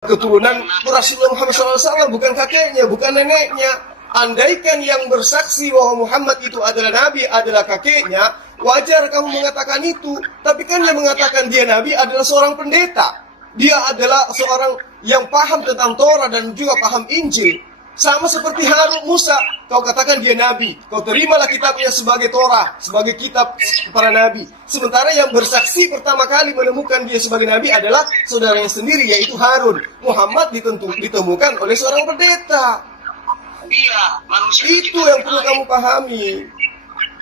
keturunan Rasulullah Muhammad SAW, bukan kakeknya, bukan neneknya. Andaikan yang bersaksi bahwa Muhammad itu adalah Nabi, adalah kakeknya, wajar kamu mengatakan itu. Tapi kan yang mengatakan dia Nabi adalah seorang pendeta. Dia adalah seorang yang paham tentang Torah dan juga paham Injil. Sama seperti Harun Musa, kau katakan dia Nabi. Kau terimalah kitabnya sebagai Torah, sebagai kitab para Nabi. Sementara yang bersaksi pertama kali menemukan dia sebagai Nabi adalah saudaranya sendiri, yaitu Harun. Muhammad ditemukan oleh seorang pendeta. Iya, manusia Itu yang perlu kamu pahami.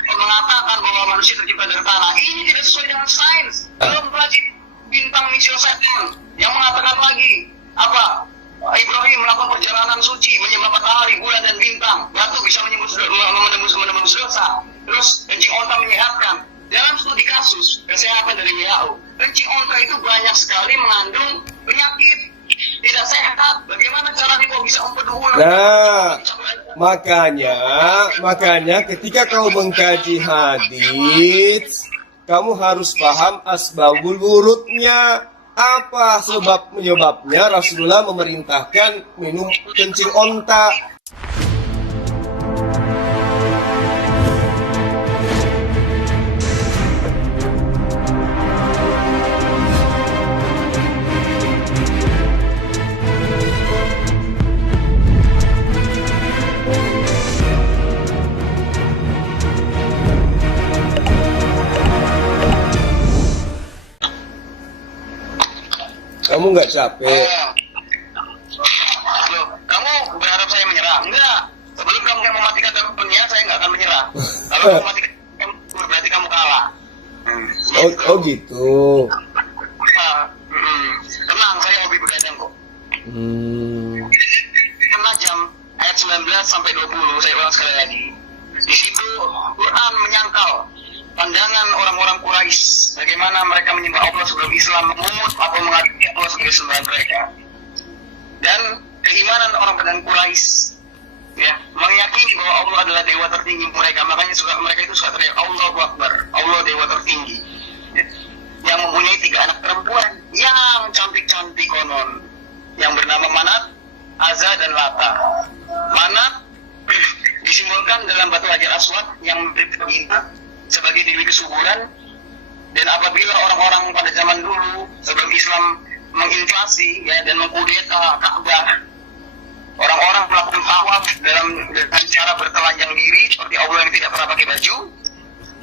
Mengatakan bahwa manusia tercipta dari tanah, ini tidak sesuai dengan sains. Belum pelajari bintang misi Saturn yang mengatakan lagi apa? Ibrahim melakukan perjalanan suci menyembah matahari, bulan dan bintang. Batu bisa menembus dosa. Terus kencing onta menyehatkan. Dalam studi kasus kesehatan dari WHO, kencing onta itu banyak sekali mengandung penyakit tidak sehat. Bagaimana caranya kau bisa mempeduh? Nah, makanya ketika kau mengkaji hadis, kamu harus paham asbabul wurudnya. Apa penyebabnya Rasulullah memerintahkan minum kencing onta? Kamu nggak capek? Loh, kamu berharap saya menyerah? Enggak. Sebelum kamu mematikan teleponnya, saya nggak akan menyerah. Kalau kamu mematikan berarti kamu kalah. Oh gitu. Tenang, saya hobi begadang kok. 6 jam, ayat 19 sampai 20, saya ulang sekali lagi. Di situ Quran menyangkal pandangan orang-orang Quraisy, bagaimana mereka menyembah Allah sebelum Islam, memungut atau mengakui Allah sebagai sembahan mereka. Dan keimanan orang pedang Quraisy, ya, meyakini bahwa Allah adalah dewa tertinggi mereka. Makanya mereka itu suka teriak Allahu Akbar, Allah dewa tertinggi, ya, yang mempunyai 3 anak perempuan yang cantik-cantik konon, yang bernama Manat, Azza dan Lata. Manat disimbolkan dalam batu Hajar Aswad yang berbintang sebagai dewi kesuburan. Dan apabila orang-orang pada zaman dulu sebelum Islam menginvasi, ya, dan mengkudeta Ka'bah, orang-orang melakukan tawaf dengan cara bertelanjang diri seperti Allah yang tidak pernah pakai baju,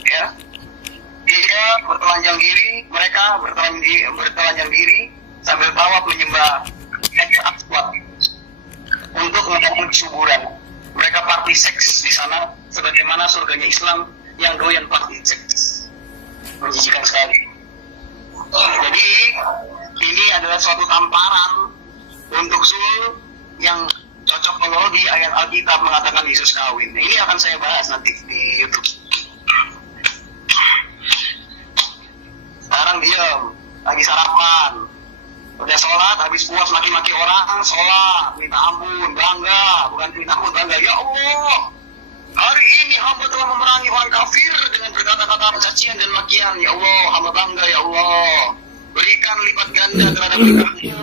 ya. Dia bertelanjang diri, mereka bertelanjang diri sambil tawaf menyembah Hajar Aswad untuk membangun kesuburan. Mereka party seks di sana sebagaimana surganya Islam yang doyan party seks. Menjijikan sekali. Jadi ini adalah suatu tamparan untuk Zul yang cocokologi ayat Alkitab mengatakan Yesus kawin. Nah, ini akan saya bahas nanti di YouTube. Sekarang diam, lagi sarapan. Udah sholat, habis puas maki-maki orang, sholat, minta ampun, bangga, bukan minta ampun, bangga. Ya Allah, hari ini hamba telah memerangi orang kafir dengan berkata-kata cacian dan makian. Ya Allah, hamba bangga, ya Allah. Berikan lipat ganda terhadap lidahnya.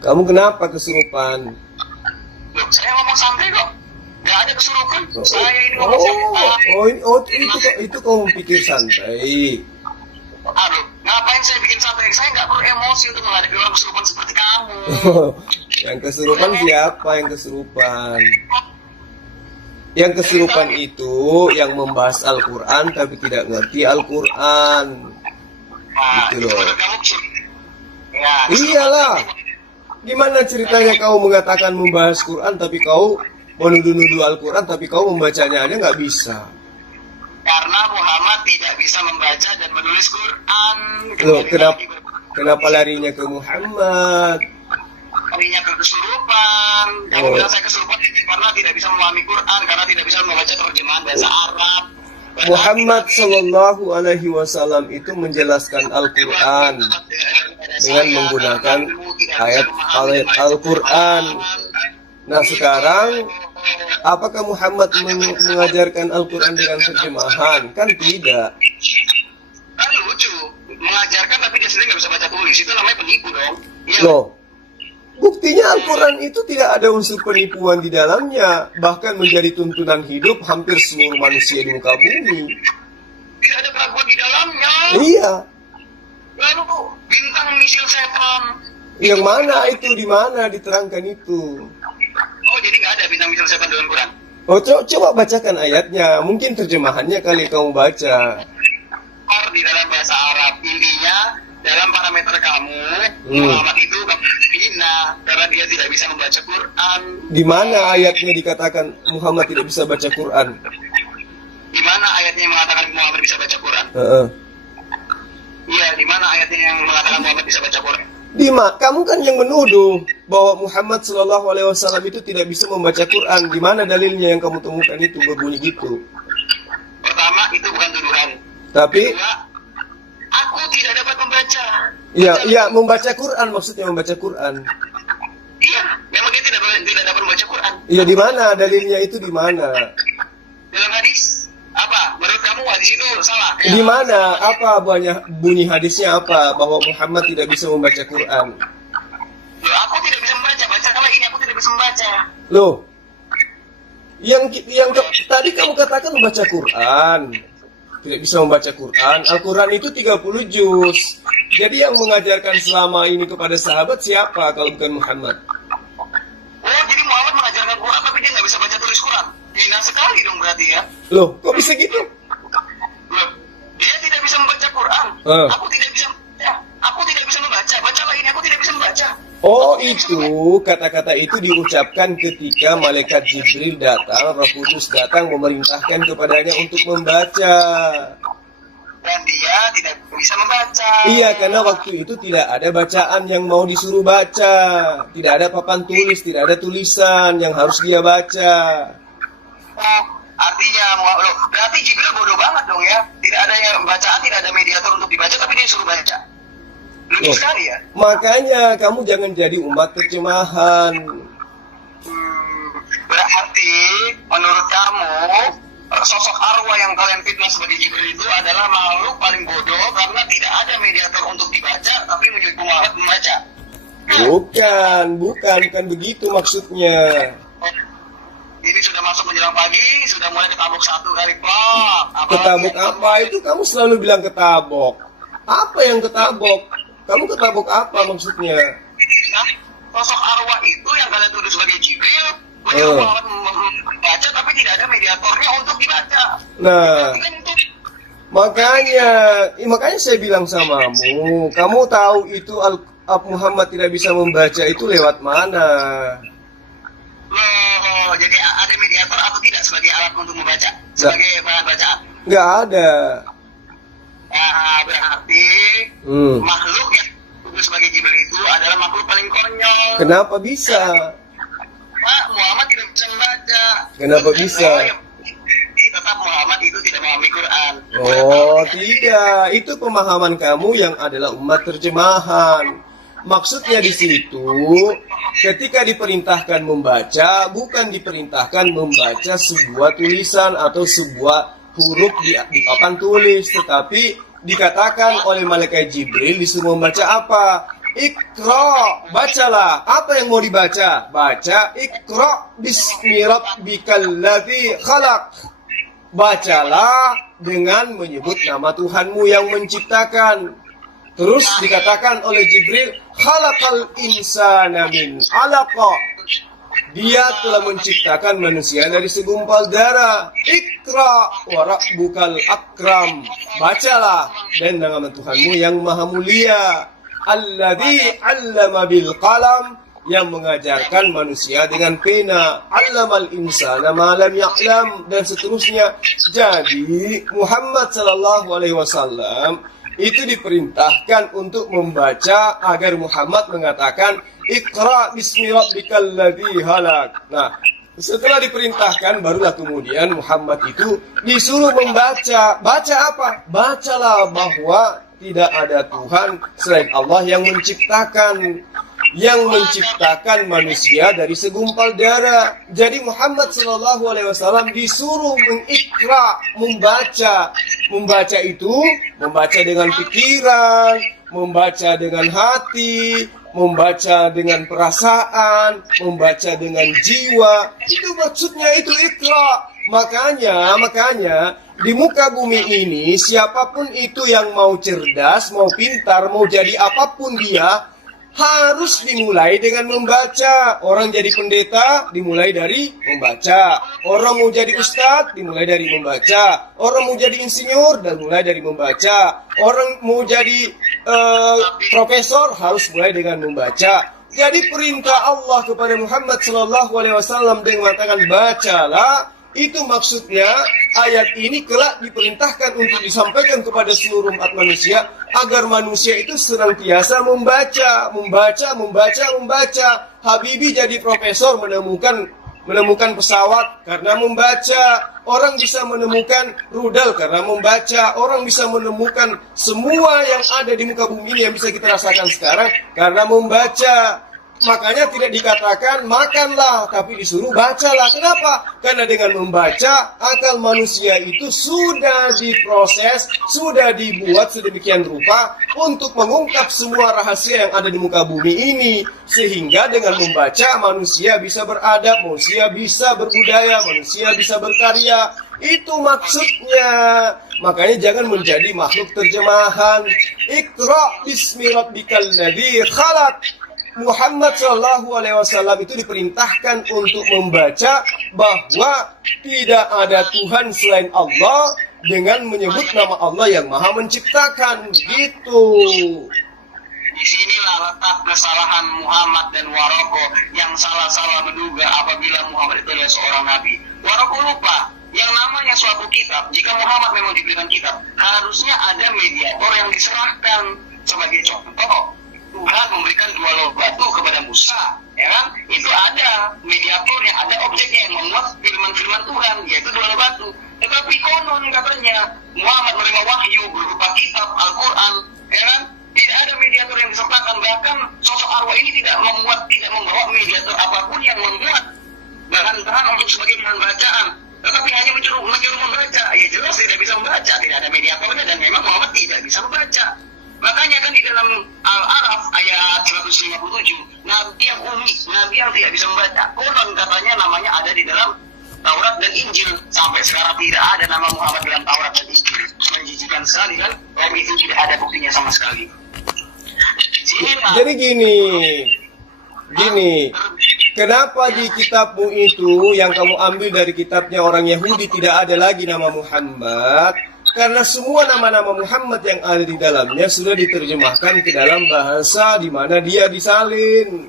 Kamu kenapa kesurupan? Loh, saya ngomong santai kok. Gak ada kesurupan. Saya ini ngomong santai. Itu kamu pikir santai. Aduh, ngapain saya bikin santai? Saya nggak perlu emosi untuk menghadapi orang kesurupan seperti kamu. Yang kesurupan siapa yang kesurupan? Yang kesurupan itu yang membahas Al-Quran tapi tidak ngerti Al-Quran. Nah, gitu itu loh. menurut kamu kesurupan? Ya, Iyalah. Gimana ceritanya kau mengatakan membahas Quran tapi kau menuduh-nuduh Al-Quran tapi kau membacanya aja nggak bisa? Karena Muhammad tidak bisa membaca dan menulis Quran. Loh, kenapa larinya ke Muhammad? Larinya ke kesurupan. Kamu bilang saya kesurupan karena tidak bisa memahami Quran, karena tidak bisa membaca terjemahan bahasa Arab. Muhammad Sallallahu Alaihi Wasallam itu menjelaskan Al-Quran dengan menggunakan ayat Al-Quran. Nah sekarang, apakah Muhammad mengajarkan Al-Quran dengan terjemahan? Kan tidak. Kan lucu, mengajarkan tapi dia sendiri nggak bisa baca tulis, itu namanya penipu dong. Iya. Loh, buktinya Al-Quran itu tidak ada unsur penipuan di dalamnya, bahkan menjadi tuntunan hidup hampir seluruh manusia di muka bumi. Tidak ada peraguan di dalamnya. Iya, Lalu bintang misil setan. yang mana itu, di mana diterangkan itu? Oh, jadi nggak ada bintang misil setan dalam Quran? Oh, coba bacakan ayatnya, mungkin terjemahannya kali kamu baca. Or di dalam bahasa Arab, intinya dalam parameter kamu, Muhammad itu hina karena dia tidak bisa membaca Quran. Di mana ayatnya dikatakan Muhammad tidak bisa baca Quran? Di mana ayatnya yang mengatakan Muhammad bisa baca Quran? Heeh. Iya, di mana ayatnya yang mengatakan Muhammad bisa baca Quran? Kamu kan yang menuduh bahwa Muhammad Shallallahu Alaihi Wasallam itu tidak bisa membaca Quran. Di mana dalilnya yang kamu temukan itu berbunyi gitu? Pertama, itu bukan tuduhan. Tapi, Kedua, aku tidak dapat membaca. ya membaca Quran, maksudnya membaca Quran. Iya, memang dia tidak dapat membaca Quran. Iya, di mana dalilnya itu, di mana? Dalam hadis, apa? Menurut kamu hadis itu salah? Di mana? Apa bunyi hadisnya apa? Bahwa Muhammad tidak bisa membaca Quran. Loh, aku tidak bisa membaca. Baca kalau ini aku tidak bisa membaca. Loh, tadi kamu katakan membaca Quran. Tidak bisa membaca Quran. Al-Quran itu 30 juz. Jadi yang mengajarkan selama ini kepada sahabat siapa kalau bukan Muhammad? Oh, jadi Muhammad mengajarkan Quran tapi dia nggak bisa baca tulis Quran. Hina sekali dong berarti ya. Loh, kok bisa gitu? Loh, dia tidak bisa membaca Quran. Aku tidak bisa membaca. Aku tidak bisa membaca. Bacalah ini, aku tidak bisa membaca. Oh, itu kata-kata itu diucapkan ketika malaikat Jibril datang, Roh Kudus datang memerintahkan kepadanya untuk membaca. Dan dia tidak bisa membaca. Iya, karena waktu itu tidak ada bacaan yang mau disuruh baca. Tidak ada papan tulis, tidak ada tulisan yang harus dia baca. Oh, artinya loh, berarti Jibril bodoh banget dong ya. Tidak ada yang bacaan, tidak ada mediator untuk dibaca, tapi dia suruh baca. Lucu Loh, sekali ya. makanya kamu jangan jadi umat terjemahan. Berarti menurut kamu sosok arwah yang kalian fitnah sebagai Jibril itu adalah makhluk paling bodoh karena tidak ada mediator untuk dibaca, tapi menyuruh Muhammad membaca. Bukan begitu maksudnya. Ini sudah masuk menjelang pagi, sudah mulai ketabok satu kali plak. Ketabok apa itu? Kamu selalu bilang ketabok. Apa yang ketabok? Kamu ketabok apa maksudnya? Nah, sosok arwah itu yang kalian tuduh sebagai Jibril menyuruh Muhammad membaca, tapi tidak ada mediatornya untuk dibaca. Nah, makanya saya bilang samamu, kamu tahu itu Muhammad tidak bisa membaca itu lewat mana? Loh, jadi ada mediator atau tidak sebagai alat untuk membaca? Sebagai bahan bacaan? Nggak ada. Nah, berarti makhluk yang disebut sebagai Jibril itu adalah makhluk paling konyol. Kenapa bisa? Pak, Muhammad tidak bisa membaca. Kenapa bisa? Tetap Muhammad itu tidak memahami Quran. Oh, tidak. Itu pemahaman kamu yang adalah umat terjemahan. Maksudnya di situ, ketika diperintahkan membaca, bukan diperintahkan membaca sebuah tulisan atau sebuah huruf di papan tulis, tetapi dikatakan oleh malaikat Jibril disuruh membaca apa? Iqra, bacalah. Apa yang mau dibaca? Baca Iqra bismi rabbikal ladzi khalaq. Bacalah dengan menyebut nama Tuhanmu yang menciptakan. Terus dikatakan oleh Jibril, khalaqal insana min 'alaqa. Dia telah menciptakan manusia dari segumpal darah. Iqra wa rabbukal akram. Bacalah dan nama Tuhanmu yang maha mulia. Alladzi 'allama bil qalam, yang mengajarkan manusia dengan pena. 'Allamal insana ma lam ya'lam, dan seterusnya. Jadi Muhammad sallallahu alaihi wasallam itu diperintahkan untuk membaca agar Muhammad mengatakan Iqra bismi rabbikal ladzi khalaq. Nah, setelah diperintahkan barulah kemudian Muhammad itu disuruh membaca. Baca apa? Bacalah bahwa tidak ada Tuhan selain Allah yang menciptakan manusia dari segumpal darah. Jadi Muhammad sallallahu alaihi wasallam disuruh mengikra, membaca. Membaca itu membaca dengan pikiran, membaca dengan hati, membaca dengan perasaan, membaca dengan jiwa. Itu maksudnya itu Iqra. Makanya di muka bumi ini siapapun itu yang mau cerdas, mau pintar, mau jadi apapun dia, harus dimulai dengan membaca. Orang jadi pendeta dimulai dari membaca. Orang mau jadi ustadz dimulai dari membaca. Orang mau jadi insinyur dan mulai dari membaca. Orang mau jadi profesor harus mulai dengan membaca. Jadi perintah Allah kepada Muhammad SAW dengan mengatakan bacalah, itu maksudnya ayat ini kelak diperintahkan untuk disampaikan kepada seluruh umat manusia agar manusia itu senantiasa membaca. Habibie jadi profesor menemukan pesawat karena membaca. Orang bisa menemukan rudal karena membaca. Orang bisa menemukan semua yang ada di muka bumi ini yang bisa kita rasakan sekarang karena membaca. Makanya tidak dikatakan makanlah, tapi disuruh bacalah. Kenapa? Karena dengan membaca, akal manusia itu sudah diproses, sudah dibuat sedemikian rupa untuk mengungkap semua rahasia yang ada di muka bumi ini. Sehingga dengan membaca, manusia bisa beradab, manusia bisa berbudaya, manusia bisa berkarya. Itu maksudnya. Makanya jangan menjadi makhluk terjemahan. Iqra bismi rabbikal ladzi khalaq. Muhammad SAW itu diperintahkan untuk membaca bahwa tidak ada Tuhan selain Allah dengan menyebut nama Allah yang Maha Menciptakan. Gitu. Disinilah letak kesalahan Muhammad dan Waroko yang salah-salah menduga apabila Muhammad itu adalah seorang nabi. Waroko lupa yang namanya suatu kitab. Jika Muhammad memang diberikan kitab, harusnya ada mediator yang diserahkan. Sebagai contoh, Tuhan memberikan 2 loh batu kepada Musa, ya kan? Itu ada mediatornya, ada objeknya yang memuat firman-firman Tuhan, yaitu 2 loh batu. Tetapi konon katanya Muhammad menerima wahyu berupa kitab Al-Quran, ya kan? Tidak ada mediator yang disertakan. Bahkan sosok arwah ini tidak membawa mediator apapun yang membuat bahan-bahan untuk sebagai bahan bacaan, tetapi hanya menyuruh membaca. Ya jelas tidak bisa membaca, tidak ada mediatornya, dan memang Muhammad tidak bisa membaca. Makanya kan di dalam Al-Araf ayat 157, Nabi yang umi, Nabi yang tidak bisa membaca. Konon katanya namanya ada di dalam Taurat dan Injil. Sampai sekarang tidak ada nama Muhammad dalam Taurat dan Injil. Menjijikan sekali kan? Kalau itu tidak ada buktinya sama sekali. Jadi gini, kenapa di kitabmu itu yang kamu ambil dari kitabnya orang Yahudi tidak ada lagi nama Muhammad? Karena semua nama-nama Muhammad yang ada di dalamnya sudah diterjemahkan ke dalam bahasa di mana dia disalin.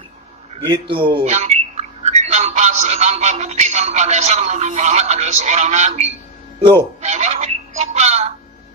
Gitu. Yang tanpa bukti, tanpa dasar menuduh Muhammad adalah seorang nabi. Loh, Nah, baru apa?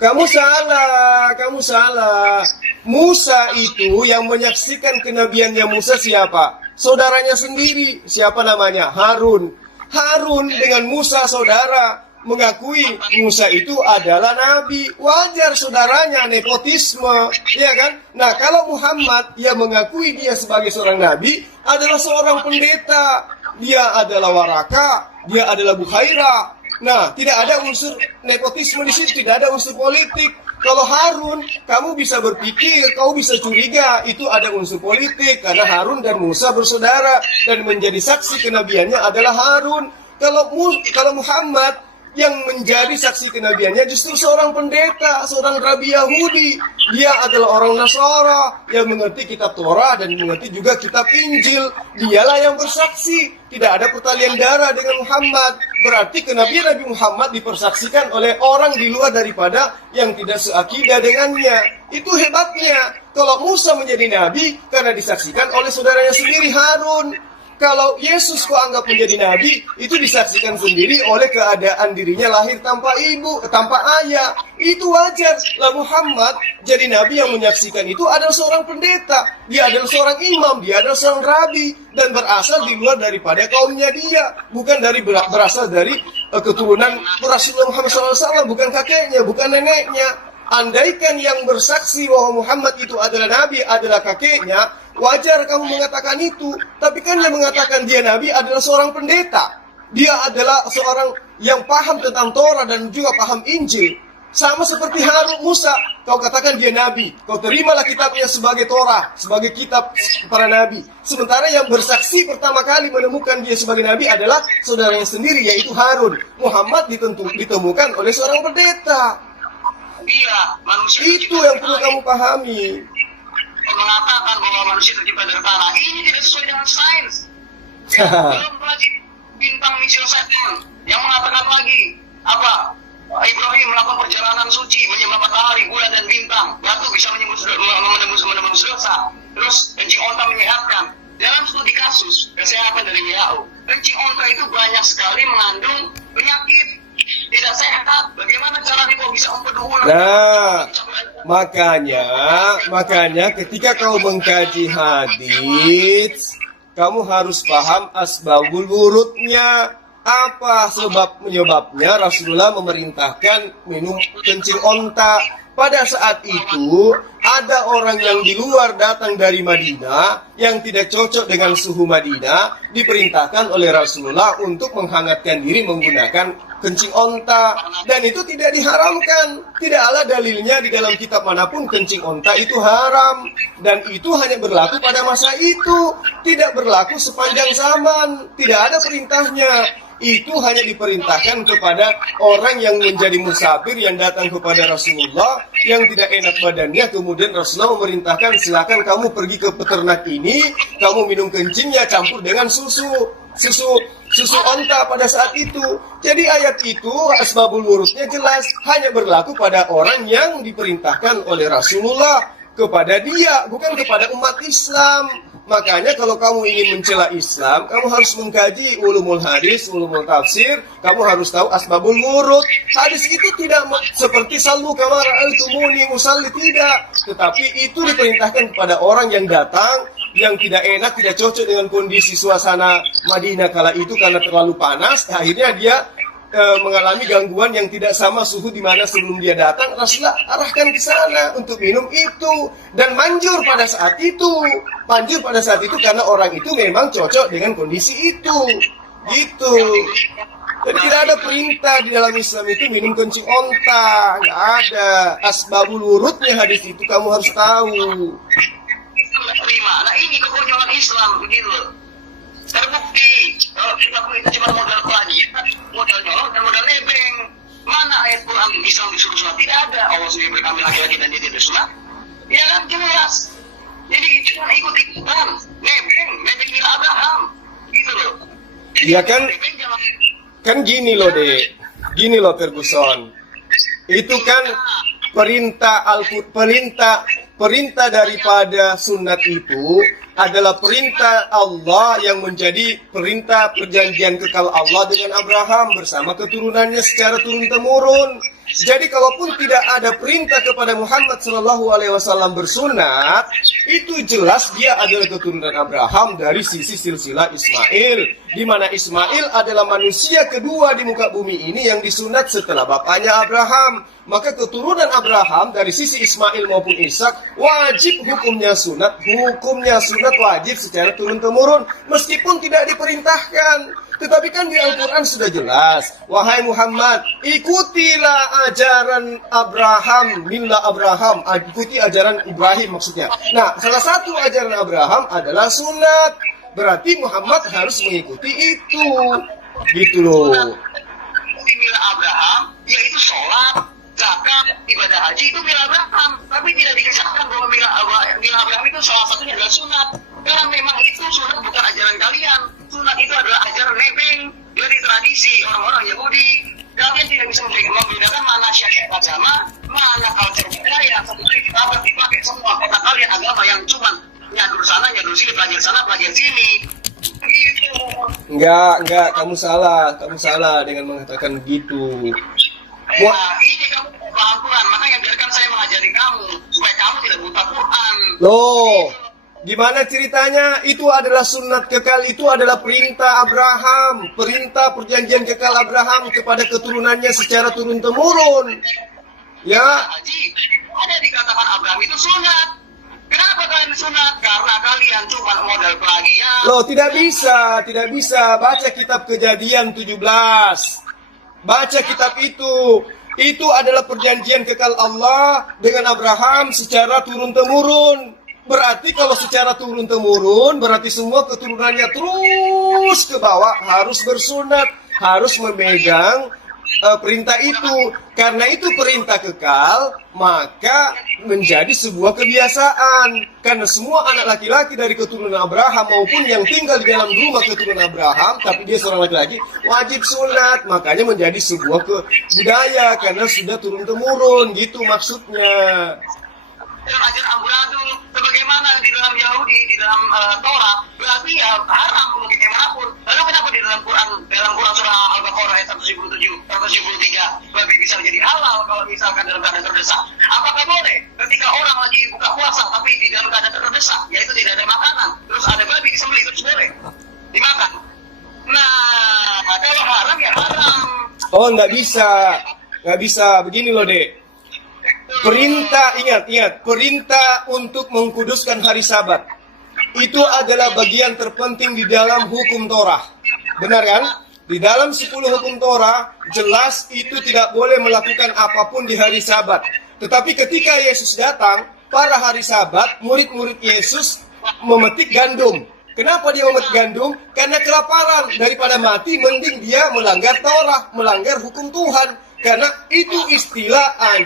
kamu salah. Musa itu yang menyaksikan kenabiannya Musa siapa? Saudaranya sendiri. Siapa namanya? Harun. Harun dengan Musa saudara. Mengakui Musa itu adalah nabi. Wajar saudaranya, nepotisme, ya kan? Nah, kalau Muhammad yang mengakui dia sebagai seorang nabi adalah seorang pendeta. Dia adalah Waraka, dia adalah Bukhaira. Nah, tidak ada unsur nepotisme di situ, tidak ada unsur politik. Kalau Harun, kamu bisa berpikir, kamu bisa curiga, itu ada unsur politik karena Harun dan Musa bersaudara dan menjadi saksi kenabiannya adalah Harun. Kalau Muhammad yang menjadi saksi kenabiannya justru seorang pendeta, seorang rabi Yahudi. Dia adalah orang Nasara yang mengerti kitab Torah dan mengerti juga kitab Injil. Dialah yang bersaksi. Tidak ada pertalian darah dengan Muhammad. Berarti kenabian Nabi Muhammad dipersaksikan oleh orang di luar daripada yang tidak seakidah dengannya. Itu hebatnya. Kalau Musa menjadi nabi karena disaksikan oleh saudaranya sendiri Harun. Kalau Yesus kau anggap menjadi nabi, itu disaksikan sendiri oleh keadaan dirinya lahir tanpa ibu, tanpa ayah. Itu wajar. Lah Muhammad jadi nabi yang menyaksikan itu adalah seorang pendeta. Dia adalah seorang imam, dia adalah seorang rabi. Dan berasal di luar daripada kaumnya dia. Bukan berasal dari keturunan Rasulullah Muhammad SAW. Bukan kakeknya, bukan neneknya. Andaikan yang bersaksi bahwa Muhammad itu adalah nabi, adalah kakeknya, wajar kamu mengatakan itu. Tapi kan yang mengatakan dia nabi adalah seorang pendeta. Dia adalah seorang yang paham tentang Torah dan juga paham Injil. Sama seperti Harun Musa, kau katakan dia nabi, kau terimalah kitabnya sebagai Torah, sebagai kitab para nabi. Sementara yang bersaksi pertama kali menemukan dia sebagai nabi adalah saudaranya sendiri, yaitu Harun. Muhammad ditemukan oleh seorang pendeta. Iya, manusia Itu yang perlu kamu pahami. mengatakan bahwa manusia tercipta dari tanah. Ini tidak sesuai dengan sains. Belum lagi bintang missile Saturn yang mengatakan lagi apa? Ibrahim melakukan perjalanan suci menyembah matahari, bulan dan bintang. Batu bisa menembus dosa. Terus kencing onta menyehatkan. Dalam studi kasus kesehatan dari WHO, kencing onta itu banyak sekali mengandung penyakit tidak sehat. Bagaimana caranya kau bisa empedu ulang? Nah, makanya ketika kau mengkaji hadis, kamu harus paham asbabul wurudnya. Apa penyebabnya Rasulullah memerintahkan minum kencing onta? Pada saat itu ada orang yang di luar datang dari Madinah yang tidak cocok dengan suhu Madinah, diperintahkan oleh Rasulullah untuk menghangatkan diri menggunakan kencing onta, dan itu tidak diharamkan. Tidak ada dalilnya di dalam kitab manapun kencing onta itu haram, dan itu hanya berlaku pada masa itu, tidak berlaku sepanjang zaman. Tidak ada perintahnya. Itu hanya diperintahkan kepada orang yang menjadi musafir yang datang kepada Rasulullah yang tidak enak badannya, kemudian Rasulullah memerintahkan silakan kamu pergi ke peternak ini, kamu minum kencingnya campur dengan susu onta pada saat itu. Jadi ayat itu asbabul wurudnya jelas hanya berlaku pada orang yang diperintahkan oleh Rasulullah, kepada dia, bukan kepada umat Islam. Makanya kalau kamu ingin mencela Islam, kamu harus mengkaji ulumul hadis, ulumul tafsir, kamu harus tahu asbabul wurud. Hadis itu tidak seperti sallu kama ra'aitumuni usalli, tidak. Tetapi itu diperintahkan kepada orang yang datang, yang tidak enak, tidak cocok dengan kondisi suasana Madinah kala itu karena terlalu panas, akhirnya dia mengalami gangguan yang tidak sama suhu di mana sebelum dia datang. Rasulullah arahkan ke sana untuk minum itu, dan manjur pada saat itu karena orang itu memang cocok dengan kondisi itu, gitu. Jadi tidak ada perintah di dalam Islam itu minum kencing onta, nggak ada. Asbabul wurudnya hadis itu kamu harus tahu. Terima. Nah ini kekonyolan Islam begitu. Terbukti kalau kita itu cuma modal plagiat, modal nyolong dan modal nebeng. Mana ayat Quran Islam disuruh sunat? Tidak ada. Allah sendiri berkambing laki-laki dan dia tidak sunat. Ya kan jelas. Jadi cuma ikut-ikutan nebeng bila Abraham gitu loh. Iya kan gini loh Dek, gini loh Ferguson. Itu kan perintah daripada sunat itu adalah perintah Allah yang menjadi perintah perjanjian kekal Allah dengan Abraham bersama keturunannya secara turun-temurun. Jadi kalaupun tidak ada perintah kepada Muhammad SAW bersunat, itu jelas dia adalah keturunan Abraham dari sisi silsilah Ismail, di mana Ismail adalah manusia kedua di muka bumi ini yang disunat setelah bapaknya Abraham. Maka keturunan Abraham dari sisi Ismail maupun Ishak wajib hukumnya sunat wajib secara turun-temurun meskipun tidak diperintahkan. Tetapi kan di Al-Quran sudah jelas, wahai Muhammad, ikutilah ajaran Abraham, millah Abraham, ikuti ajaran Ibrahim maksudnya. Nah, salah satu ajaran Abraham adalah sunat. Berarti Muhammad harus mengikuti itu. Gitu loh. Ikuti millah Abraham, yaitu sholat, zakat, ibadah haji, itu millah Abraham. Tapi tidak dikisahkan bahwa millah Abraham itu salah satunya adalah sunat. Karena memang itu sunat bukan ajaran kalian. Sunat itu adalah ajaran nebeng dari tradisi orang-orang Yahudi. Kalian tidak bisa membedakan mana syariat agama, mana culture budaya. Sebetulnya kita harus dipakai semua kata kalian agama yang cuma nyadur sana, nyadur sini, pelajar sana, pelajar sini. Gitu. Enggak, kamu salah dengan mengatakan begitu. Ini kamu paham Quran, makanya biarkan saya mengajari kamu supaya kamu tidak buta Quran. Loh, gimana ceritanya? Itu adalah sunat kekal, itu adalah perintah Abraham, perintah perjanjian kekal Abraham kepada keturunannya secara turun-temurun. Ya. Haji, ada dikatakan Abraham itu sunat. Kenapa kalian sunat? Karena kalian cuma modal plagiat. Loh, tidak bisa. Baca kitab Kejadian 17. Baca kitab itu. Itu adalah perjanjian kekal Allah dengan Abraham secara turun-temurun. Berarti kalau secara turun-temurun, berarti semua keturunannya terus ke bawah harus bersunat, harus memegang perintah itu. Karena itu perintah kekal, maka menjadi sebuah kebiasaan. Karena semua anak laki-laki dari keturunan Abraham maupun yang tinggal di dalam rumah keturunan Abraham, tapi dia seorang laki-laki, wajib sunat. Makanya menjadi sebuah budaya karena sudah turun-temurun, gitu maksudnya. Dalam ajaran amburadul, sebagaimana di dalam Yahudi, di dalam Torah, berarti ya haram bagaimanapun. Lalu kenapa di dalam Quran surah Al-Baqarah ayat 173, babi bisa menjadi halal kalau misalkan dalam keadaan terdesak? Apakah boleh ketika orang lagi buka puasa tapi di dalam keadaan terdesak, yaitu tidak ada makanan, terus ada babi disembelih, terus boleh dimakan? Nah, kalau haram ya haram. Oh, nggak bisa. Begini loh, Dek. Perintah, ingat, perintah untuk mengkuduskan hari Sabat itu adalah bagian terpenting di dalam hukum Torah. Benar kan? Di dalam 10 hukum Torah jelas itu tidak boleh melakukan apapun di hari Sabat. Tetapi ketika Yesus datang, pada hari Sabat, murid-murid Yesus memetik gandum. Kenapa dia memetik gandum? Karena kelaparan. Daripada mati, mending dia melanggar Torah, melanggar hukum Tuhan. Karena itu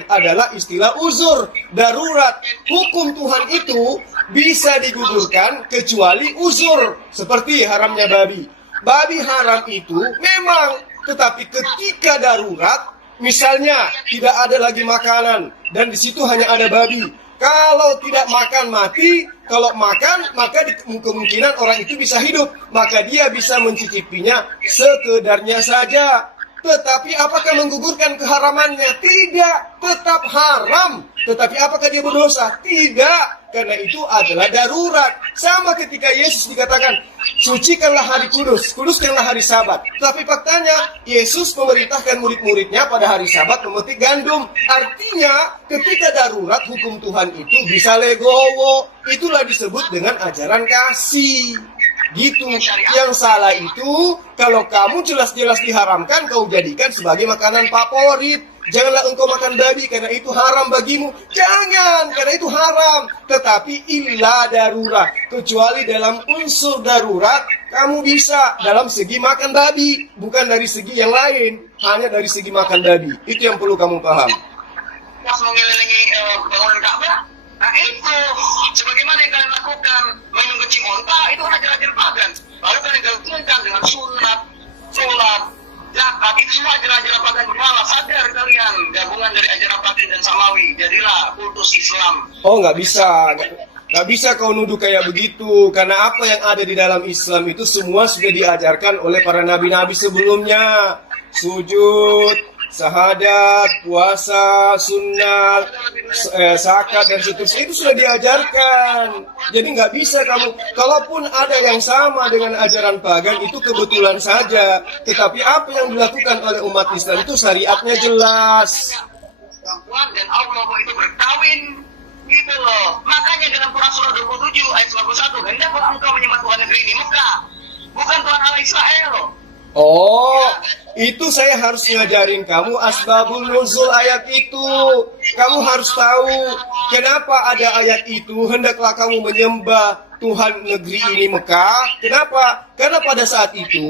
adalah istilah uzur, darurat. Hukum Tuhan itu bisa digugurkan kecuali uzur. Seperti haramnya babi. Babi haram itu memang, tetapi ketika darurat, misalnya tidak ada lagi makanan dan di situ hanya ada babi. Kalau tidak makan mati, kalau makan maka kemungkinan orang itu bisa hidup, maka dia bisa mencicipinya sekedarnya saja. Tetapi apakah menggugurkan keharamannya? Tidak, tetap haram. Tetapi apakah dia berdosa? Tidak, karena itu adalah darurat. Sama ketika Yesus dikatakan, sucikanlah hari kudus, kuduskanlah hari Sabat. Tapi faktanya, Yesus memerintahkan murid-muridnya pada hari Sabat memetik gandum. Artinya, ketika darurat hukum Tuhan itu bisa legowo. Itulah disebut dengan ajaran kasih. Gitu. Yang salah itu kalau kamu jelas-jelas diharamkan, kau jadikan sebagai makanan favorit. Janganlah engkau makan babi karena itu haram bagimu. Jangan, karena itu haram. Tetapi illa darurat, kecuali dalam unsur darurat kamu bisa dalam segi makan babi, bukan dari segi yang lain, hanya dari segi makan babi. Itu yang perlu kamu paham. Pas mengelilingi bangunan Ka'bah, nah itu sebagaimana yang kalian lakukan minum kencing onta, itu kan ajaran-ajaran pagan. Lalu kalian gabungkan dengan sunat, sholat, zakat, itu semua ajaran-ajaran pagan. Malah sadar kalian gabungan dari ajaran pagan dan samawi, jadilah kultus Islam. Oh, nggak bisa. Nggak bisa kau nuduh kayak begitu. Karena apa yang ada di dalam Islam itu semua sudah diajarkan oleh para nabi-nabi sebelumnya. Sujud, syahadat, puasa, sunat, zakat dan seterusnya itu sudah diajarkan. Jadi nggak bisa kamu, kalaupun ada yang sama dengan ajaran pagan itu kebetulan saja. Tetapi apa yang dilakukan oleh umat Islam itu syariatnya jelas. Perempuan dan Allah itu berkawin, gitu loh. Makanya dalam Quran surah 27 ayat 91, hendaklah engkau menyembah Tuhan negeri ini Mekah, bukan Tuhan Allah Israel loh. Oh, itu saya harus ngajarin kamu asbabul nuzul ayat itu. Kamu harus tahu kenapa ada ayat itu. Hendaklah kamu menyembah Tuhan negeri ini Mekah. Kenapa? Karena pada saat itu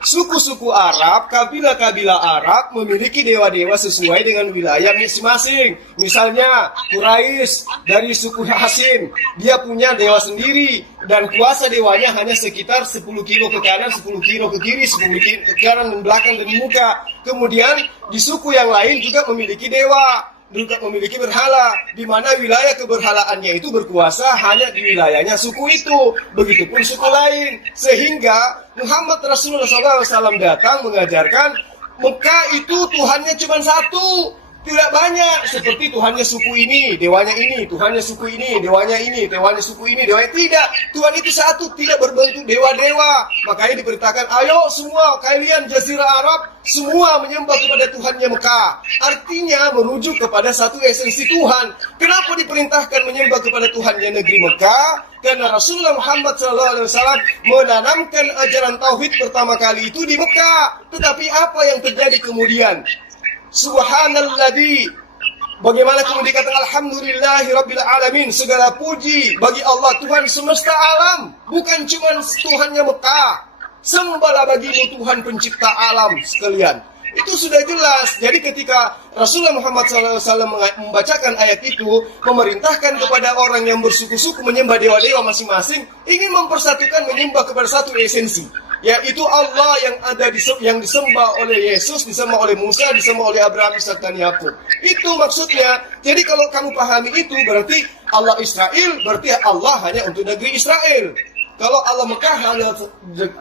suku-suku Arab, kabilah-kabilah Arab memiliki dewa-dewa sesuai dengan wilayah masing-masing. Misalnya Quraisy dari suku Hashim, dia punya dewa sendiri dan kuasa dewanya hanya sekitar 10 kilo ke kanan, 10 kilo ke kiri, 10 kilo ke kanan dan belakang dan muka. Kemudian di suku yang lain juga memiliki dewa, juga memiliki berhala, di mana wilayah keberhalaannya itu berkuasa hanya di wilayahnya suku itu. Begitupun suku lain. Sehingga Muhammad Rasulullah SAW datang mengajarkan Mekah itu Tuhannya cuma satu, tidak banyak. Seperti Tuhannya suku ini, dewanya ini, Tuhannya suku ini, dewanya ini, dewanya suku ini, dewanya tidak. Tuhan itu satu, tidak berbentuk dewa-dewa. Makanya diperintahkan, ayo semua kalian Jazirah Arab, semua menyembah kepada Tuhannya Mekah. Artinya merujuk kepada satu esensi Tuhan. Kenapa diperintahkan menyembah kepada Tuhannya negeri Mekah? Karena Rasulullah Muhammad SAW menanamkan ajaran tauhid pertama kali itu di Mekah. Tetapi apa yang terjadi kemudian? Subhanalladzi. Bagaimana kemudian dikatakan alhamdulillahi rabbil alamin, segala puji bagi Allah Tuhan semesta alam, bukan cuma Tuhannya Mekah. Sembahlah bagimu Tuhan pencipta alam sekalian. Itu sudah jelas. Jadi ketika Rasulullah Muhammad SAW membacakan ayat itu, memerintahkan kepada orang yang bersuku-suku menyembah dewa-dewa masing-masing, ingin mempersatukan menyembah kepada satu esensi, yaitu Allah yang disembah oleh Yesus, disembah oleh Musa, disembah oleh Abraham, Ishak dan Yakub. Itu maksudnya. Jadi kalau kamu pahami itu, berarti Allah Israel, berarti Allah hanya untuk negeri Israel. Kalau Allah Mekah hanya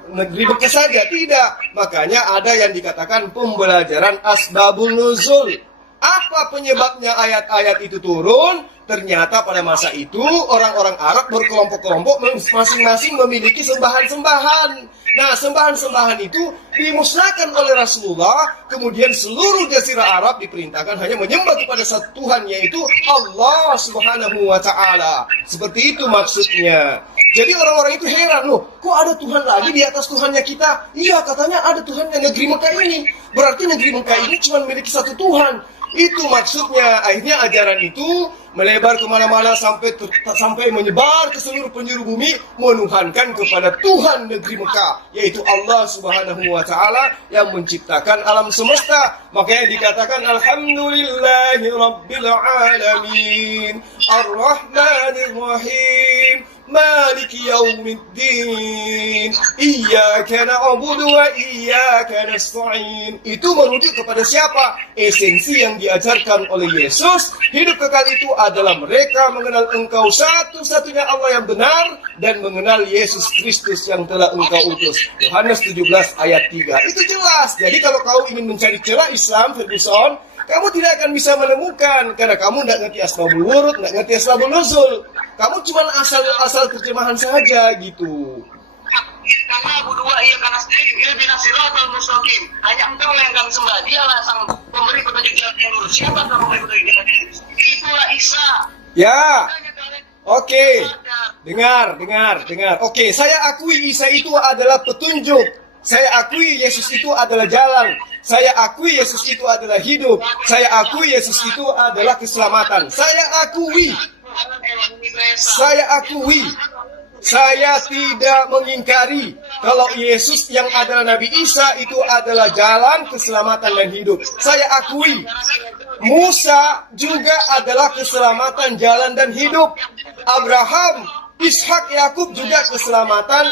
negeri Mekah saja, tidak. Makanya ada yang dikatakan pembelajaran asbabun nuzul. Apa penyebabnya ayat-ayat itu turun? Ternyata pada masa itu orang-orang Arab berkelompok-kelompok masing-masing memiliki sembahan-sembahan. Nah, sembahan-sembahan itu dimusnahkan oleh Rasulullah. Kemudian seluruh jazirah Arab diperintahkan hanya menyembah kepada satu Tuhan, yaitu Allah Subhanahu wa Ta'ala. Seperti itu maksudnya. Jadi orang-orang itu heran, loh, kok ada Tuhan lagi di atas Tuhannya kita? Iya, katanya ada Tuhannya negeri Mekah ini. Berarti negeri Mekah ini cuma memiliki satu Tuhan. Itu maksudnya. Akhirnya ajaran itu melebar kemana-mana sampai menyebar ke seluruh penjuru bumi, menuhankan kepada Tuhan negeri Mekah, yaitu Allah Subhanahu wa Ta'ala yang menciptakan alam semesta. Makanya dikatakan alhamdulillahi rabbil alamin ar-rahmanir rahim maliki yaumiddin iyyaka na'budu wa iyyaka nasta'in. Itu merujuk kepada siapa? Esensi yang diajarkan oleh Yesus. Hidup kekal itu adalah mereka mengenal Engkau satu-satunya Allah yang benar dan mengenal Yesus Kristus yang telah Engkau utus. Yohanes 17 ayat 3. Itu jelas. Jadi kalau kau ingin mencari celah Islam, Ferguson, kamu tidak akan bisa menemukan karena kamu tidak ngerti asbabul wurud, tidak ngerti asbabun nuzul. Kamu cuma asal terjemahan saja gitu. Karena berdua ia karena sendiri lebih nasiratul mustaqim. Hanya Engkau yang kami sembah. Dialah sang pemberi petunjuk jalan yang lurus. Siapa yang memberi petunjuk jalan yang lurus? Itulah Isa. Ya. Oke. Dengar. Oke, saya akui Isa itu adalah petunjuk. Saya akui Yesus itu adalah jalan. Saya akui Yesus itu adalah hidup. Saya akui Yesus itu adalah keselamatan. Saya akui. Saya tidak mengingkari kalau Yesus yang adalah Nabi Isa itu adalah jalan, keselamatan, dan hidup. Saya akui Musa juga adalah keselamatan, jalan, dan hidup. Abraham, Ishak, Yakub juga keselamatan,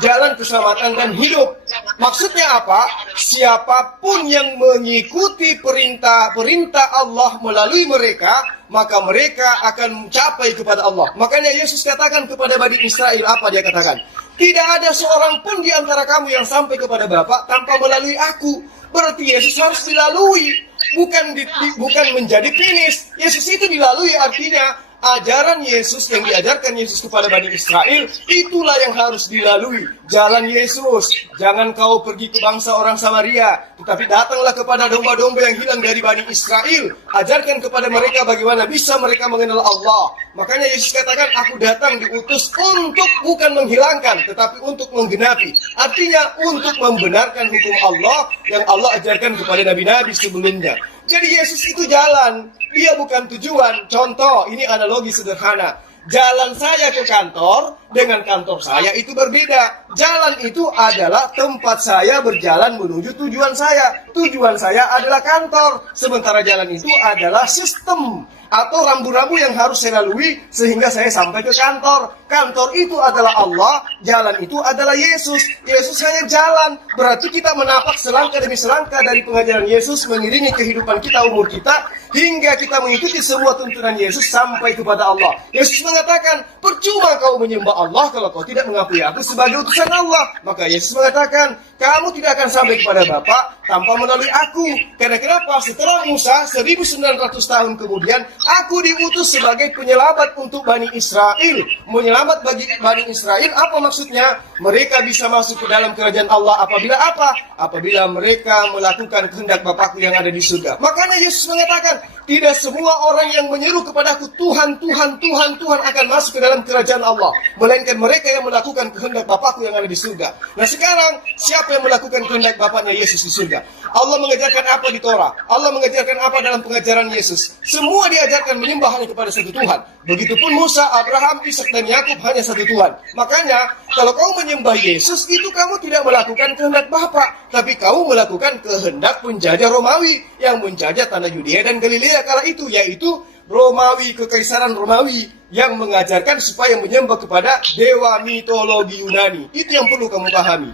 jalan, keselamatan, dan hidup. Maksudnya apa? Siapapun yang mengikuti perintah Allah melalui mereka, maka mereka akan mencapai kepada Allah. Makanya Yesus katakan kepada Bani Israel, apa dia katakan? Tidak ada seorang pun di antara kamu yang sampai kepada Bapa tanpa melalui aku. Berarti Yesus harus dilalui, bukan menjadi finish. Yesus itu dilalui, artinya ajaran Yesus yang diajarkan Yesus kepada Bani Israel, itulah yang harus dilalui. Jalan Yesus. Jangan kau pergi ke bangsa orang Samaria, tetapi datanglah kepada domba-domba yang hilang dari Bani Israel. Ajarkan kepada mereka bagaimana bisa mereka mengenal Allah. Makanya Yesus katakan, aku datang diutus untuk bukan menghilangkan, tetapi untuk menggenapi. Artinya untuk membenarkan hukum Allah yang Allah ajarkan kepada nabi-nabi sebelumnya. Jadi Yesus itu jalan, dia bukan tujuan. Contoh, ini analogi sederhana. Jalan saya ke kantor dengan kantor saya itu berbeda. Jalan itu adalah tempat saya berjalan menuju tujuan saya. Tujuan saya adalah kantor. Sementara jalan itu adalah sistem atau rambu-rambu yang harus saya lalui sehingga saya sampai ke kantor. Kantor itu adalah Allah, jalan itu adalah Yesus. Yesus hanya jalan. Berarti kita menapak selangkah demi selangkah dari pengajaran Yesus, mengiringi kehidupan kita, umur kita, hingga kita mengikuti semua tuntunan Yesus sampai kepada Allah. Yesus mengatakan, percuma kau menyembah Allah kalau kau tidak mengakui aku sebagai utusan Allah. Maka Yesus mengatakan, kamu tidak akan sampai kepada Bapa tanpa melalui aku. Karena kenapa? Setelah Musa 1900 tahun kemudian, aku diutus sebagai penyelamat untuk Bani Israel. Menyelamat bagi Bani Israel, apa maksudnya? Mereka bisa masuk ke dalam kerajaan Allah apabila apa? Apabila mereka melakukan kehendak Bapakku yang ada di surga. Makanya Yesus mengatakan, tidak semua orang yang menyeru kepadaku Tuhan, Tuhan, Tuhan, Tuhan akan masuk ke dalam kerajaan Allah, melainkan mereka yang melakukan kehendak Bapakku yang ada di surga. Nah sekarang, siapa yang melakukan kehendak Bapaknya Yesus di surga? Allah mengajarkan apa di Torah? Allah mengajarkan apa dalam pengajaran Yesus? Semua diajarkan menyembah hanya kepada satu Tuhan. Begitupun Musa, Abraham, Ishak dan Yakub hanya satu Tuhan. Makanya, kalau kau menyembah Yesus, itu kamu tidak melakukan kehendak Bapa, tapi kau melakukan kehendak penjajah Romawi yang menjajah tanah Yudea dan Galilea kala itu, yaitu Romawi, kekaisaran Romawi yang mengajarkan supaya menyembah kepada dewa mitologi Yunani. Itu yang perlu kamu pahami.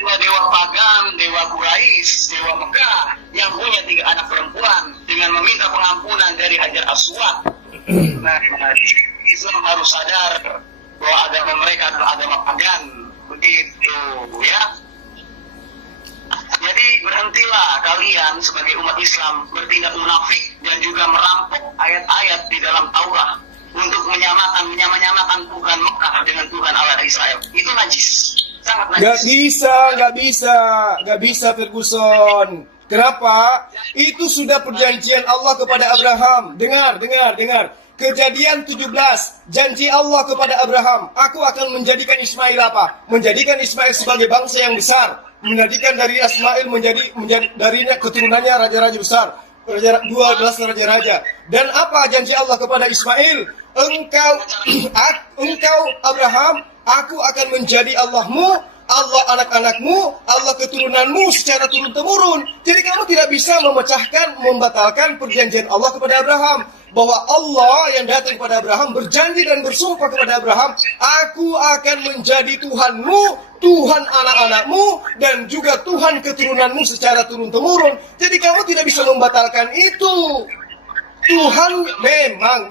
Dewa pagan, dewa Quraisy, dewa Mekah yang punya 3 anak perempuan dengan meminta pengampunan dari Hajar Aswad. Nah, Islam harus sadar bahwa agama mereka adalah agama pagan. Begitu, ya. Jadi berhentilah kalian sebagai umat Islam bertindak munafik dan juga merampok ayat-ayat di dalam Taurat untuk menyamakan Tuhan Mekah dengan Tuhan Allah Israel. Itu najis, sangat najis. Gak bisa Ferguson. Kenapa? Itu sudah perjanjian Allah kepada Abraham. Dengar. Kejadian 17, janji Allah kepada Abraham, aku akan menjadikan Ismail apa? Menjadikan Ismail sebagai bangsa yang besar. Menjadikan dari Ismail menjadi darinya keturunannya raja-raja besar. 12 raja-raja. Dan apa janji Allah kepada Ismail? Engkau Abraham, aku akan menjadi Allahmu, Allah anak-anakmu, Allah keturunanmu secara turun-temurun. Jadi kamu tidak bisa membatalkan perjanjian Allah kepada Abraham. Bahwa Allah yang datang kepada Abraham berjanji dan bersumpah kepada Abraham, aku akan menjadi Tuhanmu, Tuhan anak-anakmu, dan juga Tuhan keturunanmu secara turun-temurun. Jadi kamu tidak bisa membatalkan itu. Tuhan memang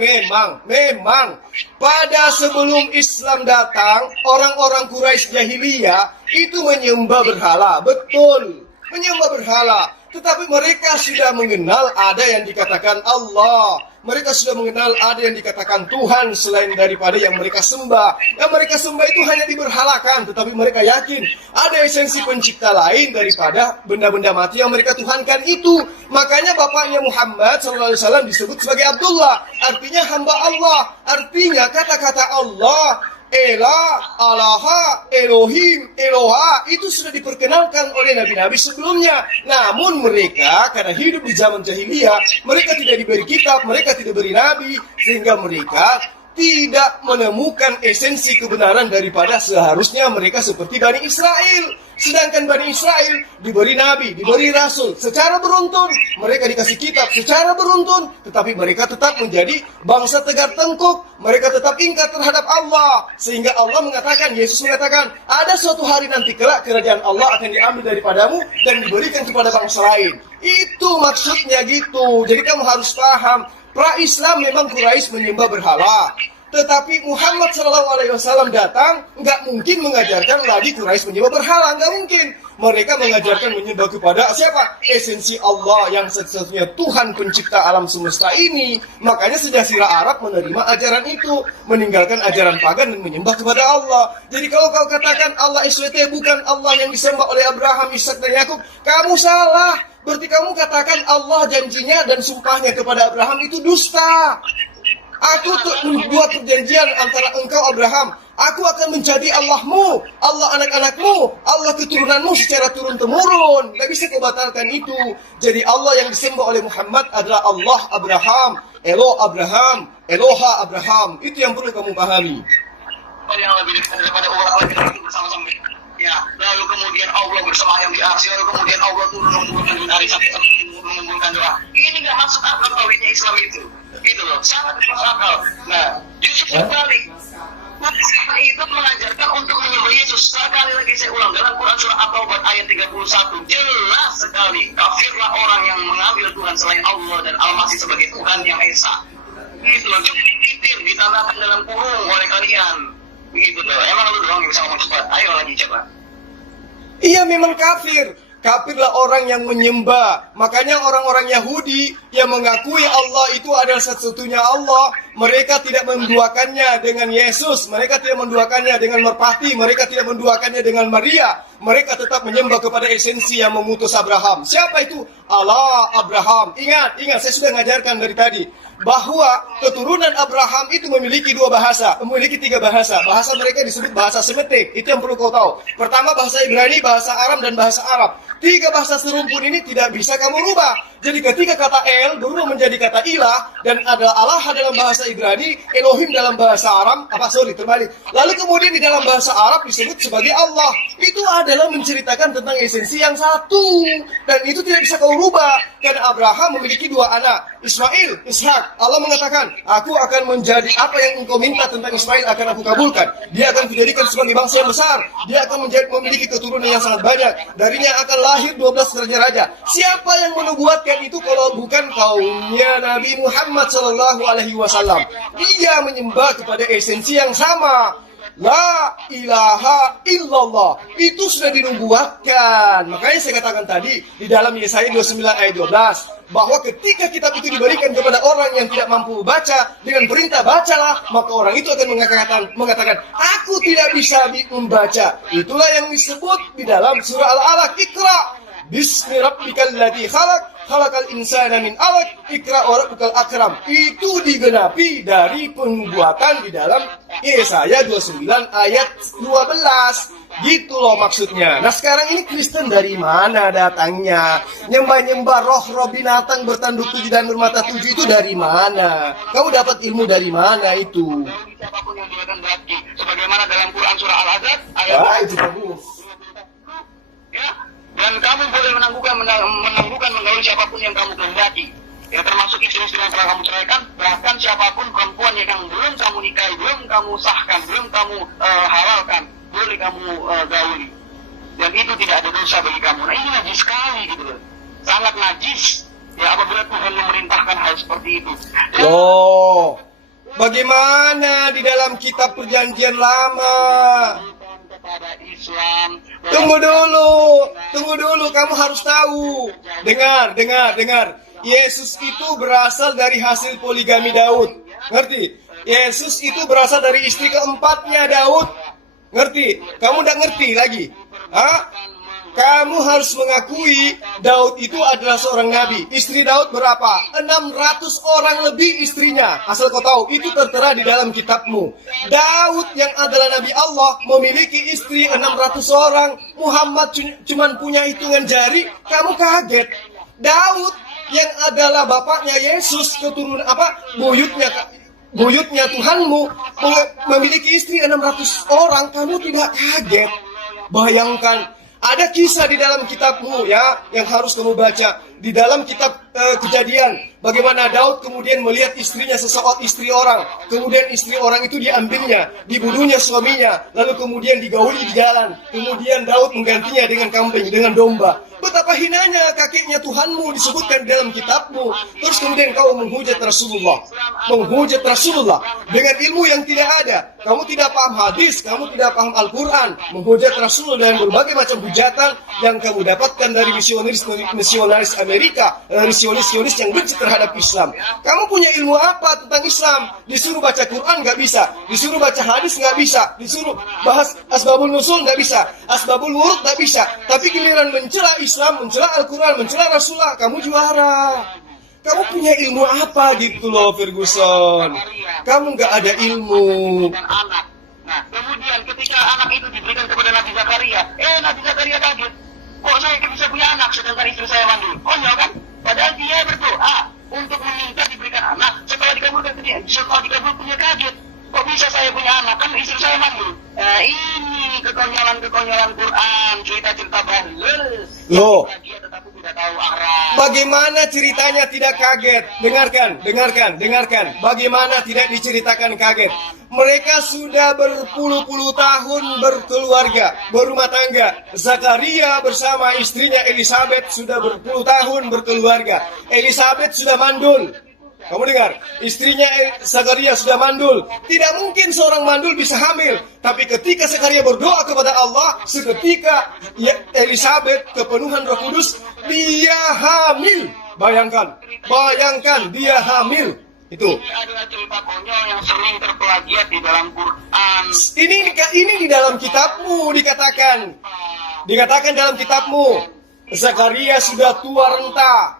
pada sebelum Islam datang, orang-orang Quraisy jahiliyah itu menyembah berhala, betul, menyembah berhala. Tetapi mereka sudah mengenal ada yang dikatakan Allah. Mereka sudah mengenal ada yang dikatakan Tuhan selain daripada yang mereka sembah. Yang mereka sembah itu hanya diberhalakan, tetapi mereka yakin ada esensi pencipta lain daripada benda-benda mati yang mereka tuhankan itu. Makanya bapaknya Muhammad SAW disebut sebagai Abdullah, artinya hamba Allah. Artinya kata-kata Allah, Ela, Alaha, Elohim, Eloha, itu sudah diperkenalkan oleh nabi-nabi sebelumnya. Namun mereka, karena hidup di zaman jahiliyah, mereka tidak diberi kitab, mereka tidak diberi nabi, sehingga mereka tidak menemukan esensi kebenaran daripada seharusnya mereka seperti Bani Israel. Sedangkan Bani Israel diberi nabi, diberi rasul secara beruntun. Mereka dikasih kitab secara beruntun, tetapi mereka tetap menjadi bangsa tegar tengkuk. Mereka tetap ingkar terhadap Allah. Sehingga Allah mengatakan, Yesus mengatakan, ada suatu hari nanti kelak kerajaan Allah akan diambil daripadamu dan diberikan kepada bangsa lain. Itu maksudnya gitu. Jadi kamu harus paham, pra-Islam memang Quraisy menyembah berhala. Tetapi Muhammad SAW datang, nggak mungkin mengajarkan lagi Quraisy menyembah berhala, nggak mungkin. Mereka mengajarkan menyembah kepada siapa? Esensi Allah yang satu-satunya Tuhan pencipta alam semesta ini. Makanya sejarah Arab menerima ajaran itu, meninggalkan ajaran pagan dan menyembah kepada Allah. Jadi kalau kau katakan Allah SWT bukan Allah yang disembah oleh Abraham, Ishak dan Yakub, kamu salah. Berarti kamu katakan Allah janjinya dan sumpahnya kepada Abraham itu dusta. Aku buat perjanjian antara engkau Abraham, aku akan menjadi Allahmu, Allah anak-anakmu, Allah keturunanmu secara turun-temurun. Tidak bisa kau batalkan itu. Jadi Allah yang disembah oleh Muhammad adalah Allah Abraham, Elo Abraham, Eloha Abraham. Itu yang perlu kamu pahami. Yang lebih dekat daripada orang lagi bersama-sama. Ya, lalu kemudian Allah bersemayam di arsy, lalu kemudian Allah turun mengumpulkan hari Sabtu mengumpulkan doa. Ini nggak masuk akal tauhidnya Islam itu, gitu loh, sangat masuk akal. Nah, justru sekali itu mengajarkan untuk menyembah Yesus. Sekali lagi saya ulang, dalam Quran surah At-Taubah ayat 31 jelas sekali, kafirlah orang yang mengambil Tuhan selain Allah dan Al-Masih sebagai Tuhan yang esa. Gitu loh, cukup titir ditambahkan dalam kurung oleh kalian. Begitu loh, emang lu doang yang bisa ngomong cepat. Ayo lagi coba. Iya memang kafir. Kafirlah orang yang menyembah. Makanya orang-orang Yahudi yang mengakui Allah itu adalah satu-satunya Allah, mereka tidak menduakannya dengan Yesus, mereka tidak menduakannya dengan merpati, mereka tidak menduakannya dengan Maria. Mereka tetap menyembah kepada esensi yang memutus Abraham. Siapa itu? Allah Abraham. Ingat, saya sudah mengajarkan dari tadi. bahwa keturunan Abraham itu memiliki dua bahasa, memiliki tiga bahasa. Bahasa mereka disebut bahasa Semitik. Itu yang perlu kau tahu. Pertama bahasa Ibrani, bahasa Aram, dan bahasa Arab. Tiga bahasa serumpun ini tidak bisa kamu rubah. Jadi ketika kata El berubah menjadi kata ilah, dan ada Allah dalam bahasa Ibrani, Elohim dalam bahasa Aram, terbalik. Lalu kemudian di dalam bahasa Arab disebut sebagai Allah. Itu adalah menceritakan tentang esensi yang satu. Dan itu tidak bisa kau rubah. Karena Abraham memiliki dua anak, Ismail, Ishak. Allah mengatakan, aku akan menjadi apa yang engkau minta tentang Ismail akan aku kabulkan. Dia akan kujadikan sebagai bangsa yang besar. Dia akan memiliki keturunan yang sangat banyak. Darinya akan lahir 12 raja-raja. Siapa yang menubuatkan itu kalau bukan kaumnya Nabi Muhammad SAW? Dia menyembah kepada esensi yang sama. La ilaha illallah. Itu sudah dinubuatkan. Makanya saya katakan tadi di dalam Yesaya 29 ayat 12 bahwa ketika kitab itu diberikan kepada orang yang tidak mampu baca dengan perintah bacalah, maka orang itu akan mengatakan aku tidak bisa membaca. Itulah yang disebut di dalam surah Al-Alaq, Iqra bismi rabbikal ladzi khalaqal insana min 'alaq, Iqra wa rabbukal akram. Itu digenapi dari penubuatan di dalam Yesaya 29 ayat 12. Gitu loh maksudnya. Nah sekarang ini Kristen dari mana datangnya? Nyembah-nyembah roh-roh binatang bertanduk 7 dan bermata 7 itu dari mana? Kamu dapat ilmu dari mana itu? Siapapun yang dia kehendaki, sebagaimana dalam Quran surah Al-Ahzab ayat itu bagus. Ya, dan kamu boleh menangguhkan menggauli siapapun yang kamu kehendaki. Ya, termasuk istri-istri yang telah kamu ceraikan, bahkan siapapun perempuan yang belum kamu nikahi, belum kamu sahkan, belum kamu halalkan, boleh kamu gauli. Dan itu tidak ada dosa bagi kamu. Nah ini najis sekali gitu loh. Sangat najis. Ya apabila Tuhan memerintahkan hal seperti itu. Oh, bagaimana di dalam kitab perjanjian lama? Kepada Islam. Tunggu dulu, kamu harus tahu. Dengar. Yesus itu berasal dari hasil poligami Daud. Ngerti? Yesus itu berasal dari istri keempatnya Daud. Ngerti? Kamu udah ngerti lagi? Hah? Kamu harus mengakui Daud itu adalah seorang nabi. Istri Daud berapa? 600 orang lebih istrinya. Asal kau tahu, itu tertera di dalam kitabmu. Daud yang adalah nabi Allah memiliki istri 600 orang. Muhammad cuman punya hitungan jari. Kamu kaget. Daud yang adalah bapaknya Yesus, keturunan buyutnya Tuhanmu, memiliki istri 600 orang. Kamu tidak kaget? Bayangkan. Ada kisah di dalam kitabmu ya yang harus kamu baca di dalam kitab Kejadian. Bagaimana Daud kemudian melihat istrinya seseorang istri orang, kemudian istri orang itu diambilnya, dibunuhnya suaminya, lalu kemudian digauli di jalan. Kemudian Daud menggantinya dengan kambing, dengan domba. Betapa hinanya kakeknya Tuhanmu disebutkan di dalam kitabmu. Terus kemudian kau menghujat Rasulullah dengan ilmu yang tidak ada. Kamu tidak paham hadis, kamu tidak paham Al-Quran. Menghujat Rasulullah dengan berbagai macam hujatan yang kamu dapatkan dari misionaris Amerika, misionaris yang benci terhadap Islam. Kamu punya ilmu apa tentang Islam? Disuruh baca Quran nggak bisa, disuruh baca hadis nggak bisa, disuruh bahas asbabul nusul nggak bisa, asbabul wurud nggak bisa. Tapi giliran mencela Islam, mencela Al-Quran, mencela Rasulullah, kamu juara. Kamu punya ilmu apa gitu loh, Ferguson? Kamu nggak ada ilmu. Dan anak. Nah, kemudian ketika anak itu diberikan kepada Nabi Zakaria, Nabi Zakaria kaget. Kok saya bisa punya anak sedangkan istri saya mandul? Konyol kan? Padahal dia berdoa untuk meminta diberikan anak. Setelah dikabulkan dia kaget. Kok bisa saya punya anak? Kan istri saya mandul. Nah, ini kekonyolan Quran, cerita-cerita bahlul. Loh. Dia tetapi tidak tahu arah. Bagaimana ceritanya tidak kaget? Dengarkan. Bagaimana tidak diceritakan kaget? Mereka sudah berpuluh-puluh tahun berkeluarga, berumah tangga. Zakaria bersama istrinya Elizabeth sudah berpuluh tahun berkeluarga. Elizabeth sudah mandul. Kamu dengar, istrinya Zakaria sudah mandul. Tidak mungkin seorang mandul bisa hamil. Tapi ketika Zakaria berdoa kepada Allah, seketika Elizabeth kepenuhan Roh Kudus, dia hamil. Bayangkan, dia hamil. Itu. Ini adalah cerita konyol yang sering terplagiat di dalam Quran. Ini di dalam kitabmu dikatakan dalam kitabmu. Zakaria sudah tua renta.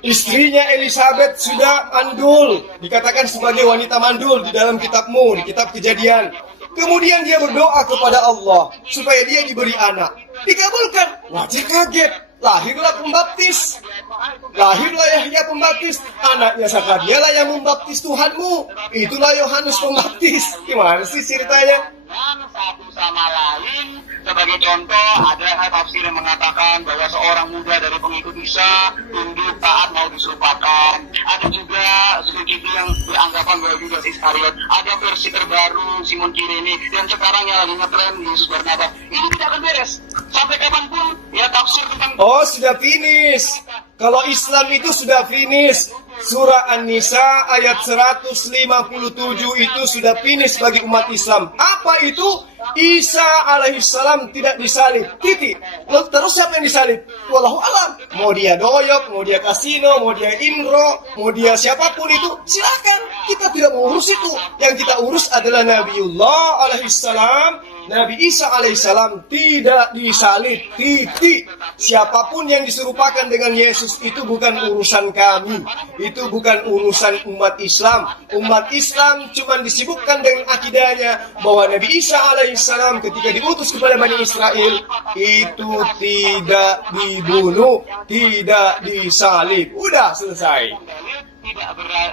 Istrinya Elizabeth sudah mandul, dikatakan sebagai wanita mandul di dalam kitabmu, di kitab Kejadian. Kemudian dia berdoa kepada Allah supaya dia diberi anak. Dikabulkan. Wajib kaget. Lahirlah pembaptis. Lahirlah Yahya pembaptis. Anaknya Zakaria lah yang membaptis Tuhanmu. Itulah Yohanes Pembaptis. Gimana sih ceritanya? Dan satu sama lain, sebagai contoh, ada tafsir yang mengatakan bahwa seorang muda dari pengikut Isa tunduk taat mau diserupakan. Ada juga sedikit yang beranggapan bahwa Judas Iskariot. Ada versi terbaru Simon Kirene, dan sekarang yang lagi ngetren Yesus Barnabas. Ini tidak akan beres sampai kapanpun ya tafsir tentang. Oh, sudah finish. Kalau Islam itu sudah finish. Surah An-Nisa ayat 157 itu sudah finish bagi umat Islam. Apa itu? Isa alaihissalam tidak disalib. Titik. Lalu terus siapa yang disalib? Wallahu alam. Mau dia doyok, mau dia kasino, mau dia Indro, mau dia siapapun itu, silakan. Kita tidak mengurus itu. Yang kita urus adalah Nabiullah alaihissalam. Nabi Isa alaihissalam tidak disalib. Titik. Siapapun yang diserupakan dengan Yesus itu bukan urusan kami. Itu bukan urusan umat Islam. Umat Islam cuma disibukkan dengan akidahnya bahwa Nabi Isa alaihissalam ketika diutus kepada Bani Israel itu tidak dibunuh, tidak disalib. Udah selesai. Tidak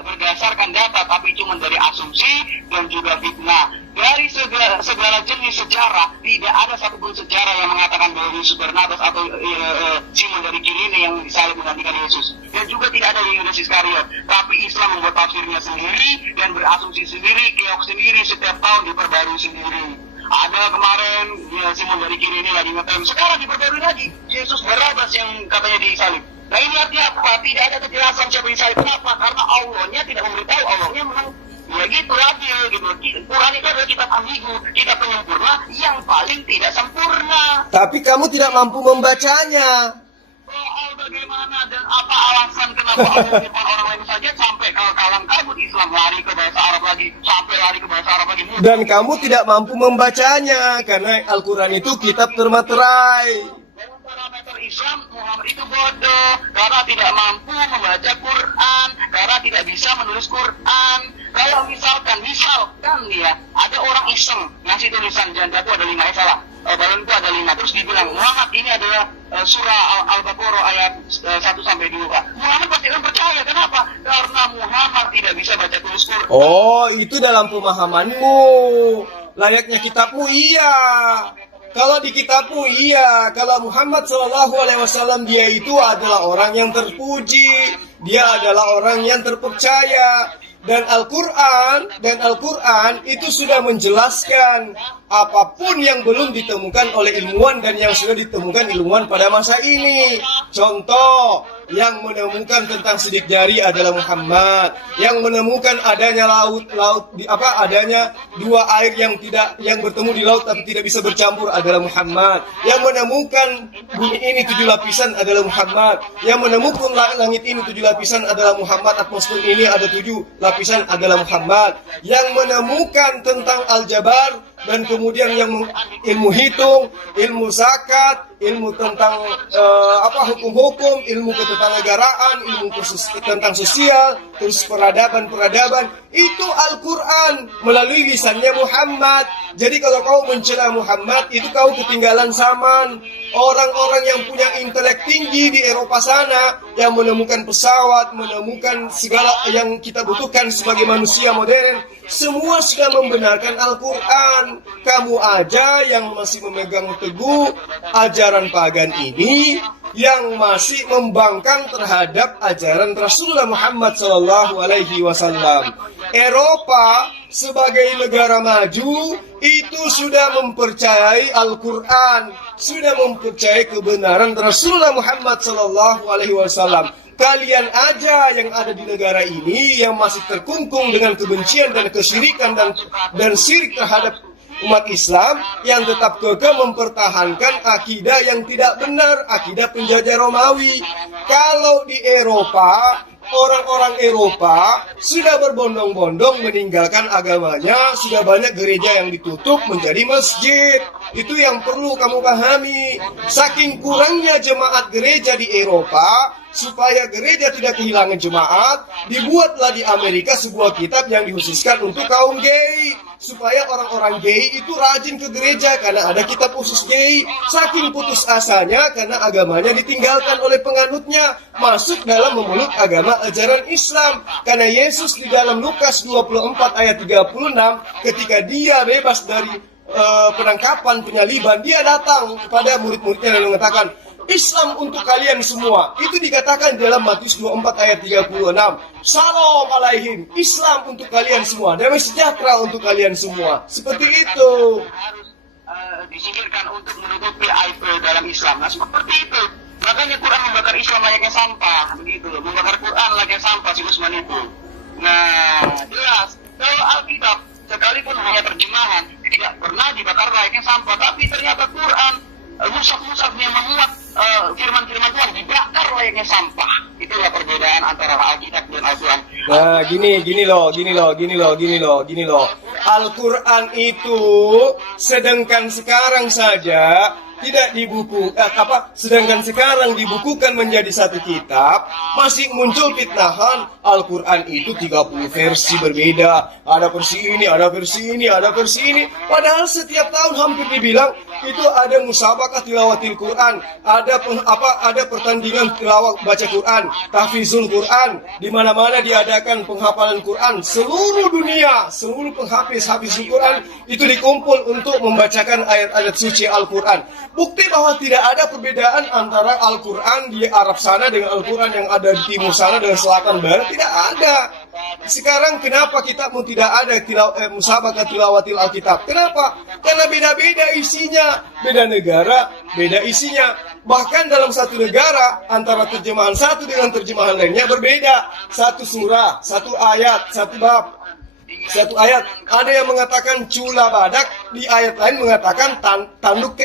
berdasarkan data, tapi cuma dari asumsi dan juga fitnah. Dari segala jenis sejarah, tidak ada satupun sejarah yang mengatakan bahwa Yesus Barnabas atau Simon dari Kirene yang disalib menggantikan Yesus. Dan juga tidak ada Yudas Iskariot. Tapi Islam membuat tafsirnya sendiri dan berasumsi sendiri, keok sendiri, setiap tahun diperbarui sendiri. Ada kemarin Simon dari Kirene lagi ngetem, sekarang diperbarui lagi Yesus Barnabas yang katanya disalib. Nah ini artinya apa? Tidak ada kejelasan siapa yang salib. Kenapa? Karena Allahnya tidak memberitahu. Allahnya memang ya gitu aja gitu. Quran itu adalah kitab ambigu, kitab penyempurna yang paling tidak sempurna. Tapi kamu tidak mampu membacanya. Soal bagaimana dan apa alasan kenapa Allah menyimpan orang lain saja sampai ke kalang kabut Islam lari ke bahasa Arab lagi, sampai lari ke bahasa Arab lagi. Dan kamu tidak mampu membacanya karena Al-Quran itu kitab termaterai. Dalam parameter Islam, Muhammad itu bodoh karena tidak mampu membaca Quran, karena tidak bisa menulis Quran. Kalau misalkan ya, ada orang iseng ngasih tulisan jandaku ada 5 salah, balonku ada 5, terus dibilang Muhammad ini adalah surah Al-Baqarah ayat 1-2. Muhammad pasti akan percaya. Kenapa? Karena Muhammad tidak bisa baca tulis Quran. Oh, itu dalam pemahamanmu. Layaknya kitabmu, iya. Kalau di kitabmu, iya. Kalau Muhammad SAW dia itu adalah orang yang terpuji. Dia adalah orang yang terpercaya. Dan Al-Quran itu sudah menjelaskan apapun yang belum ditemukan oleh ilmuwan dan yang sudah ditemukan ilmuwan pada masa ini. Contoh, yang menemukan tentang sidik jari adalah Muhammad. Yang menemukan adanya adanya 2 air yang bertemu di laut tapi tidak bisa bercampur adalah Muhammad. Yang menemukan bumi ini 7 lapisan adalah Muhammad. Yang menemukan langit ini 7 lapisan adalah Muhammad. Atmosfer ini ada 7 lapisan adalah Muhammad. Yang menemukan tentang aljabar dan kemudian yang ilmu hitung, ilmu zakat, ilmu tentang hukum-hukum, ilmu ketatanegaraan, ilmu tentang sosial, terus peradaban, itu Al-Quran melalui lisannya Muhammad. Jadi kalau kau mencela Muhammad, itu kau ketinggalan zaman. Orang-orang yang punya intelek tinggi di Eropa sana, yang menemukan pesawat, menemukan segala yang kita butuhkan sebagai manusia modern, semua sudah membenarkan Al-Quran. Kamu aja yang masih memegang teguh ajaran pagan ini, yang masih membangkang terhadap ajaran Rasulullah Muhammad SAW. Eropa sebagai negara maju itu sudah mempercayai Al-Quran, sudah mempercayai kebenaran Rasulullah Muhammad SAW. Kalian aja yang ada di negara ini yang masih terkungkung dengan kebencian dan kesyirikan dan syirik terhadap umat Islam, yang tetap kekeh mempertahankan akidah yang tidak benar, akidah penjajah Romawi. Kalau di Eropa orang-orang Eropa sudah berbondong-bondong meninggalkan agamanya, sudah banyak gereja yang ditutup menjadi masjid. Itu yang perlu kamu pahami. Saking kurangnya jemaat gereja di Eropa, supaya gereja tidak kehilangan jemaat, dibuatlah di Amerika sebuah kitab yang dikhususkan untuk kaum gay. Supaya orang-orang gay itu rajin ke gereja karena ada kitab khusus gay. Saking putus asanya karena agamanya ditinggalkan oleh penganutnya, masuk dalam memeluk agama ajaran Islam. Karena Yesus di dalam Lukas 24 ayat 36, ketika dia bebas dari penangkapan, penyaliban, dia datang kepada murid-muridnya dan mengatakan, Islam untuk kalian semua. Itu dikatakan dalam Matius 24 ayat 36. Salam alaihim, Islam untuk kalian semua, damai sejahtera untuk kalian semua. Seperti itu. Harus disingkirkan untuk menutupi aib dalam Islam. Nah, seperti itu. Makanya Quran membakar Islam layaknya sampah, begitu loh. Membakar Quran layaknya sampah si Usman itu. Nah, jelas. Kalau Alkitab sekalipun hanya terjemahan tidak pernah dibakar layaknya sampah, tapi ternyata Quran, mushaf-mushaf yang memuat firman-firman Tuhan dibakar layaknya sampah. Itulah perbedaan antara Alkitab dan Al-Quran. Nah, gini loh. Al-Quran itu sedangkan sekarang saja tidak sedangkan sekarang dibukukan menjadi satu kitab, masih muncul fitnahan Al-Quran itu 30 versi berbeda, ada versi ini, ada versi ini, ada versi ini. Padahal setiap tahun hampir dibilang itu ada musabaqah tilawatil Quran, ada pertandingan tilawah baca Quran, tahfizul Quran, di mana-mana diadakan penghafalan Quran. Seluruh dunia, seluruh penghafiz Quran itu dikumpul untuk membacakan ayat-ayat suci Al-Quran. Bukti bahwa tidak ada perbedaan antara Al-Quran di Arab sana dengan Al-Quran yang ada di timur sana dengan selatan barat, tidak ada. Sekarang kenapa kita mau tidak ada musabaqah tilawatil Alkitab? Kenapa? Karena beda-beda isinya, beda negara, beda isinya. Bahkan dalam satu negara antara terjemahan satu dengan terjemahan lainnya berbeda. Satu surah, satu ayat, satu bab. Satu ayat ada yang mengatakan cula badak, di ayat lain mengatakan tanduk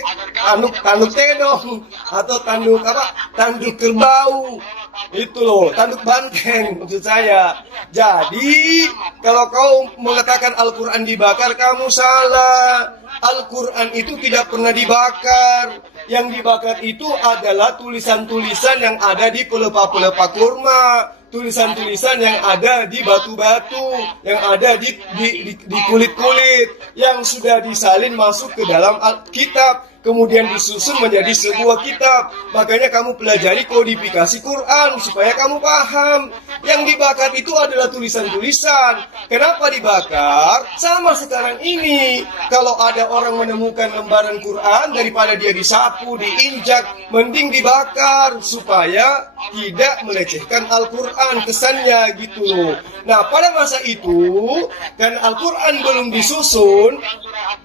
tedong atau tanduk kerbau. Itu loh, tanduk banteng maksud saya. Jadi kalau kau mengatakan Al-Quran dibakar, kamu salah. Al-Quran itu tidak pernah dibakar. Yang dibakar itu adalah tulisan-tulisan yang ada di pelepah-pelepah kurma, tulisan-tulisan yang ada di batu-batu, yang ada di kulit-kulit, yang sudah disalin masuk ke dalam kitab, kemudian disusun menjadi sebuah kitab. Makanya kamu pelajari kodifikasi Quran supaya kamu paham. Yang dibakar itu adalah tulisan-tulisan. Kenapa dibakar? Sama sekarang ini, kalau ada orang menemukan lembaran Quran, daripada dia disapu, diinjak, mending dibakar supaya tidak melecehkan Al-Quran, kesannya gitu loh. Nah, pada masa itu, karena Al-Quran belum disusun,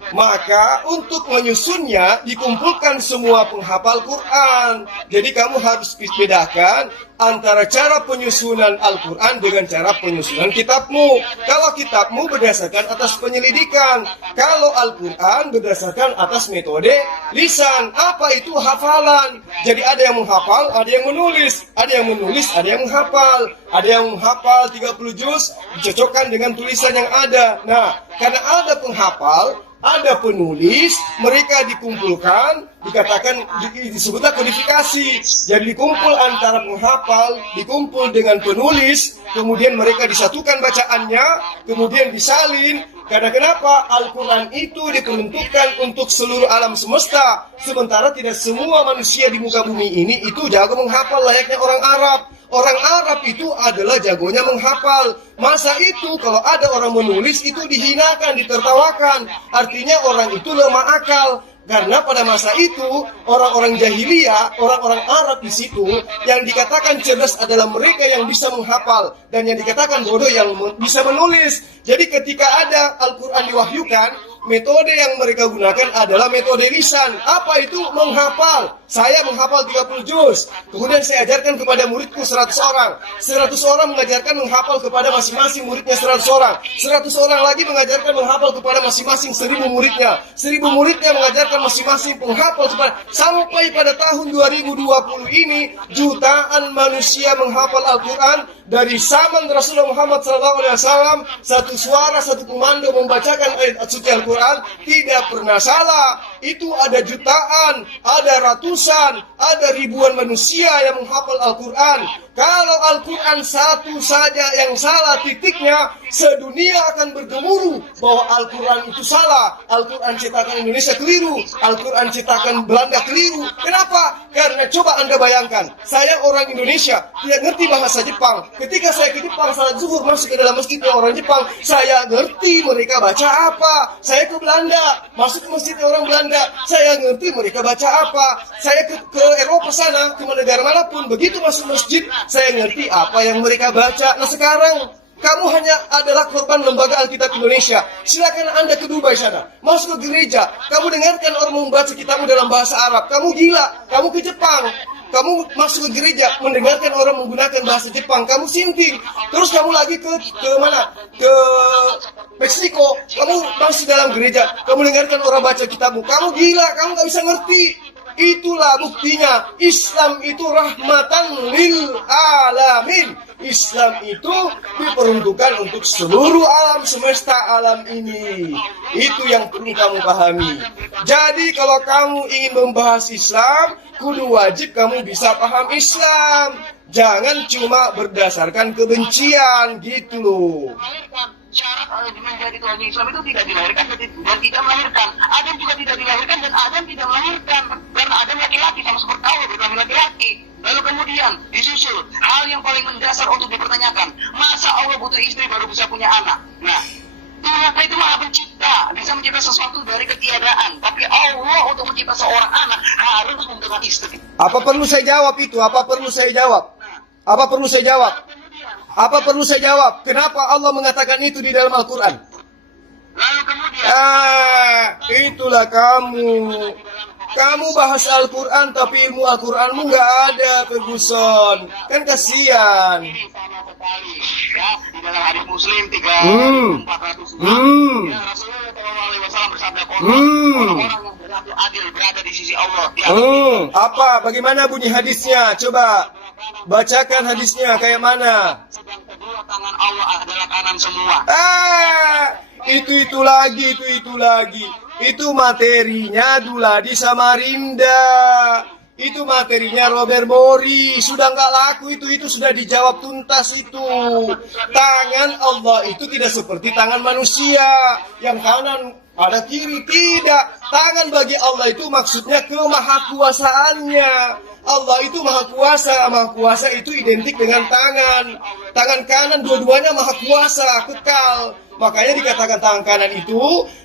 maka untuk menyusunnya dikumpulkan semua penghafal Quran. Jadi kamu harus bedakan antara cara penyusunan Al-Quran dengan cara penyusunan kitabmu. Kalau kitabmu berdasarkan atas penyelidikan, kalau Al-Quran berdasarkan atas metode lisan. Apa itu hafalan? Jadi ada yang menghafal, ada yang menulis, ada yang menulis, ada yang menghafal, ada yang menghafal 30 juz dicocokkan dengan tulisan yang ada. Nah, karena ada penghafal, ada penulis, mereka dikumpulkan, dikatakan disebutlah kodifikasi. Jadi dikumpul antara penghafal, dikumpul dengan penulis, kemudian mereka disatukan bacaannya, kemudian disalin. Karena kenapa? Al-Quran itu diperuntukkan untuk seluruh alam semesta, sementara tidak semua manusia di muka bumi ini itu jago menghafal layaknya orang Arab. Orang Arab itu adalah jagonya menghafal. Masa itu kalau ada orang menulis itu dihinakan, ditertawakan. Artinya orang itu lemah akal. Karena pada masa itu orang-orang jahiliyah, orang-orang Arab di situ yang dikatakan cerdas adalah mereka yang bisa menghafal dan yang dikatakan bodoh yang bisa menulis. Jadi ketika ada Al-Quran diwahyukan, metode yang mereka gunakan adalah metode lisan. Apa itu? Menghafal. Saya menghafal 30 juz. Kemudian saya ajarkan kepada muridku 100 orang. 100 orang mengajarkan menghafal kepada masing-masing muridnya 100 orang. 100 orang lagi mengajarkan menghafal kepada masing-masing 1000 muridnya. 1000 muridnya mengajarkan masing-masing penghafal kepada, sampai pada tahun 2020 ini jutaan manusia menghafal Al-Quran dari zaman Rasulullah Muhammad SAW. Satu suara, satu komando membacakan ayat suci Al-Quran tidak pernah salah. Itu ada jutaan, ada ratusan, ada ribuan manusia yang menghafal Al-Quran. Kalau Al-Quran satu saja yang salah titiknya, sedunia akan bergemuruh bahwa Al-Quran itu salah. Al-Quran cetakan Indonesia keliru, Al-Quran cetakan Belanda keliru. Kenapa? Karena coba Anda bayangkan, saya orang Indonesia, tidak ngerti bahasa Jepang. Ketika saya ke Jepang, salat zuhur masuk ke dalam masjidnya orang Jepang, saya ngerti mereka baca apa. Saya ke Belanda, masuk ke masjidnya orang Belanda, saya ngerti mereka baca apa. Saya ke Eropa sana, ke negara manapun, begitu masuk masjid, saya ngerti apa yang mereka baca. Nah sekarang, kamu hanya adalah korban lembaga Alkitab Indonesia. Silakan Anda ke Dubai sana, masuk ke gereja, kamu dengarkan orang membaca kitabmu dalam bahasa Arab. Kamu gila. Kamu ke Jepang, kamu masuk ke gereja, mendengarkan orang menggunakan bahasa Jepang, kamu sinting. Terus kamu lagi ke mana? Ke Meksiko, kamu masuk dalam gereja, kamu dengarkan orang baca kitabmu. Kamu gila, kamu gak bisa ngerti. Itulah buktinya, Islam itu rahmatan lil alamin. Islam itu diperuntukkan untuk seluruh alam semesta alam ini. Itu yang perlu kamu pahami. Jadi kalau kamu ingin membahas Islam, kudu wajib kamu bisa paham Islam. Jangan cuma berdasarkan kebencian gitu loh. Syarat menjadi Tuhan Islam itu tidak dilahirkan dan tidak melahirkan. Adam juga tidak dilahirkan dan Adam tidak melahirkan. Karena Adam laki-laki sama seperti Allah berkelamin laki-laki. Lalu kemudian disusul hal yang paling mendasar untuk dipertanyakan. Masa Allah butuh istri baru bisa punya anak? Nah, Tuhan itu maha pencipta, bisa mencipta sesuatu dari ketiadaan. Tapi Allah untuk mencipta seorang anak harus membutuhkan istri. Apa perlu saya jawab itu? Apa perlu saya jawab? Apa perlu saya jawab? Apa perlu saya jawab? Kenapa Allah mengatakan itu di dalam Al-Quran? Lalu kemudian Itulah kamu. Kamu bahas Al-Quran tapi ilmu Al-Quranmu nggak ada, Ferguson. Kan kasihan. sama sekali ya, di dalam hadis Muslim 3400 ya, Rasulullah SAW bersabda, orang-orang yang berlaku adil berada di sisi Allah. Apa? Bagaimana bunyi hadisnya? Coba bacakan hadisnya kayak mana? Sedang kedua tangan Allah adalah kanan semua. Itu lagi. Itu materinya Duladi Samarinda. Itu materinya Robert Mori. Sudah nggak laku itu sudah dijawab tuntas itu. Tangan Allah itu tidak seperti tangan manusia. Yang kanan ada kiri, tidak. Tangan bagi Allah itu maksudnya kemahakuasaannya. Allah itu maha kuasa. Maha kuasa itu identik dengan tangan. Tangan kanan dua-duanya maha kuasa, kekal. Makanya dikatakan tangan kanan itu,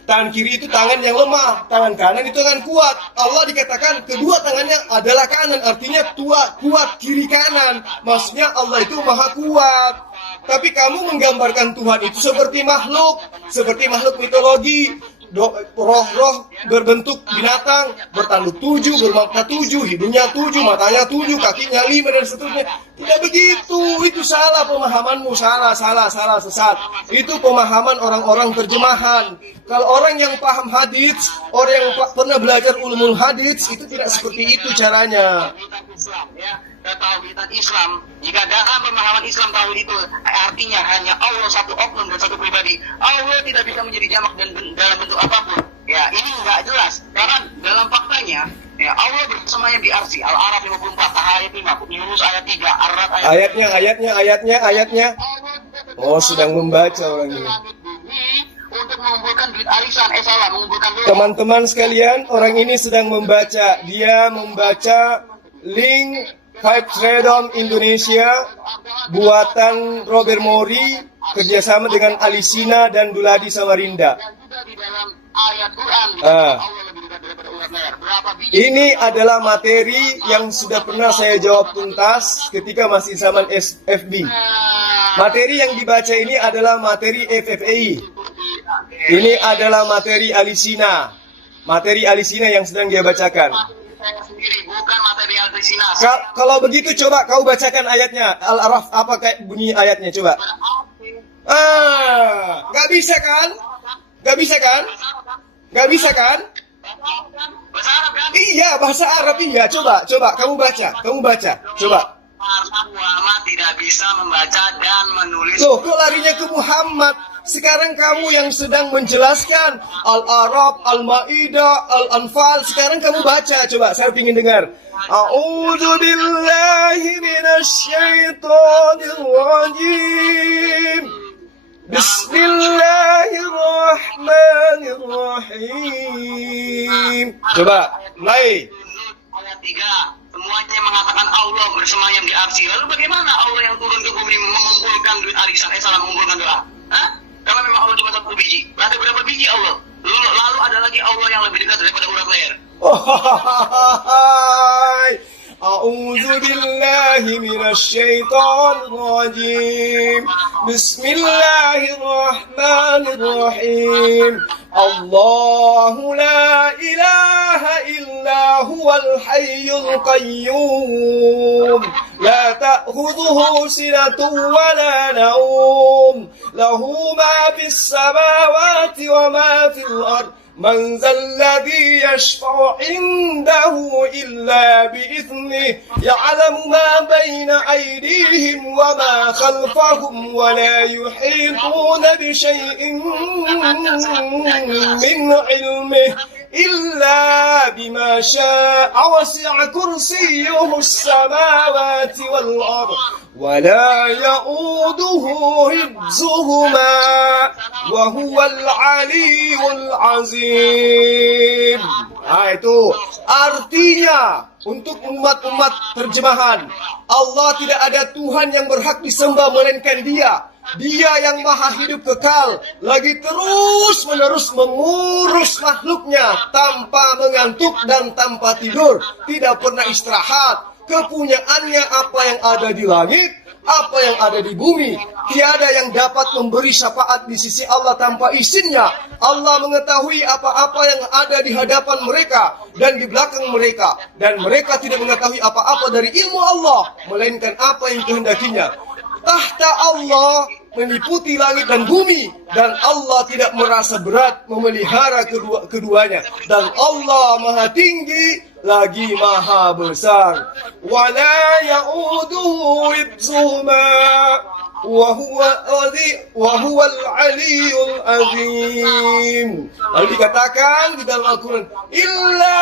tangan kiri itu tangan yang lemah, tangan kanan itu tangan kuat. Allah dikatakan kedua tangannya adalah kanan, artinya kuat kiri kanan. Maksudnya Allah itu maha kuat. Tapi kamu menggambarkan Tuhan itu seperti makhluk mitologi. Roh-roh berbentuk binatang, bertanduk 7, bermakna 7, hidungnya 7, matanya 7, kakinya 5 dan seterusnya. Tidak begitu, itu salah pemahamanmu, salah, sesat. Itu pemahaman orang-orang terjemahan. Kalau orang yang paham hadits, orang yang pernah belajar ulumul hadits, itu tidak seperti itu caranya. Tauhidan Islam, jika dalam pemahaman Islam tauhid itu artinya hanya Allah satu oknum dan satu pribadi, Allah tidak bisa menjadi jamak dan dalam bentuk apapun. Ya, ini nggak jelas karena dalam faktanya ya, Allah bersamanya di Arsy, Al-Araf 54, ayat 5, Yunus ayat 3, Ar-Ra'd ayatnya. Oh, sedang membaca orang ini. Untuk mengumpulkan duit arisan, mengumpulkan duit. Teman-teman sekalian, orang ini sedang membaca. Dia membaca link Hype Freedom Indonesia buatan Robert Mori kerjasama dengan Alisina dan Duladi Samarinda. Ini adalah materi yang sudah pernah saya jawab tuntas ketika masih zaman FB. Materi yang dibaca ini adalah materi FFAI. Ini adalah materi Alisina. Materi Alisina yang sedang dia bacakan. Saya sendiri, bukan materi Al-Sina. Kalau begitu coba kau bacakan ayatnya. Al-Araf, apa kayak bunyi ayatnya coba. Gak bisa kan? Gak bisa kan? Gak bisa kan? Bahasa Arab kan? Iya, bahasa Arab iya. Coba kamu baca. Coba. Muhammad tidak bisa membaca dan menulis. Loh, kok larinya ke Muhammad? Sekarang kamu yang sedang menjelaskan Al-Arab, Al-Ma'idah, Al-Anfal. Sekarang kamu baca, coba saya ingin dengar. A'udzu billahi minasyaitonir rajim. Bismillahirrahmanirrahim. Coba, mulai. Ayat 3. Semuanya mengatakan Allah bersemayam di arsy. Lalu bagaimana Allah yang turun ke bumi mengumpulkan duit arisan? Mengumpulkan doa? Hah? Kalau memang Allah cuma 1 biji, ada berapa biji Allah? Lalu ada lagi Allah yang lebih dekat daripada urat leher. A'udzu billahi minasyaitonir rajim. Bismillahirrahmanirrahim. Allahu la ilaha illa huwal hayyul qayyum. La ta'khudhuhu sinatun wa la nawm. Lahu ma fis samawati wa ma fil ardh. من ذا الذي يشفع عنده إلا بإذنه يعلم ما بين أيديهم وما خلفهم ولا يحيطون بشيء من علمه إلا بما شاء وسع كرسيه السماوات والأرض ولا يؤوده حفظهما وهو العلي العظيم. Itu artinya untuk umat-umat terjemahan, Allah tidak ada Tuhan yang berhak disembah melainkan Dia. Dia yang maha hidup kekal, lagi terus-menerus mengurus makhluknya tanpa mengantuk dan tanpa tidur, tidak pernah istirahat. Kepunyaannya apa yang ada di langit, apa yang ada di bumi. Tiada yang dapat memberi syafaat di sisi Allah tanpa izinnya. Allah mengetahui apa-apa yang ada di hadapan mereka dan di belakang mereka. Dan mereka tidak mengetahui apa-apa dari ilmu Allah, melainkan apa yang kehendakinya. Tahta Allah meliputi langit dan bumi, dan Allah tidak merasa berat memelihara keduanya, dan Allah maha tinggi lagi maha besar. Wala ya'uduhu hifzuhuma wa huwa al-aliyyul azim. Lalu dikatakan di dalam Al-Quran, illa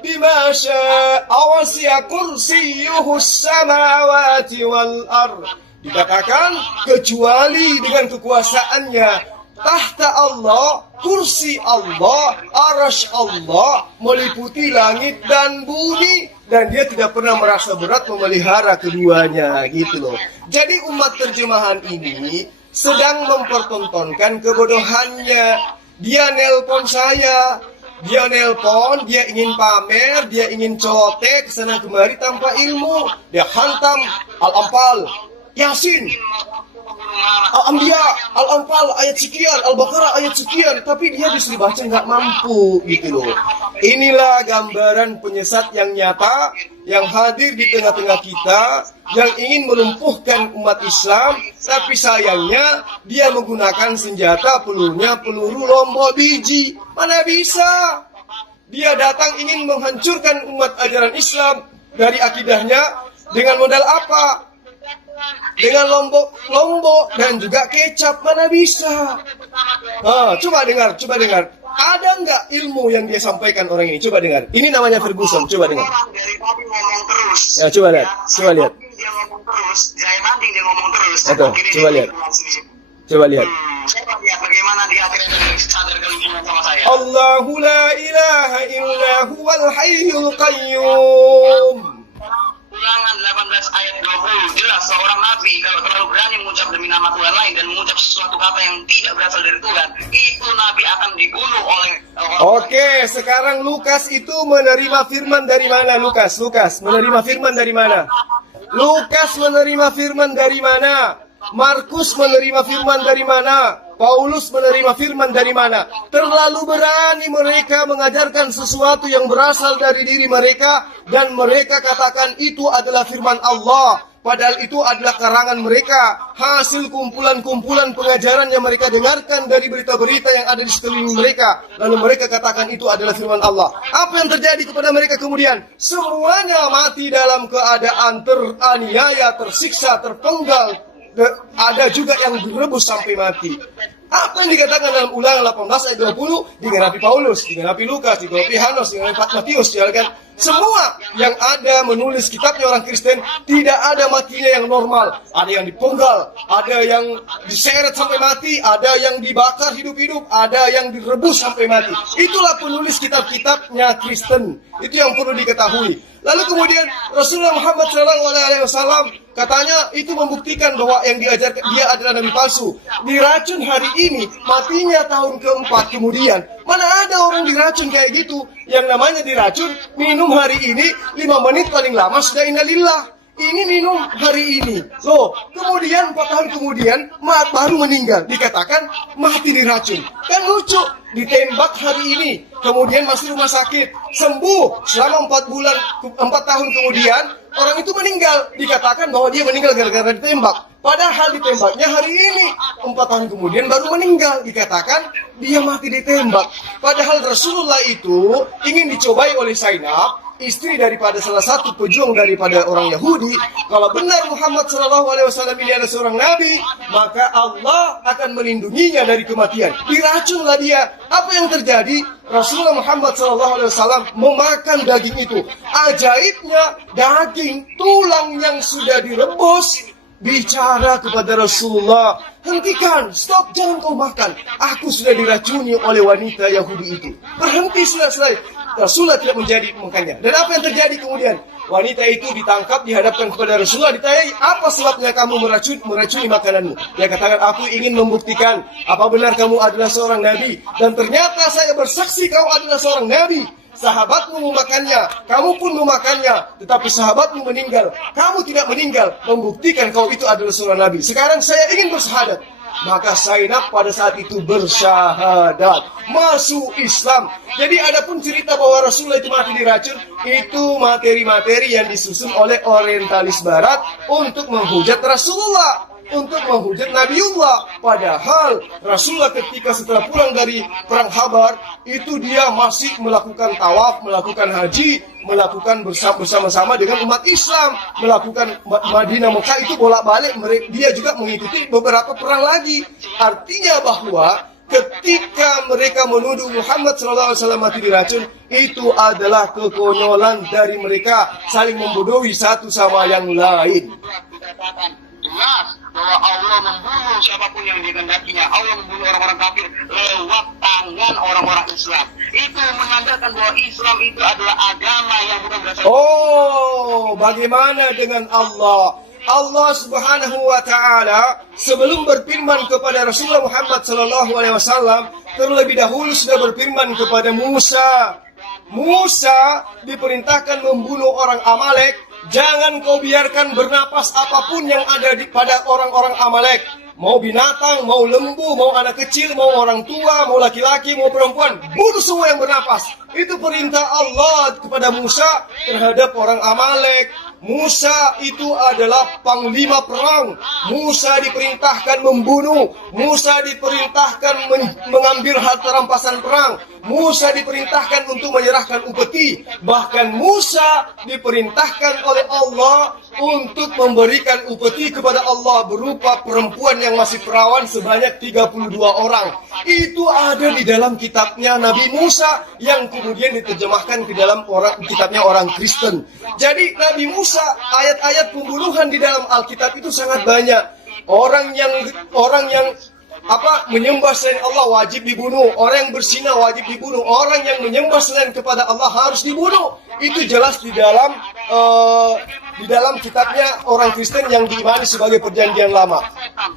bima sya'a wasi'a kursiyyuhu samawati wal ardh. Dikatakan kecuali dengan kekuasaannya, tahta Allah, kursi Allah, arasy Allah meliputi langit dan bumi, dan dia tidak pernah merasa berat memelihara keduanya, gitu loh. Jadi umat terjemahan ini sedang mempertontonkan kebodohannya. Dia nelpon saya, dia ingin pamer, dia ingin celoteh kesana kemari tanpa ilmu. Dia hantam Al-Anfal, Yasin, Al-Anbiya, Al-Anfal ayat sekian, Al-Baqarah ayat sekian, tapi dia disuruh baca nggak mampu, gitu loh. Inilah gambaran penyesat yang nyata yang hadir di tengah-tengah kita, yang ingin melumpuhkan umat Islam, tapi sayangnya dia menggunakan senjata pelurunya peluru lombok biji. Mana bisa? Dia datang ingin menghancurkan umat ajaran Islam dari akidahnya dengan modal apa? Dengan lombok dan juga kecap. Mana bisa? Coba dengar. Ada nggak ilmu yang dia sampaikan orang ini? Coba dengar. Ini namanya Ferguson. Coba dengar. Dari tadi ngomong terus. Ya, coba lihat. Dia ngomong terus. Jaya tanding dia ngomong terus. Coba lihat. Coba lihat. Coba lihat bagaimana dia akhirnya sadar kelingkungan sama saya. Allahu la ilaha illa huwal hayyul qayyum. Ulangan 18 ayat 20. Jelas seorang nabi kalau terlalu berani mengucap demi nama Tuhan lain dan mengucap sesuatu kata yang tidak berasal dari Tuhan, itu nabi akan dibunuh oleh Oke, sekarang Lukas itu menerima firman dari mana? Lukas menerima firman dari mana? Lukas menerima firman dari mana? Markus menerima firman dari mana? Paulus menerima firman dari mana? Terlalu berani mereka mengajarkan sesuatu yang berasal dari diri mereka dan mereka katakan itu adalah firman Allah. Padahal itu adalah karangan mereka, hasil kumpulan-kumpulan pengajaran yang mereka dengarkan dari berita-berita yang ada di sekeliling mereka. Lalu mereka katakan itu adalah firman Allah. Apa yang terjadi kepada mereka kemudian? Semuanya mati dalam keadaan teraniaya, tersiksa, terpenggal. Ada juga yang direbus sampai mati. Apa yang dikatakan dalam Ulangan 18 ayat 20 digenapi Paulus, digenapi Lukas, digenapi Hanos, digenapi Matius, ya kan? Semua yang ada menulis kitabnya orang Kristen tidak ada matinya yang normal. Ada yang dipenggal, ada yang diseret sampai mati, ada yang dibakar hidup-hidup, ada yang direbus sampai mati. Itulah penulis kitab-kitabnya Kristen. Itu yang perlu diketahui. Lalu kemudian Rasulullah Muhammad SAW katanya itu membuktikan bahwa yang diajarkan dia adalah nabi palsu. Diracun hari ini, matinya tahun keempat kemudian. Mana ada orang diracun kayak gitu? Yang namanya diracun, minum hari ini 5 menit paling lama sudah innalillah. Ini minum hari ini. Loh, kemudian 4 tahun kemudian baru meninggal. Dikatakan mati diracun. Kan lucu. Ditembak hari ini, kemudian masuk rumah sakit, sembuh selama 4 tahun kemudian orang itu meninggal. Dikatakan bahwa dia meninggal gara-gara ditembak. Padahal ditembaknya hari ini, 4 tahun kemudian baru meninggal. Dikatakan dia mati ditembak. Padahal Rasulullah itu ingin dicobai oleh Zainab, istri daripada salah satu pejuang daripada orang Yahudi. Kalau benar Muhammad SAW ini adalah seorang nabi, maka Allah akan melindunginya dari kematian. Diracunlah dia. Apa yang terjadi? Rasulullah Muhammad SAW memakan daging itu. Ajaibnya, daging tulang yang sudah direbus bicara kepada Rasulullah, hentikan, stop, jangan kau makan. Aku sudah diracuni oleh wanita Yahudi itu. Berhenti selesai. Rasulullah tidak menjadi makannya. Dan apa yang terjadi kemudian? Wanita itu ditangkap, dihadapkan kepada Rasulullah, ditanyai, apa sebabnya kamu meracuni makananmu? Dia katakan, aku ingin membuktikan apa benar kamu adalah seorang nabi. Dan ternyata saya bersaksi kau adalah seorang nabi. Sahabatmu memakannya, kamu pun memakannya, tetapi sahabatmu meninggal. Kamu tidak meninggal, membuktikan kau itu adalah seorang nabi. Sekarang saya ingin bersyahadat. Maka Zainab pada saat itu bersyahadat, masuk Islam. Jadi adapun cerita bahwa Rasulullah itu mati diracun, itu materi-materi yang disusun oleh orientalis barat untuk menghujat Rasulullah, untuk menghujat Nabiullah. Padahal Rasulullah ketika setelah pulang dari perang Khabar, itu dia masih melakukan tawaf, melakukan haji, melakukan bersama-sama dengan umat Islam, melakukan Madinah Mekah itu bolak-balik. Dia juga mengikuti beberapa perang lagi. Artinya bahwa ketika mereka menuduh Muhammad SAW mati diracun, itu adalah kekonyolan dari mereka saling membodohi satu sama yang lain. Jelas bahwa Allah membunuh siapapun yang dikehendakinya. Allah membunuh orang-orang kafir lewat tangan orang-orang Islam. Itu menandakan bahwa Islam itu adalah agama yang bukan berasal. Oh, bagaimana dengan Allah? Allah Subhanahu wa taala sebelum berfirman kepada Rasulullah Muhammad SAW, terlebih dahulu sudah berfirman kepada Musa. Musa diperintahkan membunuh orang Amalek. Jangan kau biarkan bernapas apapun yang ada pada orang-orang Amalek. Mau binatang, mau lembu, mau anak kecil, mau orang tua, mau laki-laki, mau perempuan. Bunuh semua yang bernapas. Itu perintah Allah kepada Musa terhadap orang Amalek. Musa itu adalah panglima perang. Musa diperintahkan membunuh. Musa diperintahkan mengambil harta rampasan perang. Musa diperintahkan untuk menyerahkan upeti. Bahkan Musa diperintahkan oleh Allah untuk memberikan upeti kepada Allah berupa perempuan yang masih perawan sebanyak 32 orang. Itu ada di dalam kitabnya Nabi Musa yang kemudian diterjemahkan ke dalam kitabnya orang Kristen. Jadi Nabi Musa, ayat-ayat pembunuhan di dalam Alkitab itu sangat banyak. Orang yang menyembah selain Allah wajib dibunuh. Orang yang berzina wajib dibunuh. Orang yang menyembah selain kepada Allah harus dibunuh. Itu jelas di dalam kitabnya orang Kristen yang diimani sebagai perjanjian lama.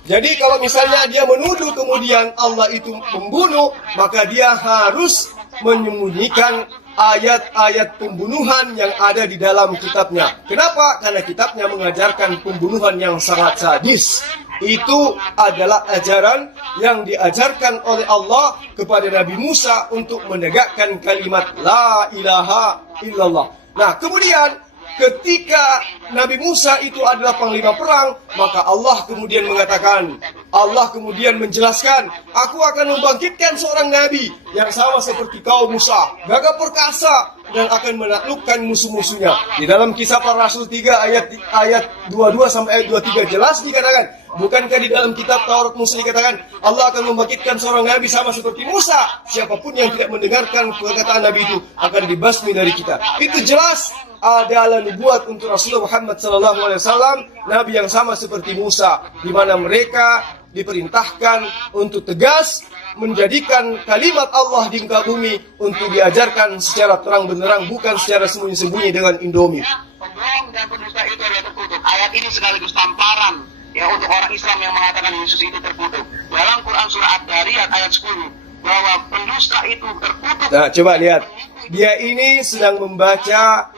Jadi kalau misalnya dia menuduh kemudian Allah itu membunuh, maka dia harus menyembunyikan ayat-ayat pembunuhan yang ada di dalam kitabnya. Kenapa? Karena kitabnya mengajarkan pembunuhan yang sangat sadis. Itu adalah ajaran yang diajarkan oleh Allah kepada Nabi Musa untuk menegakkan kalimat La ilaha illallah. Nah, kemudian ketika Nabi Musa itu adalah panglima perang, maka Allah kemudian mengatakan, Allah kemudian menjelaskan, aku akan membangkitkan seorang Nabi yang sama seperti kau Musa, gagah perkasa, dan akan menaklukkan musuh-musuhnya. Di dalam Kisah Para Rasul 3 ayat 22 sampai ayat 23 jelas dikatakan, bukankah di dalam kitab Taurat Musa dikatakan, Allah akan membangkitkan seorang Nabi sama seperti Musa. Siapapun yang tidak mendengarkan perkataan Nabi itu akan dibasmi dari kita. Itu jelas adalah nubuat untuk Rasulullah Muhammad SAW, Nabi yang sama seperti Musa, di mana mereka diperintahkan untuk tegas menjadikan kalimat Allah di muka bumi untuk diajarkan secara terang benderang, bukan secara sembunyi-sembunyi dengan Indomie. Pembohong dan pendusta itu adalah terkutuk. Ayat ini sekaligus tamparan ya untuk orang Islam yang mengatakan Yesus itu terkutuk. Dalam Quran surah Ad-Dariyat ayat 10 bahwa pendusta itu terkutuk. Nah, coba lihat. Dia ini sedang membaca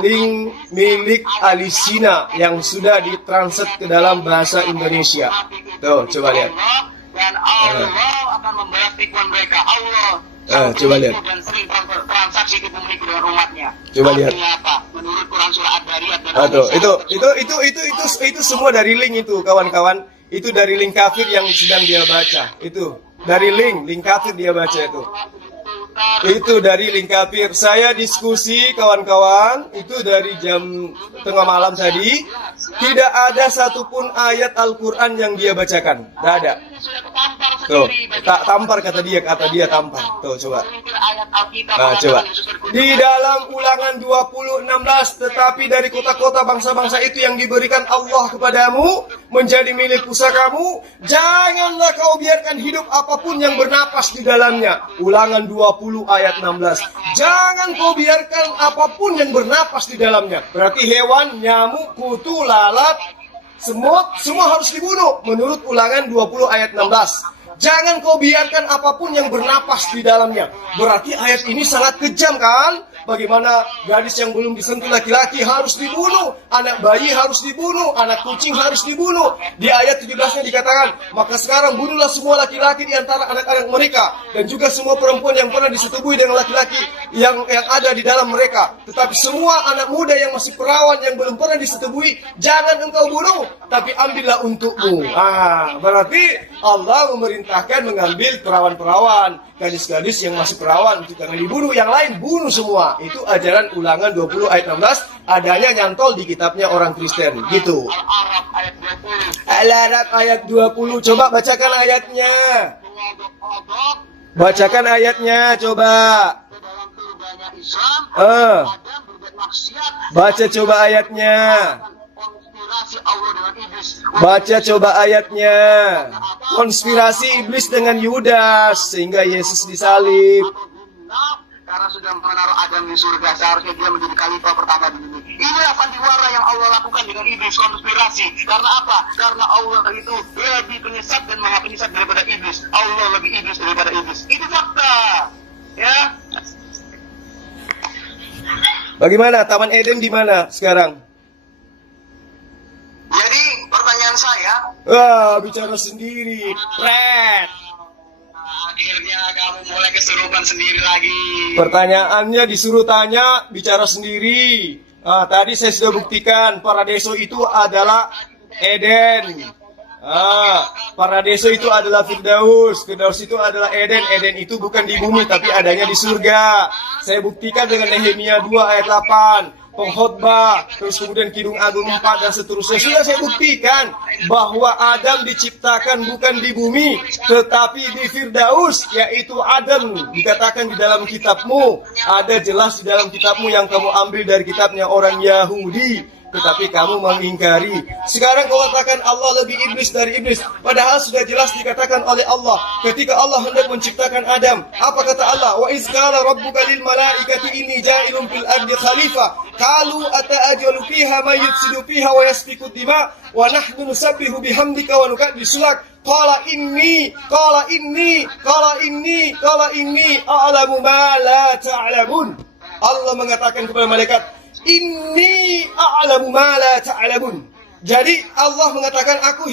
link milik Alisina yang sudah ditranslate ke dalam bahasa Indonesia. Tuh, coba lihat. Dan Allah akan membalas tipuan mereka. Allah coba lihat. Dan sering transaksi itu memiliki dengan umatnya. Coba lihat. Apa? Menurut Quran surah Ad-Dariyat dan itu semua dari link itu, kawan-kawan. Itu dari link kafir yang sedang dia baca. Itu dari link kafir dia baca itu. Itu dari link kafir. Saya diskusi kawan-kawan, itu dari jam tengah malam tadi. Tidak ada satupun ayat Al-Quran yang dia bacakan. Tidak ada. Tuh, tak tampar kata dia tampar. Tuh, coba. Nah, coba. Di dalam Ulangan 20:16, tetapi dari kota-kota bangsa-bangsa itu yang diberikan Allah kepadamu menjadi milik pusakamu, janganlah kau biarkan hidup apapun yang bernapas di dalamnya. Ulangan 20 ayat 16. Jangan kau biarkan apapun yang bernapas di dalamnya. Berarti hewan, nyamuk, kutu, lalat, semut, semua harus dibunuh menurut Ulangan 20 ayat 16. Jangan kau biarkan apapun yang bernapas di dalamnya. Berarti ayat ini sangat kejam kan? Bagaimana gadis yang belum disentuh laki-laki harus dibunuh, anak bayi harus dibunuh, anak kucing harus dibunuh. Di ayat 17-nya dikatakan, maka sekarang bunuhlah semua laki-laki di antara anak-anak mereka, dan juga semua perempuan yang pernah disetubui dengan laki-laki yang ada di dalam mereka. Tetapi semua anak muda yang masih perawan yang belum pernah disetubui, jangan engkau bunuh, tapi ambillah untukmu. Berarti Allah memerintahkan mengambil perawan-perawan, gadis-gadis yang masih perawan untuk jangan dibunuh, yang lain bunuh semua. Itu ajaran Ulangan 20 ayat 16, adanya nyantol di kitabnya orang Kristen. Gitu. Al-Araf ayat 20. Coba bacakan ayatnya. Bacakan ayatnya, coba. Baca coba ayatnya. Baca coba ayatnya. Konspirasi iblis dengan Yudas sehingga Yesus disalib. Karena sudah menaruh Adam di surga, seharusnya dia menjadi khalifah pertama di bumi. Inilah sandiwara yang Allah lakukan dengan iblis, konspirasi. Karena apa? Karena Allah itu lebih penyesat dan maha penyesat daripada iblis. Allah lebih iblis daripada iblis. Itu fakta. Ya. Bagaimana? Taman Eden di mana sekarang? Jadi pertanyaan saya. Bicara sendiri. Red. Akhirnya kamu mulai kesurupan sendiri lagi. Pertanyaannya disuruh tanya, bicara sendiri. Tadi saya sudah buktikan Paradiso itu adalah Eden. Paradiso itu adalah Firdaus. Firdaus itu adalah Eden. Eden itu bukan di bumi tapi adanya di surga. Saya buktikan dengan Nehemia 2 ayat 8. Pengkhotbah, terus kemudian Kidung Agung 4 dan seterusnya. Sudah saya buktikan bahwa Adam diciptakan bukan di bumi tetapi di Firdaus, yaitu Adam. Dikatakan di dalam kitabmu, ada jelas di dalam kitabmu yang kamu ambil dari kitabnya orang Yahudi, tetapi kamu mengingkari. Sekarang kau katakan Allah lebih iblis dari iblis, padahal sudah jelas dikatakan oleh Allah ketika Allah hendak menciptakan Adam. Apa kata Allah? Wa iz qala rabbuka lil malaikati inni ja'ilun fil ardi khalifah qalu ata'ajalu fiha may yufsidu fiha wa yasfiku dima wa nahnu nusabbihu bihamdika wa nuqaddisu lak qala inni a'lamu ma la ta'lamun. Allah mengatakan kepada malaikat, Inni a'lamu ma la ta'lamun. Jadi Allah mengatakan aku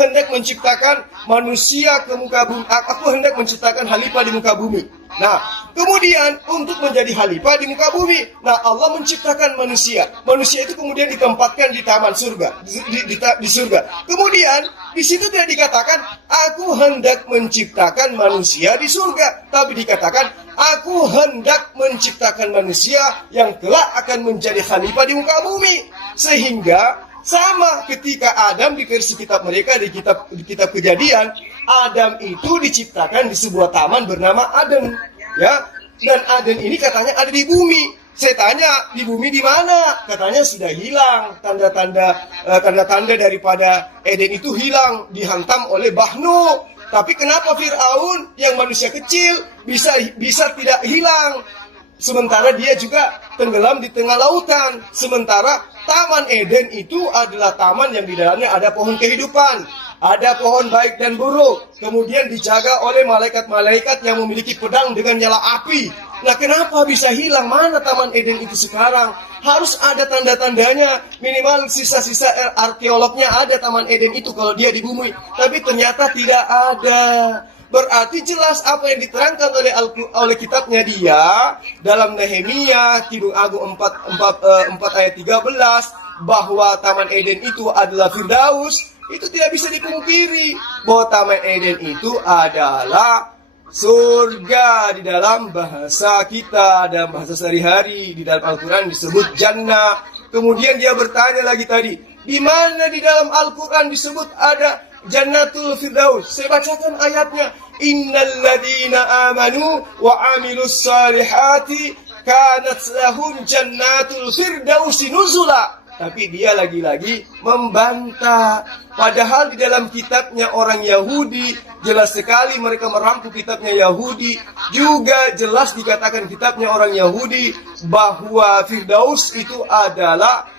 hendak menciptakan manusia ke muka bumi, aku hendak menciptakan khalifah di muka bumi. Nah, kemudian untuk menjadi khalifah di muka bumi, nah Allah menciptakan manusia. Manusia itu kemudian ditempatkan di taman surga, di surga. Kemudian di situ tidak dikatakan aku hendak menciptakan manusia di surga, tapi dikatakan aku hendak menciptakan manusia yang kelak akan menjadi khalifah di muka bumi. Sehingga sama ketika Adam di versi kitab mereka, di kitab Kejadian, Adam itu diciptakan di sebuah taman bernama Aden, ya. Dan Aden ini katanya ada di bumi. Saya tanya, di bumi di mana? Katanya sudah hilang, tanda-tanda daripada Eden itu hilang, dihantam oleh Bahnu. Tapi kenapa Fir'aun yang manusia kecil bisa tidak hilang? Sementara dia juga tenggelam di tengah lautan. Sementara Taman Eden itu adalah taman yang di dalamnya ada pohon kehidupan, ada pohon baik dan buruk. Kemudian dijaga oleh malaikat-malaikat yang memiliki pedang dengan nyala api. Nah, kenapa bisa hilang? Mana Taman Eden itu sekarang? Harus ada tanda-tandanya. Minimal sisa-sisa arkeolognya ada Taman Eden itu kalau dia di bumi. Tapi ternyata tidak ada. Berarti jelas apa yang diterangkan oleh kitabnya dia dalam Nehemia Kidung Agung 4 ayat 13 bahwa Taman Eden itu adalah Firdaus, itu tidak bisa dipungkiri bahwa Taman Eden itu adalah surga di dalam bahasa kita, dalam bahasa sehari-hari. Di dalam Al-Quran disebut jannah. Kemudian dia bertanya lagi tadi, di mana di dalam Al-Quran disebut ada Jannatul Firdaus? Saya bacakan ayatnya. Innal ladina amanu wa amilus salihati kanat lahum jannatul firdausi nuzula. Tapi dia lagi-lagi membantah. Padahal di dalam kitabnya orang Yahudi, jelas sekali mereka merampok kitabnya Yahudi. Juga jelas dikatakan kitabnya orang Yahudi bahwa Firdaus itu adalah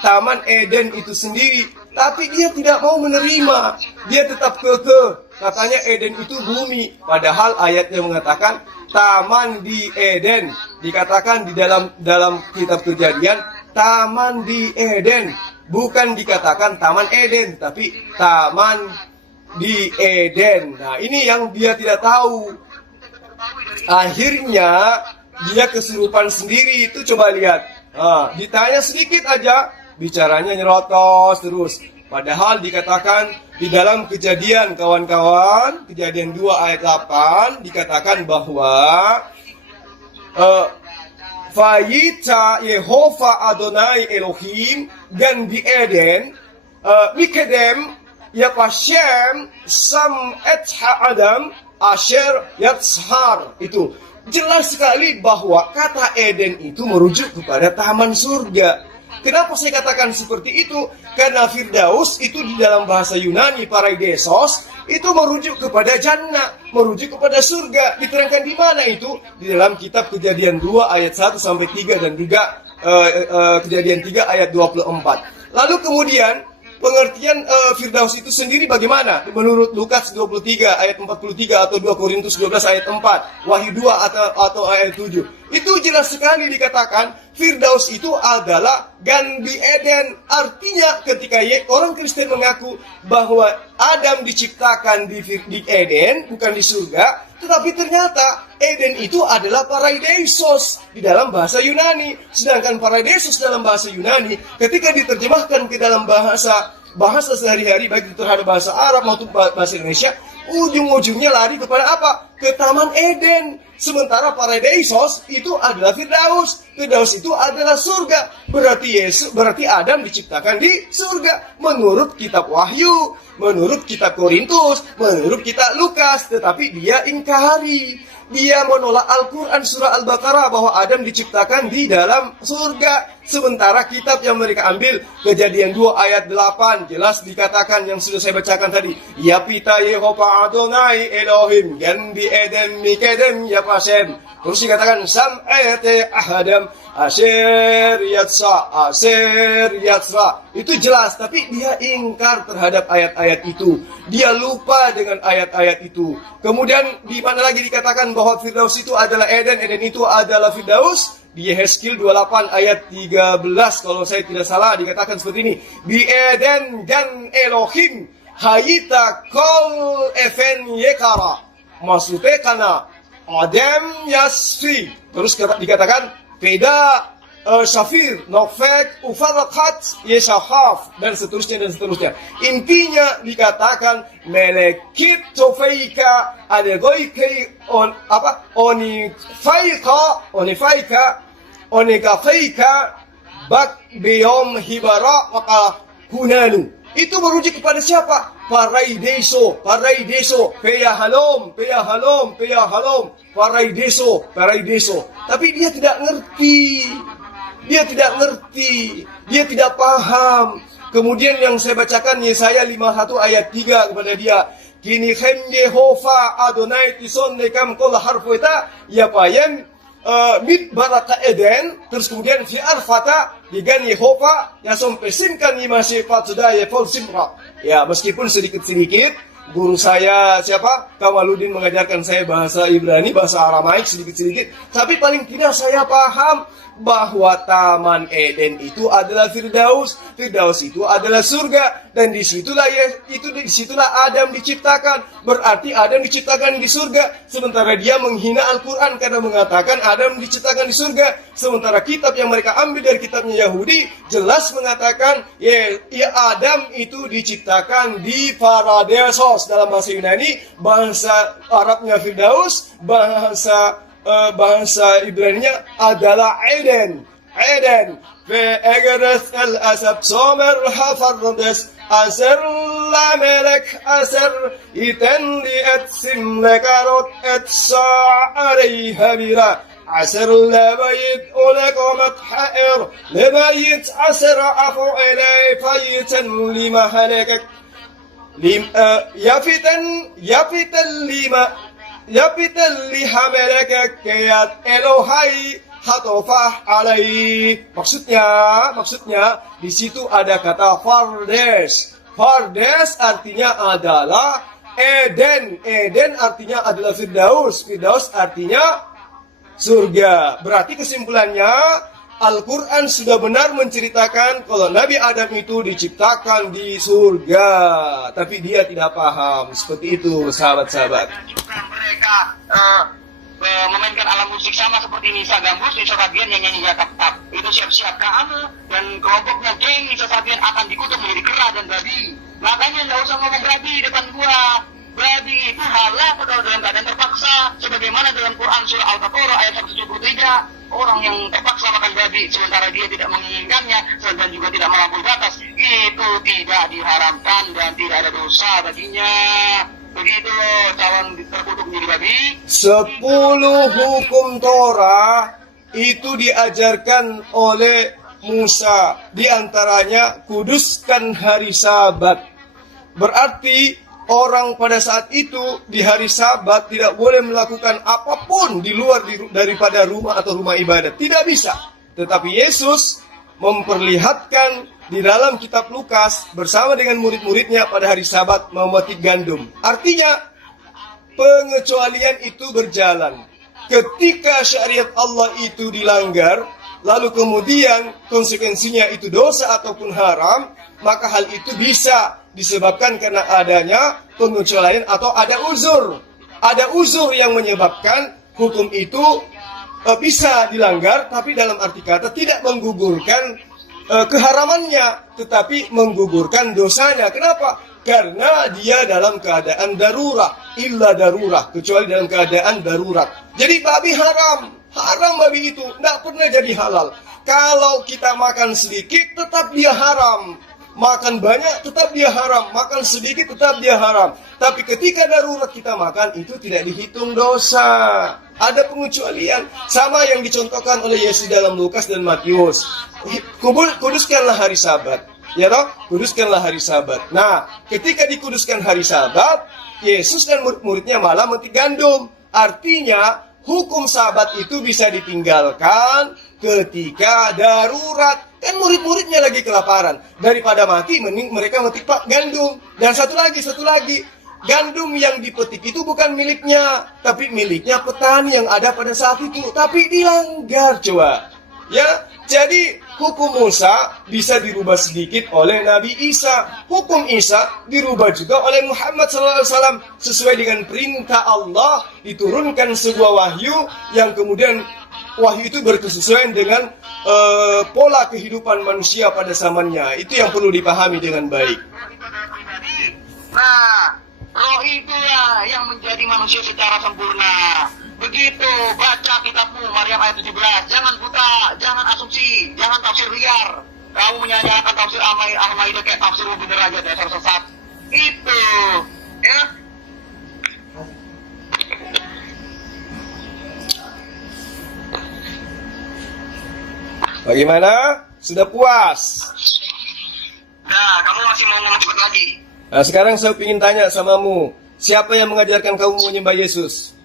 Taman Eden itu sendiri. Tapi dia tidak mau menerima. Dia tetap kekeh. Katanya Eden itu bumi. Padahal ayatnya mengatakan taman di Eden. Dikatakan di dalam kitab Kejadian taman di Eden. Bukan dikatakan taman Eden, tapi taman di Eden. Nah, ini yang dia tidak tahu. Akhirnya dia kesurupan sendiri. Itu coba lihat. Nah, ditanya sedikit aja, bicaranya nyerotos terus. Padahal dikatakan di dalam Kejadian, kawan-kawan, Kejadian 2 ayat 8 dikatakan bahwa Vayita Yehova Adonai Elohim dan di Eden Mikedem Yapashem Sam Etha Adam Asher Yatshar. Itu jelas sekali bahwa kata Eden itu merujuk kepada taman surga. Kenapa saya katakan seperti itu? Karena Firdaus itu di dalam bahasa Yunani Paraidesos itu merujuk kepada jannah, merujuk kepada surga. Diterangkan di mana itu? Di dalam kitab Kejadian 2 ayat 1 sampai 3 dan juga Kejadian 3 ayat 24. Lalu kemudian pengertian Firdaus itu sendiri bagaimana? Menurut Lukas 23 ayat 43 atau 2 Korintus 12 ayat 4, Wahyu 2 atau ayat 7. Itu jelas sekali dikatakan Firdaus itu adalah Gan di Eden. Artinya ketika orang Kristen mengaku bahwa Adam diciptakan di Eden, bukan di surga, tetapi ternyata Eden itu adalah Paradeisos di dalam bahasa Yunani. Sedangkan Paradeisos dalam bahasa Yunani ketika diterjemahkan ke dalam bahasa sehari-hari, baik itu terhadap bahasa Arab maupun bahasa Indonesia, ujung-ujungnya lari kepada apa? Ke Taman Eden. Sementara Paradeisos itu adalah Firdaus. Firdaus itu adalah surga. Berarti Adam diciptakan di surga menurut kitab Wahyu, menurut kitab Korintus, menurut kitab Lukas. Tetapi dia ingkari. Dia menolak Al-Quran surah Al-Baqarah bahwa Adam diciptakan di dalam surga. Sementara kitab yang mereka ambil, Kejadian 2 ayat 8, jelas dikatakan yang sudah saya bacakan tadi. Ya pita Yehova Adonai Elohim, gan di Eden mikedem ya pasem. Terus dikatakan, Sam ayate ahadam asher yatsra. Itu jelas, tapi dia ingkar terhadap ayat-ayat itu. Dia lupa dengan ayat-ayat itu. Kemudian di mana lagi dikatakan bahwa Firdaus itu adalah Eden, Eden itu adalah Firdaus? Di Yehezkiel 28 ayat 13 kalau saya tidak salah dikatakan seperti ini. Bi Eden gan Elohim hayita kol even yekara. Maksudnya karena Adam Yasfi. Terus dikatakan Peda Syafir Nofek Ufarakat Yeshahaf dan seterusnya. Intinya dikatakan Melekit Tofeika Adegoike Onigafeika Bak Beyom Hibara Waka Hunanu. Itu merujuk kepada siapa? Paraideso, Peya halom, Paraideso. Tapi dia tidak ngerti, dia tidak paham. Kemudian yang saya bacakan Yesaya 51 ayat 3 kepada dia. Kini hem Yehova Adonai tison lekam kol harfoita ya payem mid baraka Eden. Terus kemudian fi arfata digan Yehova ya sompesimkan masih patsuda ya fol simra. Ya meskipun sedikit-sedikit guru saya Kamaludin mengajarkan saya bahasa Ibrani, bahasa Aramaik sedikit-sedikit, tapi paling tidak saya paham bahwa Taman Eden itu adalah Firdaus itu adalah surga, dan disitulah Adam diciptakan. Berarti Adam diciptakan di surga, sementara dia menghina Al-Quran karena mengatakan Adam diciptakan di surga, sementara kitab yang mereka ambil dari kitabnya Yahudi jelas mengatakan ya Adam itu diciptakan di Paradisos. Dalam bahasa Yunani, bahasa Arabnya Firdaus, bahasa Ibraninya adalah Eden. Ve'egres el-asab somer hafardes aser la melek aser iten li etsim lekarot et sa'areyha bira aser lebayit ulekomet ha'ir lebayit aser afu eley fayiten lima halekek yafitan liha mereka kayat Elohai hatofah alai. Maksudnya di situ ada kata Fardes. Fardes artinya adalah Eden. Eden artinya adalah Firdaus. Firdaus artinya surga. Berarti kesimpulannya Al-Quran sudah benar menceritakan kalau Nabi Adam itu diciptakan di surga, tapi dia tidak paham. Seperti itu, sahabat-sahabat. Mereka memainkan alat musik sama seperti Nisa Gambus, Nisa Sabian yang nyanyi Yakap. Itu siap-siap kamu dan kelompoknya geng Nisa Sabian akan dikutuk menjadi kera dan babi. Makanya nggak usah ngomong babi di depan gua. Babi itu halal kalau dalam keadaan terpaksa, sebagaimana dalam Quran surah Al-Baqarah ayat 173. Orang yang terpaksa makan babi sementara dia tidak menginginkannya dan juga tidak melampaui batas, itu tidak diharamkan dan tidak ada dosa baginya. Begitu calon terkutuk menjadi babi. 10 hukum Torah itu diajarkan oleh Musa. Di antaranya kuduskan hari Sabat. Berarti orang pada saat itu di hari Sabat tidak boleh melakukan apapun di luar daripada rumah atau rumah ibadat. Tidak bisa. Tetapi Yesus memperlihatkan di dalam kitab Lukas bersama dengan murid-muridnya pada hari Sabat memetik gandum. Artinya pengecualian itu berjalan. Ketika syariat Allah itu dilanggar, lalu kemudian konsekuensinya itu dosa ataupun haram, maka hal itu bisa disebabkan karena adanya pengecualian atau ada uzur. Ada uzur yang menyebabkan hukum itu bisa dilanggar, tapi dalam arti kata tidak menggugurkan keharamannya, tetapi menggugurkan dosanya. Kenapa? Karena dia dalam keadaan darurat, illa darurah, kecuali dalam keadaan darurat. Jadi babi haram babi itu, tidak pernah jadi halal. Kalau kita makan sedikit, tetap dia haram. Makan banyak, tetap dia haram. Makan sedikit, tetap dia haram. Tapi ketika darurat kita makan, itu tidak dihitung dosa. Ada pengecualian. Sama yang dicontohkan oleh Yesus dalam Lukas dan Matius. Kuduskanlah hari Sabat. Ya toh? Kuduskanlah hari Sabat. Nah, ketika dikuduskan hari Sabat, Yesus dan murid-muridnya malah memetik gandum. Artinya, hukum Sabat itu bisa ditinggalkan ketika darurat. Kan murid-muridnya lagi kelaparan. Daripada mati, mending mereka memetik gandum. Dan satu lagi. Gandum yang dipetik itu bukan miliknya, tapi miliknya petani yang ada pada saat itu. Tapi dilanggar, coba. Ya, jadi hukum Musa bisa dirubah sedikit oleh Nabi Isa. Hukum Isa dirubah juga oleh Muhammad SAW. Sesuai dengan perintah Allah, diturunkan sebuah wahyu yang kemudian wahyu itu berkesesuaian dengan pola kehidupan manusia pada zamannya. Itu yang perlu dipahami dengan baik. Nah, roh itulah yang menjadi manusia secara sempurna. Begitu, baca kitabmu Maryam ayat 17. Jangan buta, jangan asumsi, jangan tafsir liar. Kamu menyanyikan tafsir Al-Maidah kayak tafsir bener aja, dasar sesat. Itu, ya. Bagaimana? Sudah puas? Nah, kamu masih mau ngomong cepet lagi? Nah, sekarang saya ingin tanya samamu, siapa yang mengajarkan kamu menyembah Yesus?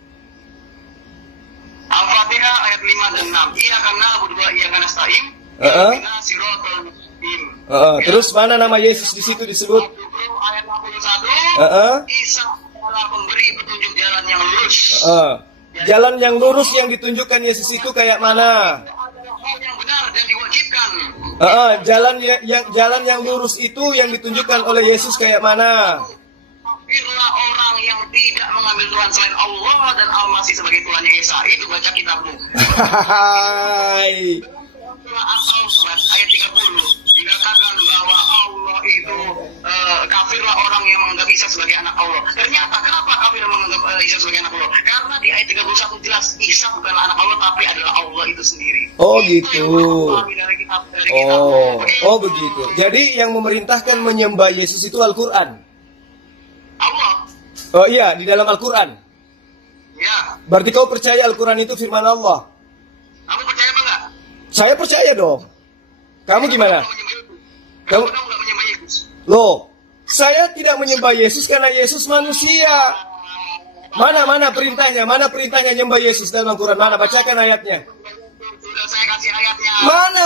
Al-Fatihah ayat 5 dan 6. Iya karena berdua iya karena nasta'in. Terus mana nama Yesus di situ disebut? Ayat 61. Isa adalah pemberi petunjuk jalan yang lurus. Jalan yang lurus yang ditunjukkan Yesus itu kayak mana? Yang benar dan diwajibkan. Jalan yang lurus itu yang ditunjukkan oleh Yesus kayak mana? Kafirlah orang yang tidak mengambil Tuhan selain Allah dan Al-Masih sebagai Tuhannya Esa. Itu baca kitabmu. Ayat 30 dikatakan bahwa Allah itu kafirlah orang yang menganggap Isa sebagai anak Allah. Ternyata kenapa kafir menganggap Isa sebagai anak Allah? Karena di ayat 31 jelas Isa bukanlah anak Allah tapi adalah Allah itu sendiri. Oh itu gitu. Oh begitu. Jadi yang memerintahkan menyembah Yesus itu Al-Quran. Allah. Oh iya, di dalam Al-Quran. Ya. Berarti kau percaya Al-Quran itu firman Allah? Kamu percaya apa enggak? Saya percaya dong. Kamu gimana? Kamu enggak menyembah Yesus? Loh, saya tidak menyembah Yesus karena Yesus manusia. Mana perintahnya? Mana perintahnya nyembah Yesus dalam Al-Quran? Mana? Bacakan ayatnya. Sudah saya kasih ayatnya.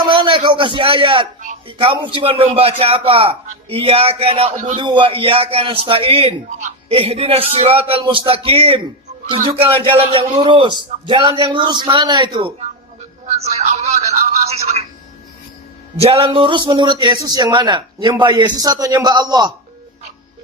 Mana kau kasih ayat? Kamu cuma membaca apa? Iyyaka na'budu wa iyyaka nasta'in. Ihdinas siratal mustaqim. Tunjukkanlah jalan yang lurus. Jalan yang lurus mana itu? Selain Allah dan Al-Masih sebagai Jalan lurus menurut Yesus yang mana? Nyembah Yesus atau nyembah Allah?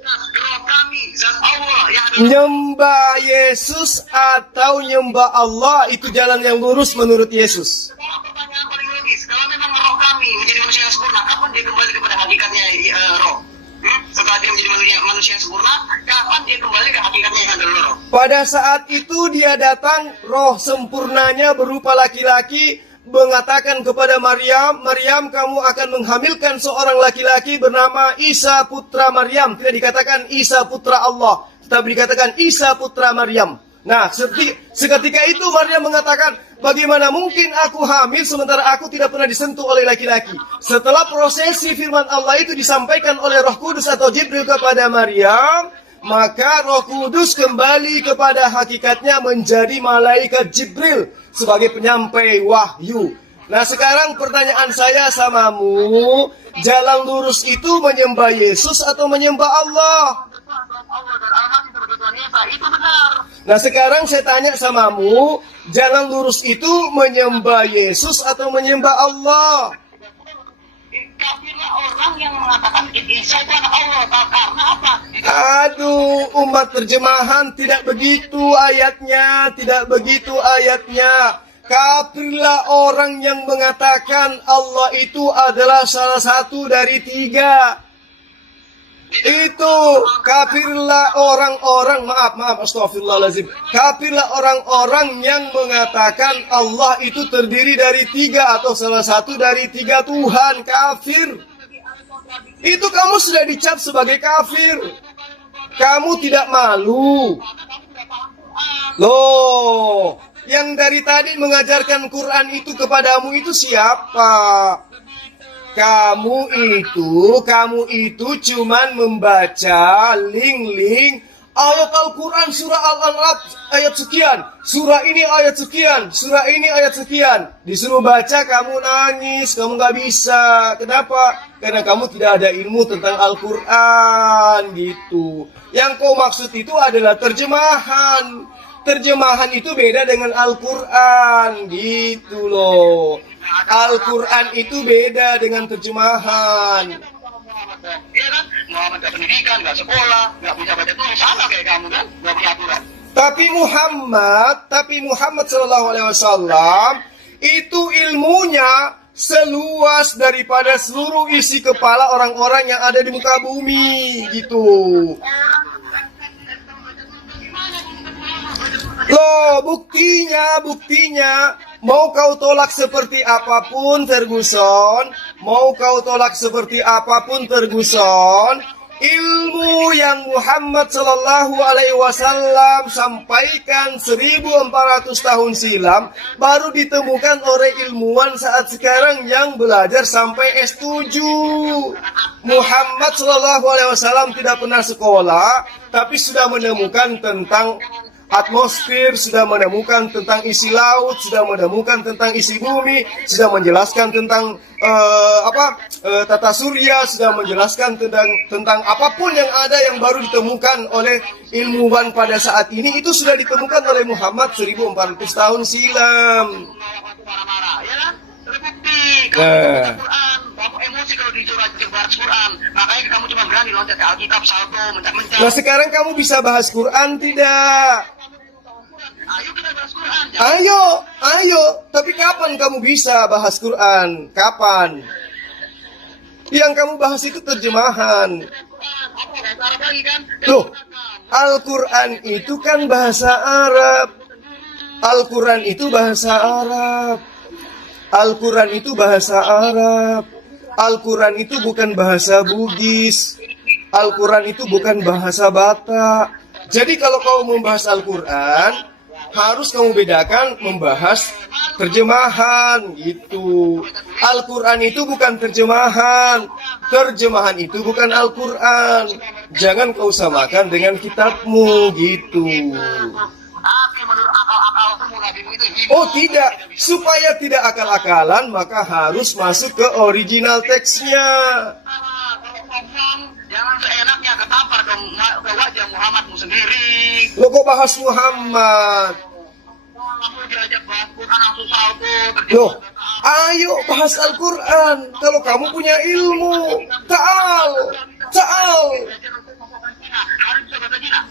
roh kami, zat Allah yang ada. Nyembah Yesus atau nyembah Allah itu jalan yang lurus menurut Yesus. Pertanyaan paling logis, kalau memang roh kami menjadi manusia yang sempurna, kapan dia kembali kepada hakikatnya roh? Setelah dia menjadi manusia yang sempurna, kapan dia kembali ke hakikatnya yang adalah roh? Pada saat itu dia datang, roh sempurnanya berupa laki-laki, mengatakan kepada Maryam, Maryam kamu akan menghamilkan seorang laki-laki bernama Isa putra Maryam. Tidak dikatakan Isa putra Allah, tetapi dikatakan Isa putra Maryam. Nah, seketika itu Maryam mengatakan, bagaimana mungkin aku hamil sementara aku tidak pernah disentuh oleh laki-laki. Setelah prosesi firman Allah itu disampaikan oleh Roh Kudus atau Jibril kepada Maryam, maka Roh Kudus kembali kepada hakikatnya menjadi malaikat Jibril sebagai penyampai wahyu. Nah, sekarang pertanyaan saya samamu, jalan lurus itu menyembah Yesus atau menyembah Allah? Nah, sekarang saya tanya samamu, jalan lurus itu menyembah Yesus atau menyembah Allah? Kafirlah orang yang mengatakan Isa itu anak Allah. Karena apa? Aduh, umat terjemahan tidak begitu ayatnya, tidak begitu ayatnya. Kafirlah orang yang mengatakan Allah itu adalah salah satu dari tiga. Itu kafirlah orang-orang, maaf, astagfirullahaladzim. Kafirlah orang-orang yang mengatakan Allah itu terdiri dari tiga atau salah satu dari tiga Tuhan. Kafir. Itu kamu sudah dicap sebagai kafir. Kamu tidak malu. Loh, yang dari tadi mengajarkan Quran itu kepadamu itu siapa? Kamu itu cuman membaca link-link ayat Al-Quran surah Al-An'am ayat sekian, surah ini ayat sekian, surah ini ayat sekian. Disuruh baca kamu nangis, kamu nggak bisa. Kenapa? Karena kamu tidak ada ilmu tentang Al-Quran gitu. Yang kau maksud itu adalah terjemahan. Terjemahan itu beda dengan Al-Quran gitu loh. Al-Quran itu beda dengan terjemahan. Iya kan? Muhammad gak pendidikan, gak sekolah, gak bisa baca tulis, sama kayak kamu kan? Gak punya aturan. Tapi Muhammad Shallallahu Alaihi Wasallam itu ilmunya seluas daripada seluruh isi kepala orang-orang yang ada di muka bumi gitu. Loh, buktinya, mau kau tolak seperti apapun Ferguson, ilmu yang Muhammad Sallallahu Alaihi Wasallam sampaikan 1400 tahun silam baru ditemukan oleh ilmuwan saat sekarang yang belajar sampai S7. Muhammad Sallallahu Alaihi Wasallam tidak pernah sekolah, tapi sudah menemukan tentang atmosfer, sudah menemukan tentang isi laut, sudah menemukan tentang isi bumi, sudah menjelaskan tentang tata surya, sudah menjelaskan tentang apapun yang ada yang baru ditemukan oleh ilmuwan pada saat ini, itu sudah ditemukan oleh Muhammad 1400 tahun silam. Marah-marah, ya kan? Terbukti, kamu baca Quran, kamu emosi kalau disuruh bahas Quran, makanya kamu cuma berani loncat ke Alkitab, salto, mencak-mencak. Nah sekarang kamu bisa bahas Quran tidak? Ayo kita bahas Quran. Ayo. Tapi kapan kamu bisa bahas Quran? Kapan? Yang kamu bahas itu terjemahan. Loh, Al-Quran itu kan bahasa Arab. Al-Quran itu bahasa Arab. Al-Quran itu bahasa Arab. Al-Quran itu bukan bahasa Bugis. Al-Quran itu bukan bahasa Batak. Jadi kalau kamu membahas Al-Quran, harus kamu bedakan membahas terjemahan gitu. Al-Quran itu bukan terjemahan. Terjemahan itu bukan Al-Quran. Jangan kau samakan dengan kitabmu gitu. Tapi menurut akal-akal semula itu. Oh tidak, supaya tidak akal-akalan maka harus masuk ke original teksnya. Jangan seenaknya ketampar ke wajah Muhammadmu sendiri. Lo kok bahas Muhammad? Kamu diajak bahas Quran langsung salto. Loh, ayo bahas Al-Quran. Kalau kamu punya ilmu, ta'al. Harus bisa bahasa Cina.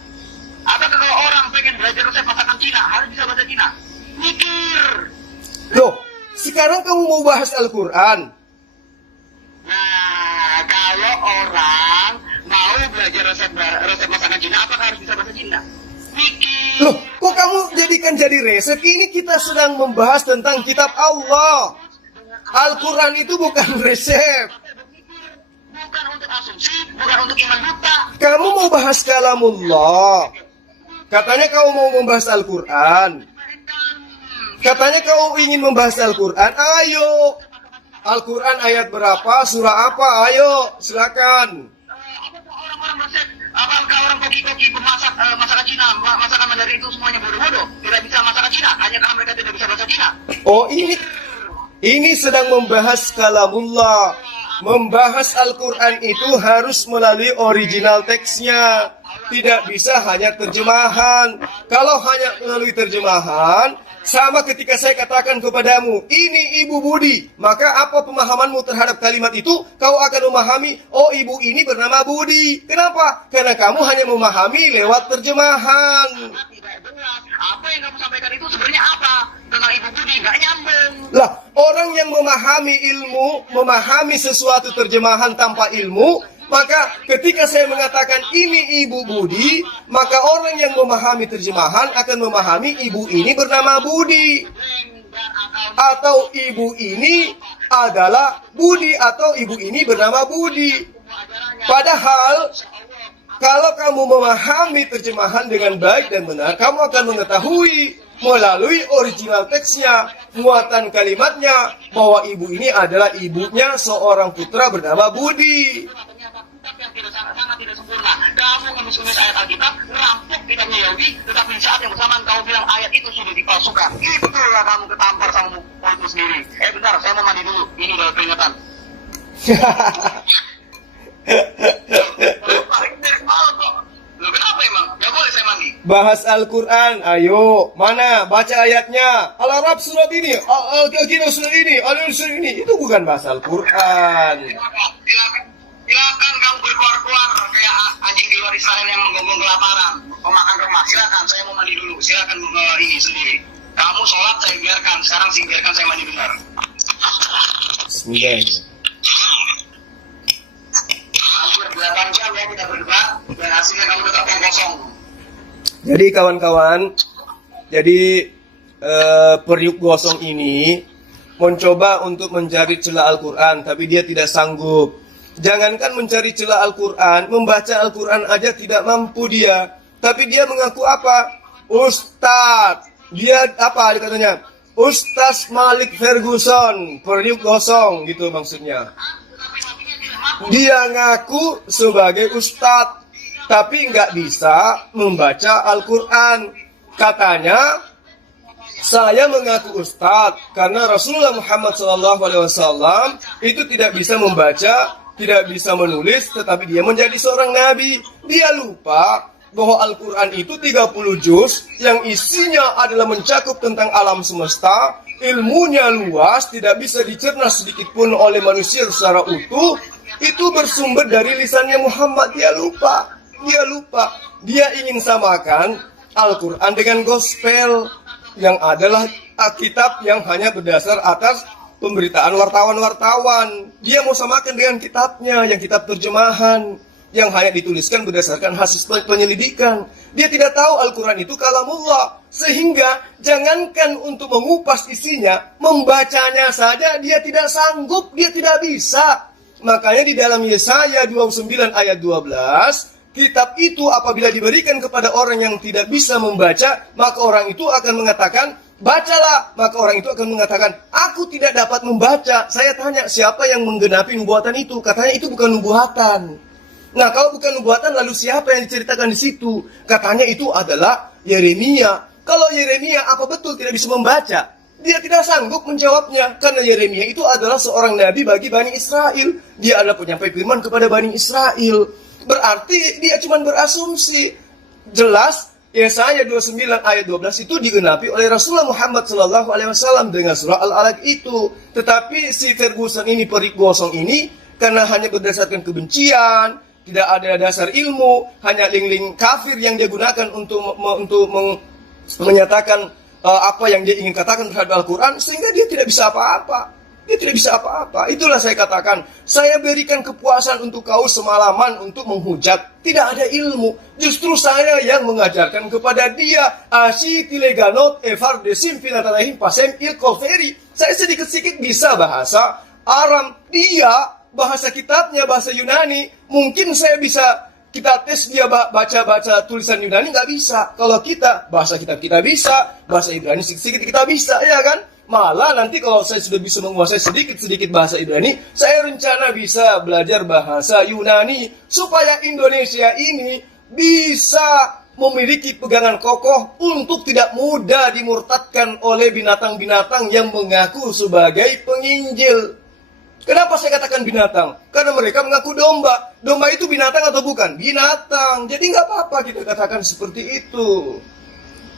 Atau kalau orang pengen belajar resep masakan Cina, harus bisa bahasa Cina. Mikir. Loh, sekarang kamu mau bahas Al-Quran? Nah, kalau orang mau belajar resep masakan Cina, apakah harus bisa bahasa Cina? Mikir. Loh, kok kamu jadikan jadi resep? Ini kita sedang membahas tentang kitab Allah. Al-Quran itu bukan resep. Bukan untuk asumsi, bukan untuk iman buta. Kamu mau bahas kalamullah. Katanya kau mau membahas Al-Quran. Katanya kau ingin membahas Al-Quran. Ayo. Al-Quran ayat berapa, surah apa? Ayo, silakan. Apakah orang-orang resep, apakah orang koki-koki pemasak masakan Cina, masakan Mandarin itu semuanya bodoh-bodoh? Tidak bisa masakan Cina, hanya karena mereka tidak bisa bahasa Cina. Oh, ini sedang membahas kalamullah. Membahas Al-Quran itu harus melalui original teksnya. Tidak bisa hanya terjemahan. Kalau hanya melalui terjemahan, sama ketika saya katakan kepadamu, ini Ibu Budi, maka apa pemahamanmu terhadap kalimat itu? Kau akan memahami, oh ibu ini bernama Budi. Kenapa? Karena kamu hanya memahami lewat terjemahan. Tidak jelas. Apa yang kamu sampaikan itu sebenarnya apa? Tentang Ibu Budi, nggak nyambung. Lah, orang yang memahami ilmu, memahami sesuatu terjemahan tanpa ilmu, maka ketika saya mengatakan ini Ibu Budi, maka orang yang memahami terjemahan akan memahami ibu ini bernama Budi. Atau ibu ini adalah Budi, atau ibu ini bernama Budi. Padahal, kalau kamu memahami terjemahan dengan baik dan benar, kamu akan mengetahui melalui original teksnya, muatan kalimatnya, bahwa ibu ini adalah ibunya seorang putra bernama Budi. Yang tidak sangat sangat tidak sempurna. Kamu ngemis-ngemis ayat Alkitab, rampok kitabnya Yahudi, tetapi di saat yang bersamaan kau bilang ayat itu sudah dipalsukan. Ini betul gak kamu ketampar sama mulutmu sendiri? Bentar, saya mau mandi dulu. Ini udah peringatan. Loh, kenapa emang? Gak boleh saya mandi? Bahas Al-Quran, ayo. Mana? Baca ayatnya. Al-Arab surat ini, Al-Qaqidah surat ini, Al-Surat ini. Itu bukan bahas Al-Quran. Silakan kamu berkeluar-keluar kayak anjing di luar Israel yang menggonggong kelaparan, pemakan rumah. Silakan, saya mau mandi dulu. Silakan ini sendiri. Kamu sholat saya biarkan. Sekarang sih biarkan saya mandi benar. Bismillah. Hampir 8 jam ya kita berdebat dan hasilnya kamu tetap kosong. Jadi kawan-kawan, periuk gosong ini mencoba untuk mencari celah Al-Quran, tapi dia tidak sanggup. Jangankan mencari celah Al-Quran, membaca Al-Quran aja tidak mampu dia. Tapi dia mengaku apa? Ustadz. Dia apa katanya? Ustadz Malik Ferguson, periuk gosong gitu maksudnya. Dia ngaku sebagai ustadz, tapi nggak bisa membaca Al-Quran. Katanya, saya mengaku ustadz karena Rasulullah Muhammad SAW itu tidak bisa membaca, tidak bisa menulis, tetapi dia menjadi seorang nabi. Dia lupa bahwa Al-Quran itu 30 juz yang isinya adalah mencakup tentang alam semesta. Ilmunya luas, tidak bisa dicerna sedikit pun oleh manusia secara utuh. Itu bersumber dari lisannya Muhammad. Dia lupa. Dia ingin samakan Al-Quran dengan gospel, yang adalah kitab yang hanya berdasar atas pemberitaan wartawan-wartawan. Dia mau samakan dengan kitabnya, yang kitab terjemahan, yang hanya dituliskan berdasarkan hasil penyelidikan. Dia tidak tahu Al-Quran itu kalamullah. Sehingga jangankan untuk mengupas isinya, membacanya saja dia tidak sanggup, dia tidak bisa. Makanya di dalam Yesaya 29 ayat 12, kitab itu apabila diberikan kepada orang yang tidak bisa membaca, maka orang itu akan mengatakan, bacalah. Maka orang itu akan mengatakan, aku tidak dapat membaca. Saya tanya, siapa yang menggenapi nubuatan itu? Katanya itu bukan nubuatan. Nah, kalau bukan nubuatan, lalu siapa yang diceritakan di situ? Katanya itu adalah Yeremia. Kalau Yeremia apa betul tidak bisa membaca? Dia tidak sanggup menjawabnya, karena Yeremia itu adalah seorang nabi bagi Bani Israel. Dia adalah penyampai firman kepada Bani Israel. Berarti dia cuma berasumsi. Jelas Yesaya 29 ayat 12 itu digenapi oleh Rasulullah Muhammad SAW dengan surah Al-Alaq itu. Tetapi si Ferguson ini, perik gosong ini, karena hanya berdasarkan kebencian, tidak ada dasar ilmu, hanya link-link kafir yang dia gunakan untuk menyatakan apa yang dia ingin katakan terhadap Al-Quran, sehingga dia tidak bisa apa-apa. Itulah saya katakan, saya berikan kepuasan untuk kau semalaman untuk menghujat. Tidak ada ilmu. Justru saya yang mengajarkan kepada dia. Asitileganot evardesim filatatahim pasem ilkoferi. Saya sedikit-sedikit bisa bahasa Aram. Dia bahasa kitabnya bahasa Yunani. Mungkin saya bisa, kita tes dia baca tulisan Yunani, nggak bisa. Kalau kita, bahasa kitab kita bisa, bahasa Ibrani sedikit-sedikit kita bisa, ya kan? Malah nanti kalau saya sudah bisa menguasai sedikit-sedikit bahasa Ibrani, saya rencana bisa belajar bahasa Yunani, supaya Indonesia ini bisa memiliki pegangan kokoh untuk tidak mudah dimurtadkan oleh binatang-binatang yang mengaku sebagai penginjil. Kenapa saya katakan binatang? Karena mereka mengaku domba. Domba itu binatang atau bukan? Binatang. Jadi nggak apa-apa kita katakan seperti itu.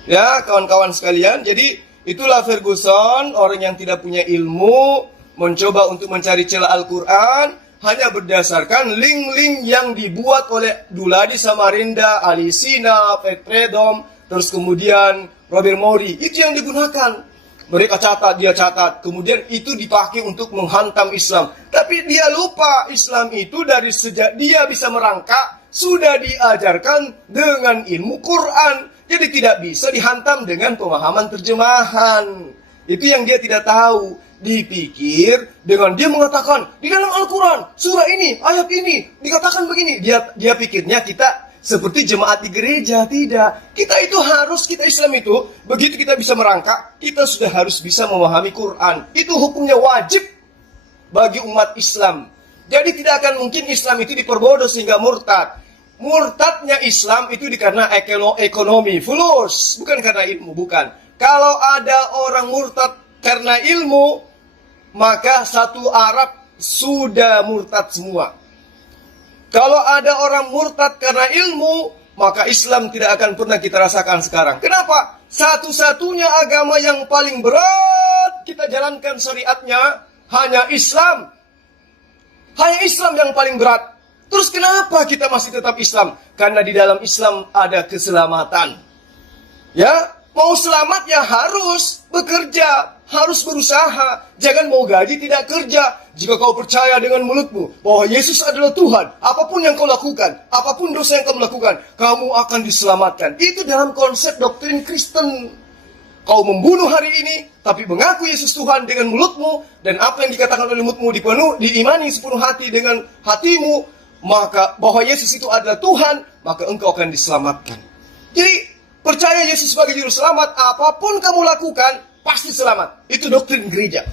Ya, kawan-kawan sekalian. Jadi itulah Ferguson, orang yang tidak punya ilmu, mencoba untuk mencari celah Al-Quran hanya berdasarkan link-link yang dibuat oleh Duladi Samarinda, Ali Sina, Fred Predom, terus kemudian Robert Mori. Itu yang digunakan. Mereka catat, dia catat. Kemudian itu dipakai untuk menghantam Islam. Tapi dia lupa Islam itu dari sejak dia bisa merangkak, sudah diajarkan dengan ilmu Quran. Jadi tidak bisa dihantam dengan pemahaman terjemahan. Itu yang dia tidak tahu. Dipikir dengan dia mengatakan, di dalam Al-Quran, surah ini, ayat ini, dikatakan begini. Dia pikirnya kita seperti jemaat di gereja. Tidak. Kita Islam itu, begitu kita bisa merangkak, kita sudah harus bisa memahami Quran. Itu hukumnya wajib bagi umat Islam. Jadi tidak akan mungkin Islam itu diperbodoh sehingga murtad. murtadnya Islam itu karena ekonomi, fulus, bukan karena ilmu, bukan. Kalau ada orang murtad karena ilmu, maka satu Arab sudah murtad semua. Kalau ada orang murtad karena ilmu, maka Islam tidak akan pernah kita rasakan sekarang. Kenapa? Satu-satunya agama yang paling berat kita jalankan syariatnya hanya Islam. Hanya Islam yang paling berat. Terus kenapa kita masih tetap Islam? Karena di dalam Islam ada keselamatan. Ya, mau selamat ya harus bekerja, harus berusaha. Jangan mau gaji tidak kerja. Jika kau percaya dengan mulutmu bahwa Yesus adalah Tuhan, apapun yang kau lakukan, apapun dosa yang kau lakukan, kamu akan diselamatkan. Itu dalam konsep doktrin Kristen. Kau membunuh hari ini, tapi mengaku Yesus Tuhan dengan mulutmu, dan apa yang dikatakan oleh mulutmu diimani sepenuh hati dengan hatimu, maka bahwa Yesus itu adalah Tuhan, maka engkau akan diselamatkan. Jadi, percaya Yesus sebagai juru selamat, apapun kamu lakukan, pasti selamat. Itu doktrin gereja.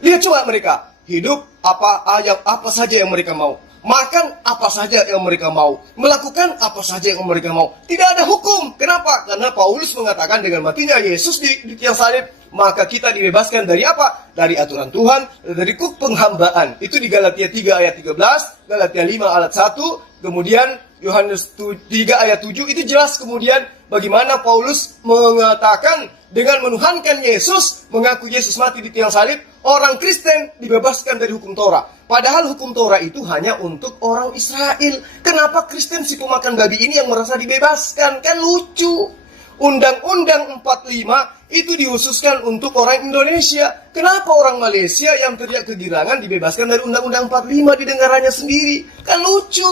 Lihat coba mereka, hidup apa saja yang mereka mau. Makan apa saja yang mereka mau. Melakukan apa saja yang mereka mau. Tidak ada hukum. Kenapa? Karena Paulus mengatakan dengan matinya Yesus di tiang salib, maka kita dibebaskan dari apa? Dari aturan Tuhan, dari kuk penghambaan. Itu di Galatia 3 ayat 13, Galatia 5 ayat 1, kemudian Yohanes 3 ayat 7, itu jelas kemudian bagaimana Paulus mengatakan dengan menuhankan Yesus, mengaku Yesus mati di tiang salib, orang Kristen dibebaskan dari hukum Torah. Padahal hukum Torah itu hanya untuk orang Israel. Kenapa Kristen si pemakan babi ini yang merasa dibebaskan? Kan lucu. Undang-Undang 45 itu dihususkan untuk orang Indonesia. Kenapa orang Malaysia yang teriak kegirangan dibebaskan dari Undang-Undang 45 di negaranya sendiri? Kan lucu.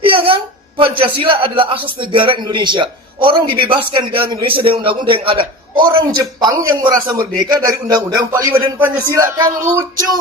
Iya kan? Pancasila adalah asas negara Indonesia. Orang dibebaskan di dalam Indonesia dengan undang-undang yang ada. Orang Jepang yang merasa merdeka dari Undang-Undang 45 dan Pancasila. Kan lucu.